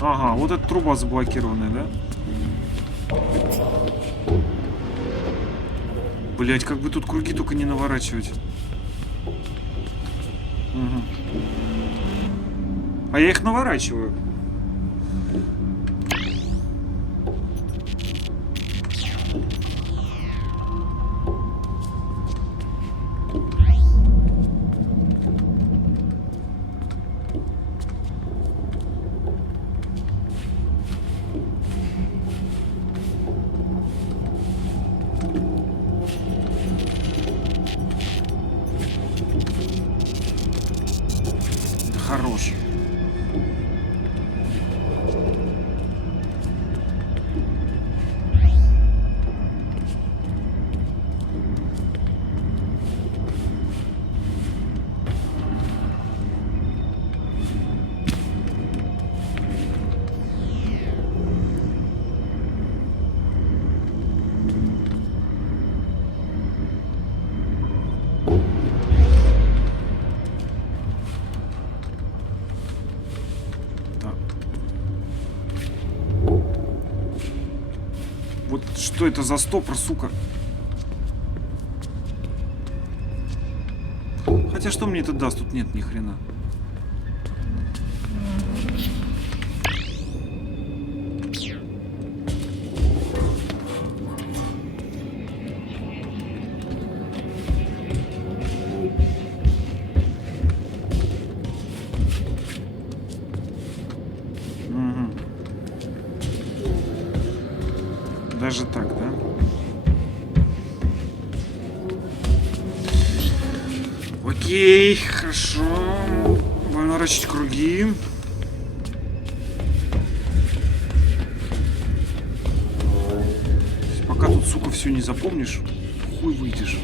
Ага, вот эта труба заблокированная, да? Блять, как бы тут круги только не наворачивать. Угу. А я их наворачиваю. Хорош. Вот что это за стопор, сука? Хотя что мне это даст? Тут нет ни хрена. Даже так, да? Окей, хорошо. Будем наращивать круги. Пока тут, сука, все не запомнишь, хуй выйдешь.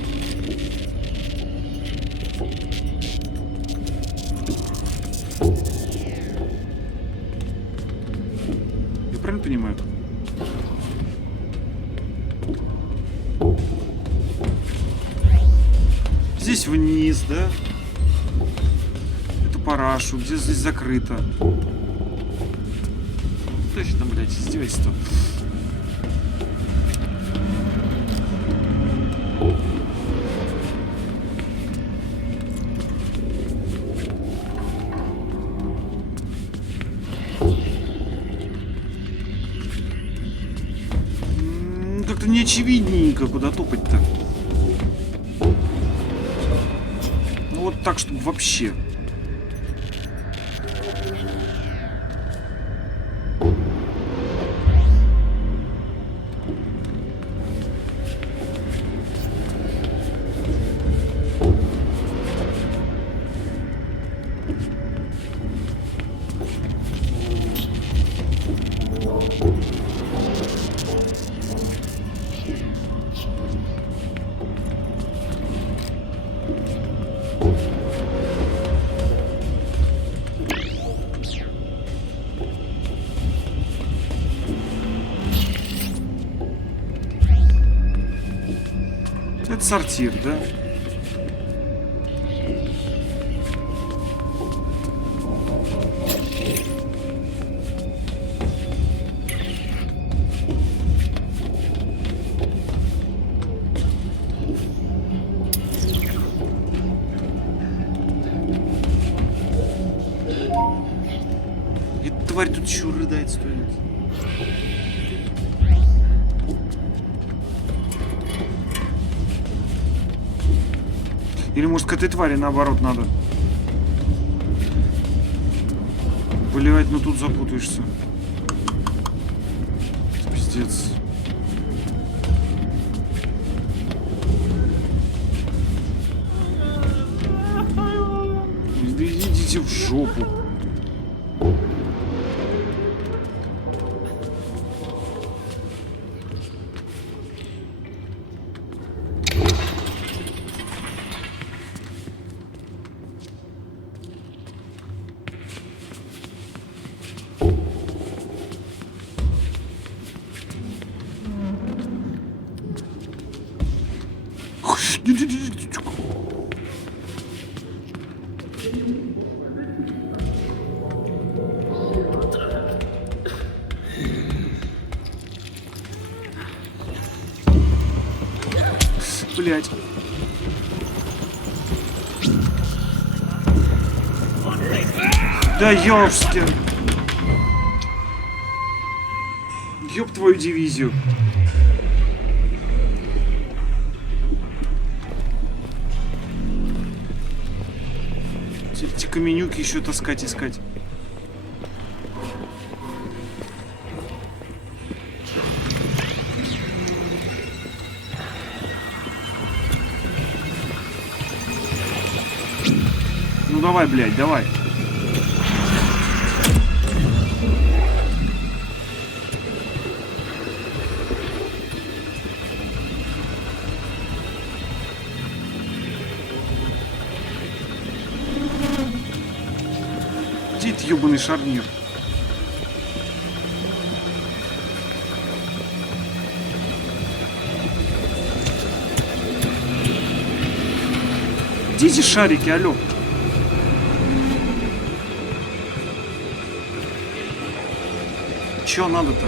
Я правильно понимаю? Здесь вниз, да? Это парашу, где здесь закрыто. Точно, блядь, издевательство. Как-то не очевидненько, куда топать-то. Ну вот так, чтобы вообще. Это сортир, да? И тварь тут еще рыдает стоит. Или может к этой твари наоборот надо? Блять, ну тут запутаешься. Пиздец. Идите в жопу. Блять. Да ёпски. Ёб твою дивизию. Эти каменюки еще таскать, искать. Ну давай, блядь, давай. Где этот ёбаный шарнир? Где эти шарики, алё? Чё надо-то?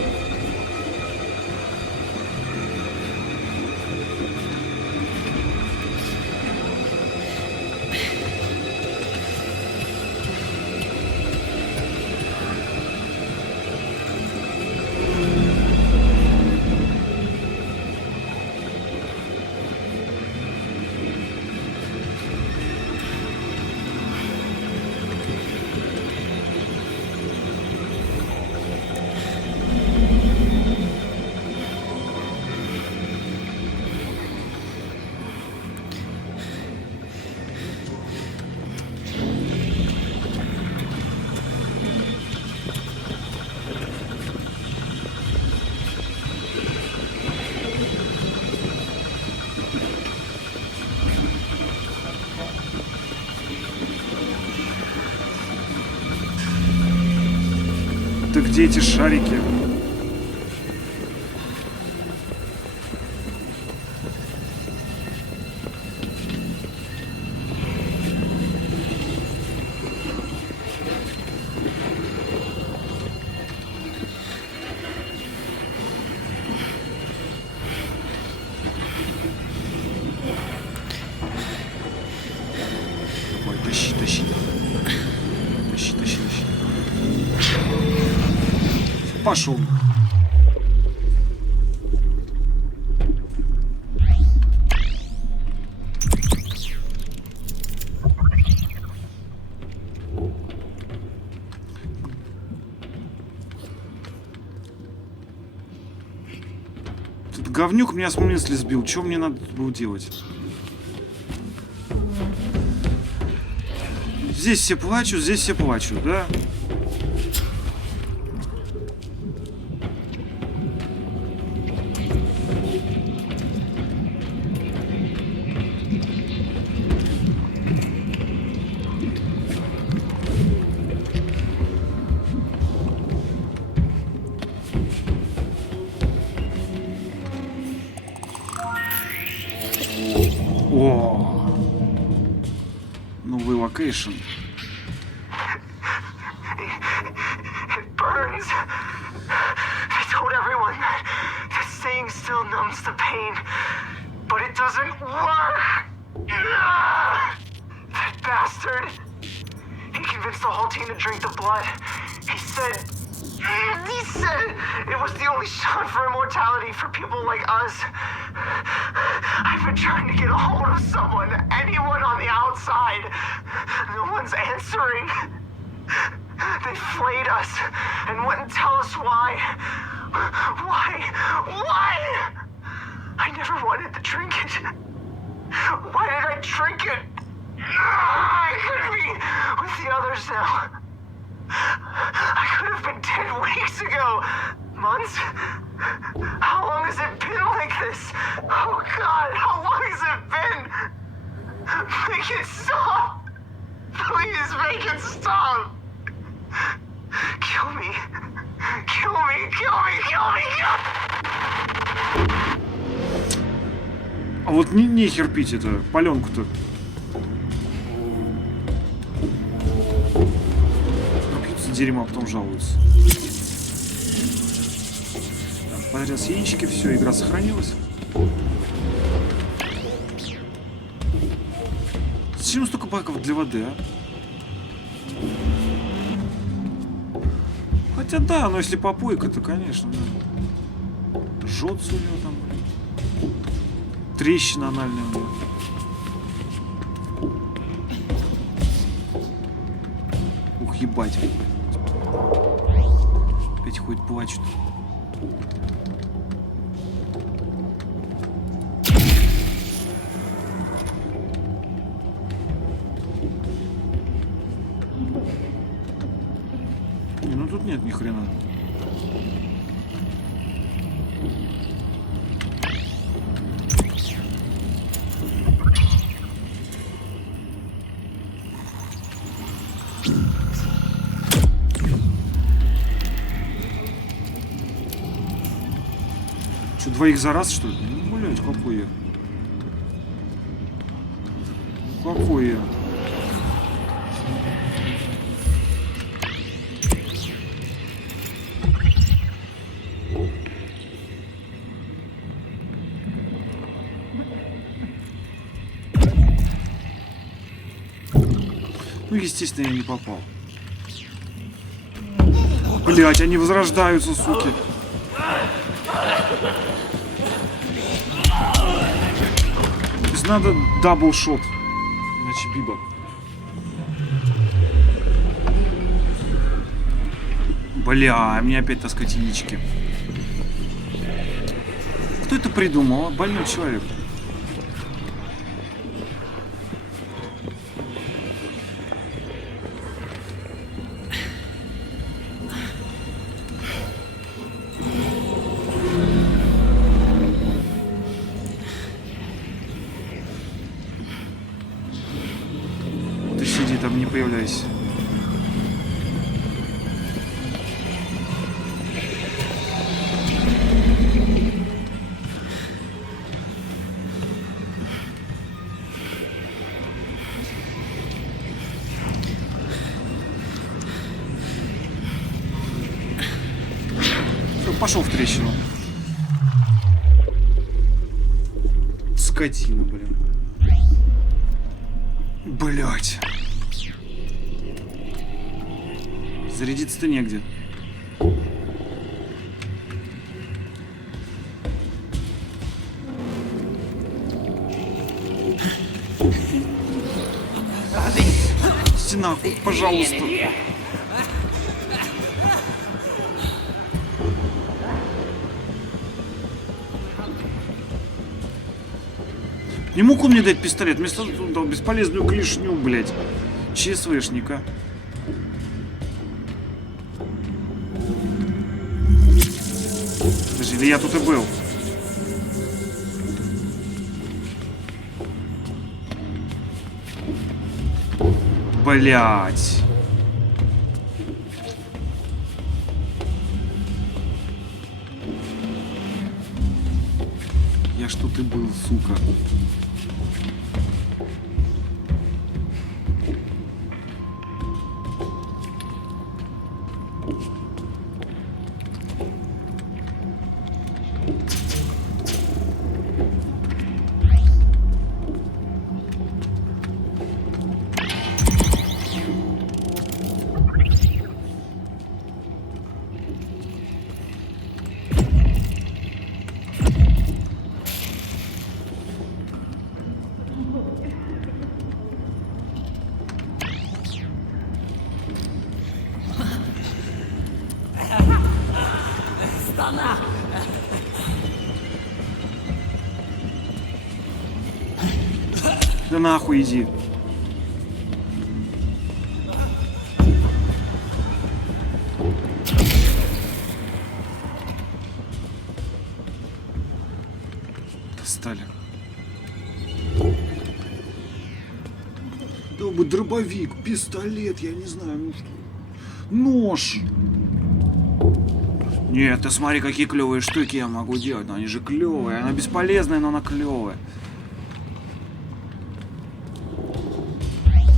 Где эти шарики? Ой, тащи, тащи. Тащи, тащи, тащи. Пошел. Тут говнюк меня с мысли сбил. Что мне надо было делать? Здесь все плачут, да? О, новый локейшн. It burns. I told everyone that staying still numbs the pain, but it doesn't work. That bastard. He convinced the whole team to drink the blood. He said it was the only shot for immortality for people like us. I've been trying to get a hold of someone, anyone on the outside. No one's answering. They flayed us and wouldn't tell us why. Why? I never wanted to drink it. Why did I drink it? I could be with the others now. I could have been dead weeks ago. Months? How long has it been like this? Oh God, how long has it been? Make it stop! Please make it stop! Kill me. Kill me, kill me, kill me, kill me! А вот нехер пить это, паленку-то. Напьются дерьма, а потом жалуются. Подряд яички, все, игра сохранилась. Зачем столько баков для воды, а? Хотя да, но если попойка, то конечно, да. Жжется у него там, блин. Трещина анальная у него. Ух, ебать. Опять ходит, плачут. Ну тут нет ни хрена. Что, двоих за раз, что ли? Ну, блядь, какой я? Какой я? Ну, естественно, я не попал. Блять, они возрождаются, суки. То есть надо даблшот. Иначе биба. Бля, мне опять таскать яички. Кто это придумал? Больной человек. Ты сиди там, не появляйся. пошел в трещину. Скотина, блин. Блять. Зарядиться-то негде. Стена, пожалуйста. Не мог он мне дать пистолет? Вместо того он дал бесполезную клешню, блядь. ЧСВшника. Подожди, или я тут и был? Блядь. Я ж тут и был, сука. Да нахуй иди. Достали. Да бы дробовик, пистолет, я не знаю, ну что. Нож. Нет, ты смотри, какие клевые штуки я могу делать. Но они же клевые. Она бесполезная, но она клевая.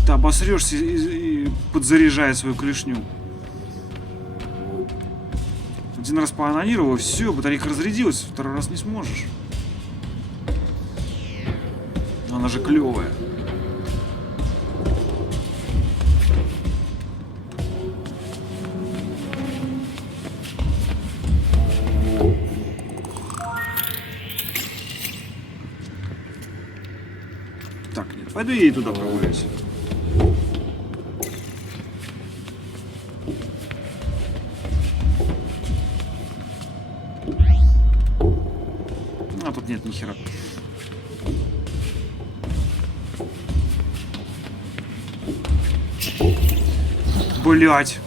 Ты обосрешься и подзаряжая свою клешню. Один раз поанонировал, все, батарейка разрядилась, второй раз не сможешь. Она же клевая. Так, нет, пойду я и туда прогуляюсь. А тут нет ни хера. Блять.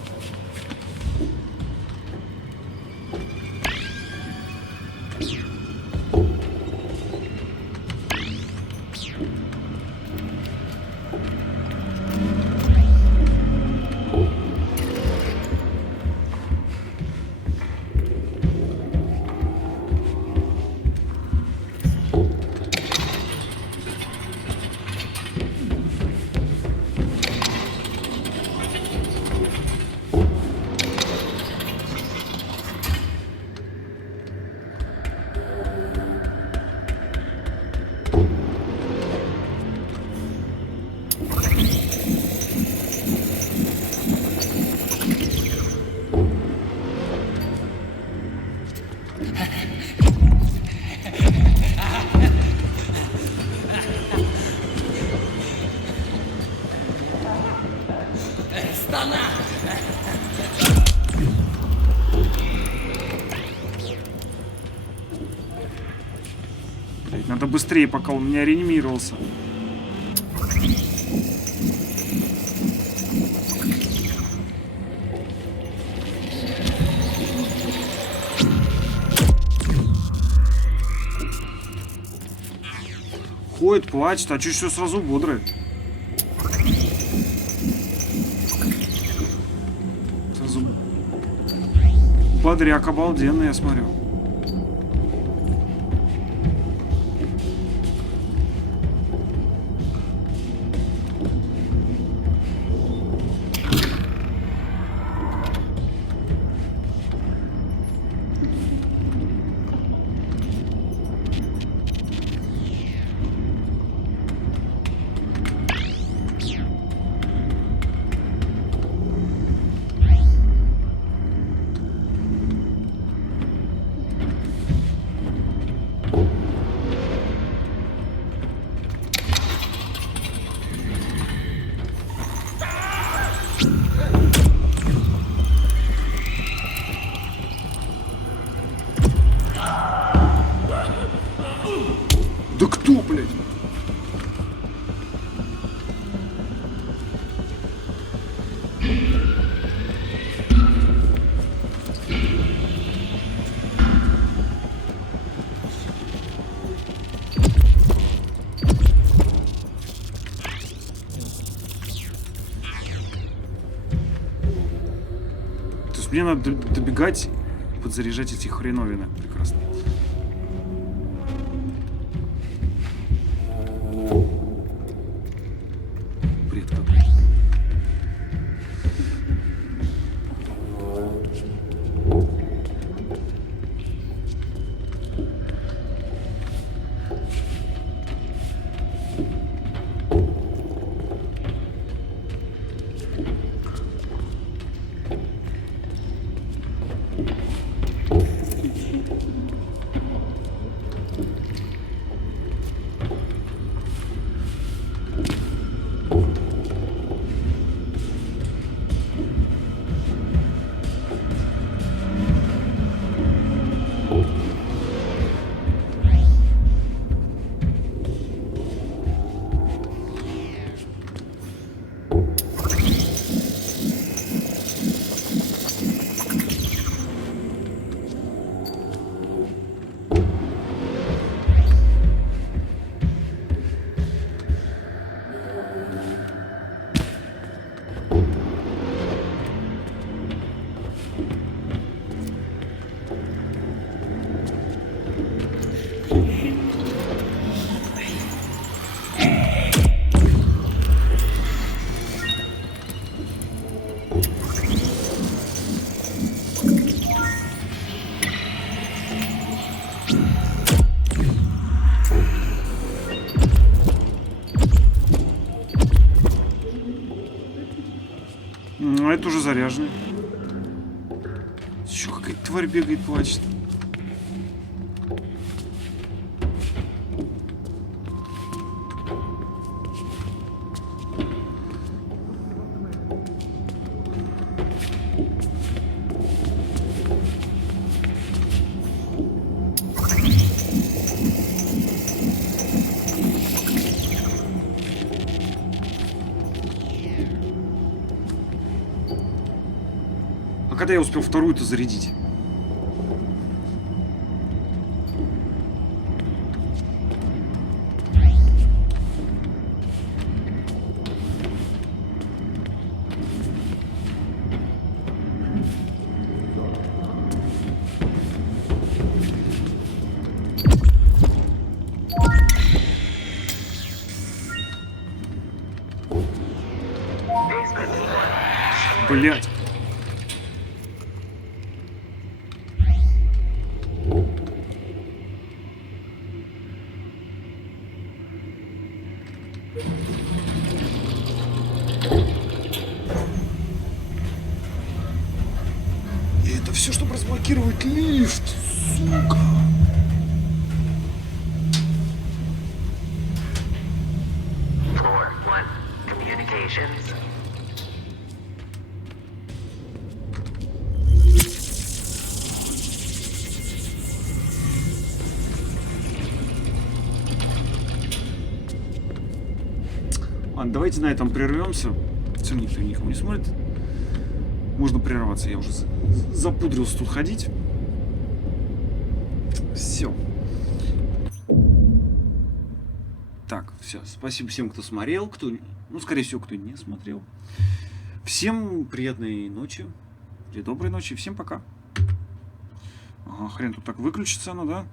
Блять, надо быстрее, пока он меня реанимировался. Ходит, плачет, а чё все сразу бодрый? Сразу бодряк обалденный, я смотрю. Да кто, блядь? То есть мне надо добегать и подзаряжать эти хреновины. Прекрасно. Бред какой. Это уже заряженный. Еще какая-то тварь бегает, плачет. Когда я успел вторую-то зарядить? Блять. И это все, чтобы разблокировать лифт, сука. Floor 1. Communications. Ладно, давайте на этом прервемся. Все, никто никому не смотрит. Можно прерваться, я уже запудрился тут ходить. Все. Так, все. Спасибо всем, кто смотрел, кто, ну, скорее всего, кто не смотрел. Всем приятной ночи. Или доброй ночи. Всем пока. Ага, хрен тут так выключится оно, да?